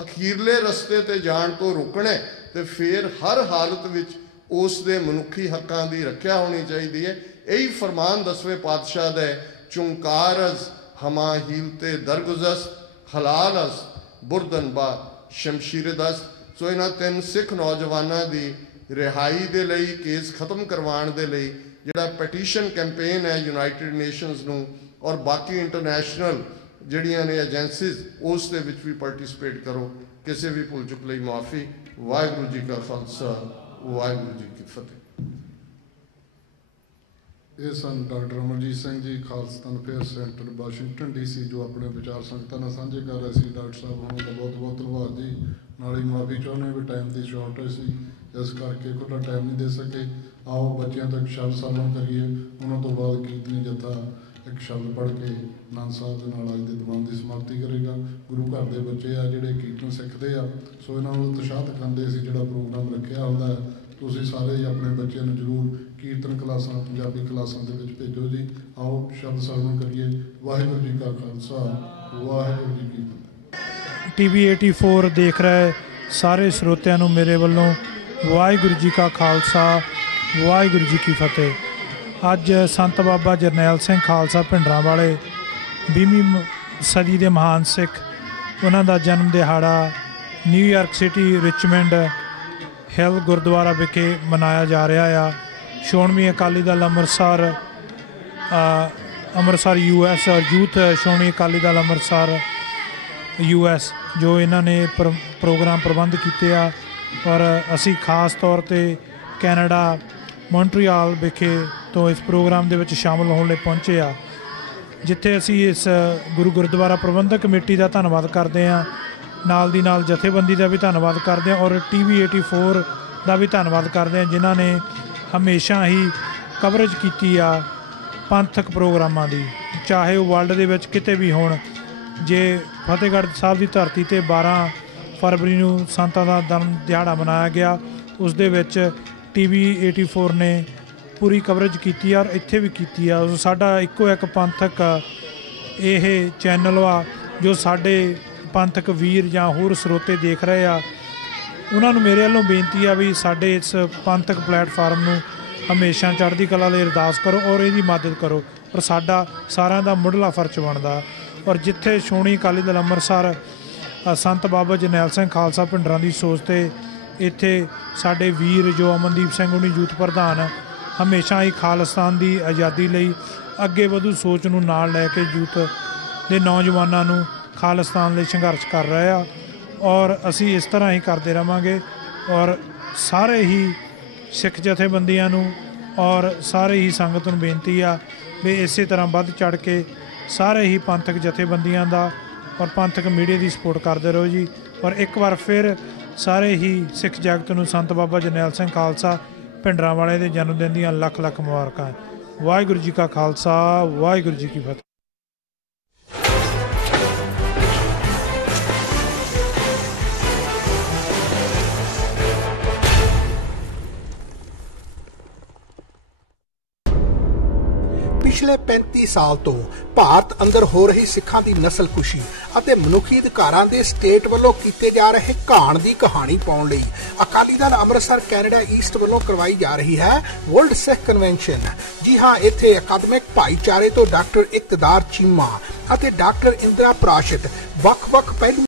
ਅਖੀਰਲੇ ਰਸਤੇ ਤੇ ਜਾਣ ਤੋਂ ਰੋਕਣਾ ਤੇ ਫਿਰ ਹਰ ਹਾਲਤ ਵਿੱਚ ਉਸ ਦੇ ਮਨੁੱਖੀ ਹੱਕਾਂ ਦੀ ਰੱਖਿਆ ਹੋਣੀ ਚਾਹੀਦੀ ਹੈ। ਇਹੀ ਫਰਮਾਨ 10ਵੇਂ ਪਾਤਸ਼ਾਹ ਦਾ ਹੈ, ਚੁੰਕਾਰਜ਼ ਹਮਾ ਹੀਲਤੇ ਦਰਗੁਜ਼ਸ ਹਲਾਲਸ ਬੁਰਦਨਬਾ ਸ਼ਮਸ਼ੀਰਦਸ। ਸੋ ਇਹਨਾਂ 3 ਸਿੱਖ ਨੌਜਵਾਨਾਂ ਦੀ ਰਿਹਾਈ ਦੇ ਲਈ, ਕੇਸ ਖਤਮ ਕਰਵਾਉਣ ਦੇ ਲਈ ਜਿਹੜਾ ਪੈਟੀਸ਼ਨ ਕੈਂਪੇਨ ਹੈ ਯੂਨਾਈਟਿਡ ਨੇਸ਼ਨਸ ਨੂੰ ਔਰ ਬਾਕੀ ਇੰਟਰਨੈਸ਼ਨਲ ਜਿਹੜੀਆਂ ਨੇ ਏਜੰਸੀਜ਼, ਉਸ ਦੇ ਵਿੱਚ ਵੀ ਪਾਰਟਿਸਿਪੇਟ ਕਰੋ। ਕਿਸੇ ਵੀ ਭੁੱਲ ਚੁੱਕ ਲਈ ਮਾਫੀ। ਵਾਹਿਗੁਰੂ ਜੀ ਕਾ ਖਾਲਸਾ, ਵਾਹਿਗੁਰੂ ਜੀ ਕੀ ਫਤਿਹ। ਇਹ ਸਨ doctor Amarjit Singh ji, Khalistan affair centre Washington DC, ਜੋ ਆਪਣੇ ਵਿਚਾਰ ਸੰਗਤਾਂ ਨਾਲ ਸਾਂਝੇ ਕਰ ਰਹੇ ਸੀ। ਡਾਕਟਰ ਸਾਹਿਬ ਹੋਣਾ ਦਾ ਬਹੁਤ ਬਹੁਤ ਧੰਨਵਾਦ ਜੀ। ਨਾਲ ਹੀ ਮਾਫੀ ਚਾਹੁੰਦੇ ਵੀ ਟਾਈਮ ਦੀ ਸ਼ਾਰਟੇਜ ਸੀ, ਇਸ ਕਰਕੇ ਖੁੱਲ੍ਹਾ ਟਾਈਮ ਨਹੀਂ ਦੇ ਸਕੇ। ਆਓ ਬੱਚਿਆਂ ਤੱਕ ਸ਼ਬਦ ਸਾਲਨ ਕਰੀਏ। ਉਹਨਾਂ ਤੋਂ ਬਾਅਦ ਕੀਰਤਨੀ ਜਥਾ ਇੱਕ ਸ਼ਬਦ ਪੜ੍ਹ ਕੇ ਆਨੰਦ ਸਾਹਿਬ ਦੇ ਨਾਲ ਅੱਜ ਦੇ ਦੀਵਾਨ ਦੀ ਸਮਾਪਤੀ ਕਰੇਗਾ। ਗੁਰੂ ਘਰ ਦੇ ਬੱਚੇ ਆ ਜਿਹੜੇ ਕੀਰਤਨ ਸਿੱਖਦੇ ਆ, ਸੋ ਇਹਨਾਂ ਨੂੰ ਉਤਸ਼ਾਹਿਤ ਕਰਦੇ ਅਸੀਂ ਜਿਹੜਾ ਪ੍ਰੋਗਰਾਮ ਰੱਖਿਆ ਹੁੰਦਾ ਹੈ। ਤੁਸੀਂ ਸਾਰੇ ਹੀ ਆਪਣੇ ਬੱਚਿਆਂ ਨੂੰ ਜ਼ਰੂਰ ਕੀਰਤਨ ਕਲਾਸਾਂ, ਪੰਜਾਬੀ ਕਲਾਸਾਂ ਦੇ ਵਿੱਚ ਭੇਜੋ ਜੀ। ਆਓ ਸ਼ਬਦ ਸਰਵਣ ਕਰੀਏ। ਵਾਹਿਗੁਰੂ ਜੀ ਕਾ ਖਾਲਸਾ, ਵਾਹਿਗੁਰੂ ਜੀ ਕੀ ਫਤਿਹ। TV 84 ਦੇਖ ਰਿਹਾ ਹੈ ਸਾਰੇ ਸਰੋਤਿਆਂ ਨੂੰ ਮੇਰੇ ਵੱਲੋਂ ਵਾਹਿਗੁਰੂ ਜੀ ਕਾ ਖਾਲਸਾ ਵਾਹਿਗੁਰੂ ਜੀ ਕੀ ਫਤਿਹ। ਅੱਜ ਸੰਤ ਬਾਬਾ ਜਰਨੈਲ ਸਿੰਘ ਖਾਲਸਾ ਭਿੰਡਰਾਂਵਾਲੇ 20ਵੀਂ ਸਦੀ ਦੇ ਮਹਾਨ ਸਿੱਖ, ਉਹਨਾਂ ਦਾ ਜਨਮ ਦਿਹਾੜਾ ਨਿਊਯਾਰਕ ਸਿਟੀ ਰਿਚਮੰਡ ਹਿੱਲ ਗੁਰਦੁਆਰਾ ਵਿਖੇ ਮਨਾਇਆ ਜਾ ਰਿਹਾ ਆ। ਸ਼੍ਰੋਮਣੀ ਅਕਾਲੀ ਦਲ ਅੰਮ੍ਰਿਤਸਰ US ਔਰ ਯੂਥ ਸ਼੍ਰੋਮਣੀ ਅਕਾਲੀ ਦਲ ਅੰਮ੍ਰਿਤਸਰ US ਜੋ ਇਹਨਾਂ ਨੇ ਪ੍ਰੋਗਰਾਮ ਪ੍ਰਬੰਧ ਕੀਤੇ ਆ, ਔਰ ਅਸੀਂ ਖਾਸ ਤੌਰ 'ਤੇ ਕੈਨੇਡਾ ਮੌਂਟਰੀਆਲ ਵਿਖੇ ਤੋਂ ਇਸ ਪ੍ਰੋਗਰਾਮ ਦੇ ਵਿੱਚ ਸ਼ਾਮਲ ਹੋਣ ਲਈ ਪਹੁੰਚੇ ਆ, ਜਿੱਥੇ ਅਸੀਂ ਇਸ ਗੁਰਦੁਆਰਾ ਪ੍ਰਬੰਧਕ ਕਮੇਟੀ ਦਾ ਧੰਨਵਾਦ ਕਰਦੇ ਹਾਂ, ਨਾਲ ਦੀ ਨਾਲ ਜਥੇਬੰਦੀ ਦਾ ਵੀ ਧੰਨਵਾਦ ਕਰਦੇ ਹਾਂ, ਔਰ TV 84 ਦਾ ਵੀ ਧੰਨਵਾਦ ਕਰਦੇ ਹਾਂ, ਜਿਨ੍ਹਾਂ ਨੇ ਹਮੇਸ਼ਾ ਹੀ ਕਵਰੇਜ ਕੀਤੀ ਆ ਪੰਥਕ ਪ੍ਰੋਗਰਾਮਾਂ ਦੀ, ਚਾਹੇ ਉਹ ਵਰਲਡ ਦੇ ਵਿੱਚ ਕਿਤੇ ਵੀ ਹੋਣ। ਜੇ ਫਤਿਹਗੜ੍ਹ ਸਾਹਿਬ ਦੀ ਧਰਤੀ 'ਤੇ 12 ਫਰਵਰੀ ਨੂੰ ਸੰਤਾਂ ਦਾ ਜਨਮ ਦਿਹਾੜਾ ਮਨਾਇਆ ਗਿਆ, ਉਸ ਦੇ ਵਿੱਚ TV 84 ਨੇ ਪੂਰੀ ਕਵਰੇਜ ਕੀਤੀ ਆ, ਔਰ ਇੱਥੇ ਵੀ ਕੀਤੀ ਆ। ਸਾਡਾ ਇੱਕੋ ਇੱਕ ਪੰਥਕ ਇਹ ਚੈਨਲ ਆ ਜੋ ਸਾਡੇ ਪੰਥਕ ਵੀਰ ਜਾਂ ਹੋਰ ਸਰੋਤੇ ਦੇਖ ਰਹੇ ਆ, ਉਹਨਾਂ ਨੂੰ ਮੇਰੇ ਵੱਲੋਂ ਬੇਨਤੀ ਆ ਵੀ ਸਾਡੇ ਇਸ ਪੰਥਕ ਪਲੇਟਫਾਰਮ ਨੂੰ ਹਮੇਸ਼ਾ ਚੜ੍ਹਦੀ ਕਲਾ ਲਈ ਅਰਦਾਸ ਕਰੋ ਔਰ ਇਹਦੀ ਮਦਦ ਕਰੋ, ਪਰ ਸਾਡਾ ਸਾਰਿਆਂ ਦਾ ਮੁੱਢਲਾ ਫਰਜ਼ ਬਣਦਾ। ਔਰ ਜਿੱਥੇ ਸ਼੍ਰੋਮਣੀ ਅਕਾਲੀ ਦਲ ਅੰਮ੍ਰਿਤਸਰ ਸੰਤ ਬਾਬਾ ਜਰਨੈਲ ਸਿੰਘ ਖਾਲਸਾ ਭਿੰਡਰਾਂ ਦੀ ਸੋਚ 'ਤੇ ਇੱਥੇ ਸਾਡੇ ਵੀਰ ਜੋ ਅਮਨਦੀਪ ਸਿੰਘ ਹੁਣੀ ਯੂਥ ਪ੍ਰਧਾਨ ਹਮੇਸ਼ਾ ਹੀ ਖਾਲਿਸਤਾਨ ਦੀ ਆਜ਼ਾਦੀ ਲਈ ਅੱਗੇ ਵਧੂ ਸੋਚ ਨੂੰ ਨਾਲ ਲੈ ਕੇ ਯੂਥ ਦੇ ਨੌਜਵਾਨਾਂ ਨੂੰ ਖਾਲਿਸਤਾਨ ਲਈ ਸੰਘਰਸ਼ ਕਰ ਰਹੇ ਆ, ਔਰ ਅਸੀਂ ਇਸ ਤਰ੍ਹਾਂ ਹੀ ਕਰਦੇ ਰਹਾਂਗੇ। ਔਰ ਸਾਰੇ ਹੀ ਸਿੱਖ ਜਥੇਬੰਦੀਆਂ ਨੂੰ ਔਰ ਸਾਰੇ ਹੀ ਸੰਗਤ ਨੂੰ ਬੇਨਤੀ ਆ ਵੀ ਇਸੇ ਤਰ੍ਹਾਂ ਵੱਧ ਚੜ੍ਹ ਕੇ ਸਾਰੇ ਹੀ ਪੰਥਕ ਜਥੇਬੰਦੀਆਂ ਦਾ ਔਰ ਪੰਥਕ ਮੀਡੀਆ ਦੀ ਸਪੋਰਟ ਕਰਦੇ ਰਹੋ ਜੀ। ਔਰ ਇੱਕ ਵਾਰ ਫਿਰ ਸਾਰੇ ਹੀ ਸਿੱਖ ਜਗਤ ਨੂੰ ਸੰਤ ਬਾਬਾ ਜਰਨੈਲ ਸਿੰਘ ਖਾਲਸਾ ਭਿੰਡਰਾਂਵਾਲੇ ਦੇ ਜਨਮ ਦਿਨ ਦੀਆਂ ਲੱਖ ਲੱਖ ਮੁਬਾਰਕਾਂ। ਵਾਹਿਗੁਰੂ ਜੀ ਕਾ ਖਾਲਸਾ ਵਾਹਿਗੁਰੂ ਜੀ ਕੀ ਫਤਿਹ। ਪਿਛਲੇ 35 ਸਾਲ ਤੋਂ ਭਾਰਤ ਅੰਦਰ ਹੋ ਰਹੀ ਸਿੱਖਾਂ ਦੀ ਨਸਲਕੁਸ਼ੀ ਅਤੇ ਮਨੁੱਖੀ ਅਧਿਕਾਰਾਂ ਦੇ ਸਟੇਟ ਵੱਲੋਂ ਕੀਤੇ ਜਾ ਰਹੇ ਘਾਣ ਦੀ ਕਹਾਣੀ ਪਾਉਣ ਲਈ ਅਕਾਲੀ ਦਲ ਅੰਮ੍ਰਿਤਸਰ ਕੈਨੇਡਾ ਈਸਟ ਵੱਲੋਂ ਕਰਵਾਈ ਜਾ ਰਹੀ ਹੈ ਵਰਲਡ ਸਿੱਖ ਕਨਵੈਨਸ਼ਨ। ਜੀ ਹਾਂ, ਇੱਥੇ ਅਕਾਦਮਿਕ ਭਾਈਚਾਰੇ ਤੋਂ ਡਾਕਟਰ ਇਕਤਦਾਰ ਚੀਮਾ ਅਤੇ ਡਾਕਟਰ ਇੰਦਰਾ ਪ੍ਰਾਸ਼ਤ ਵੱਖ-ਵੱਖ ਪਹਿਲੂ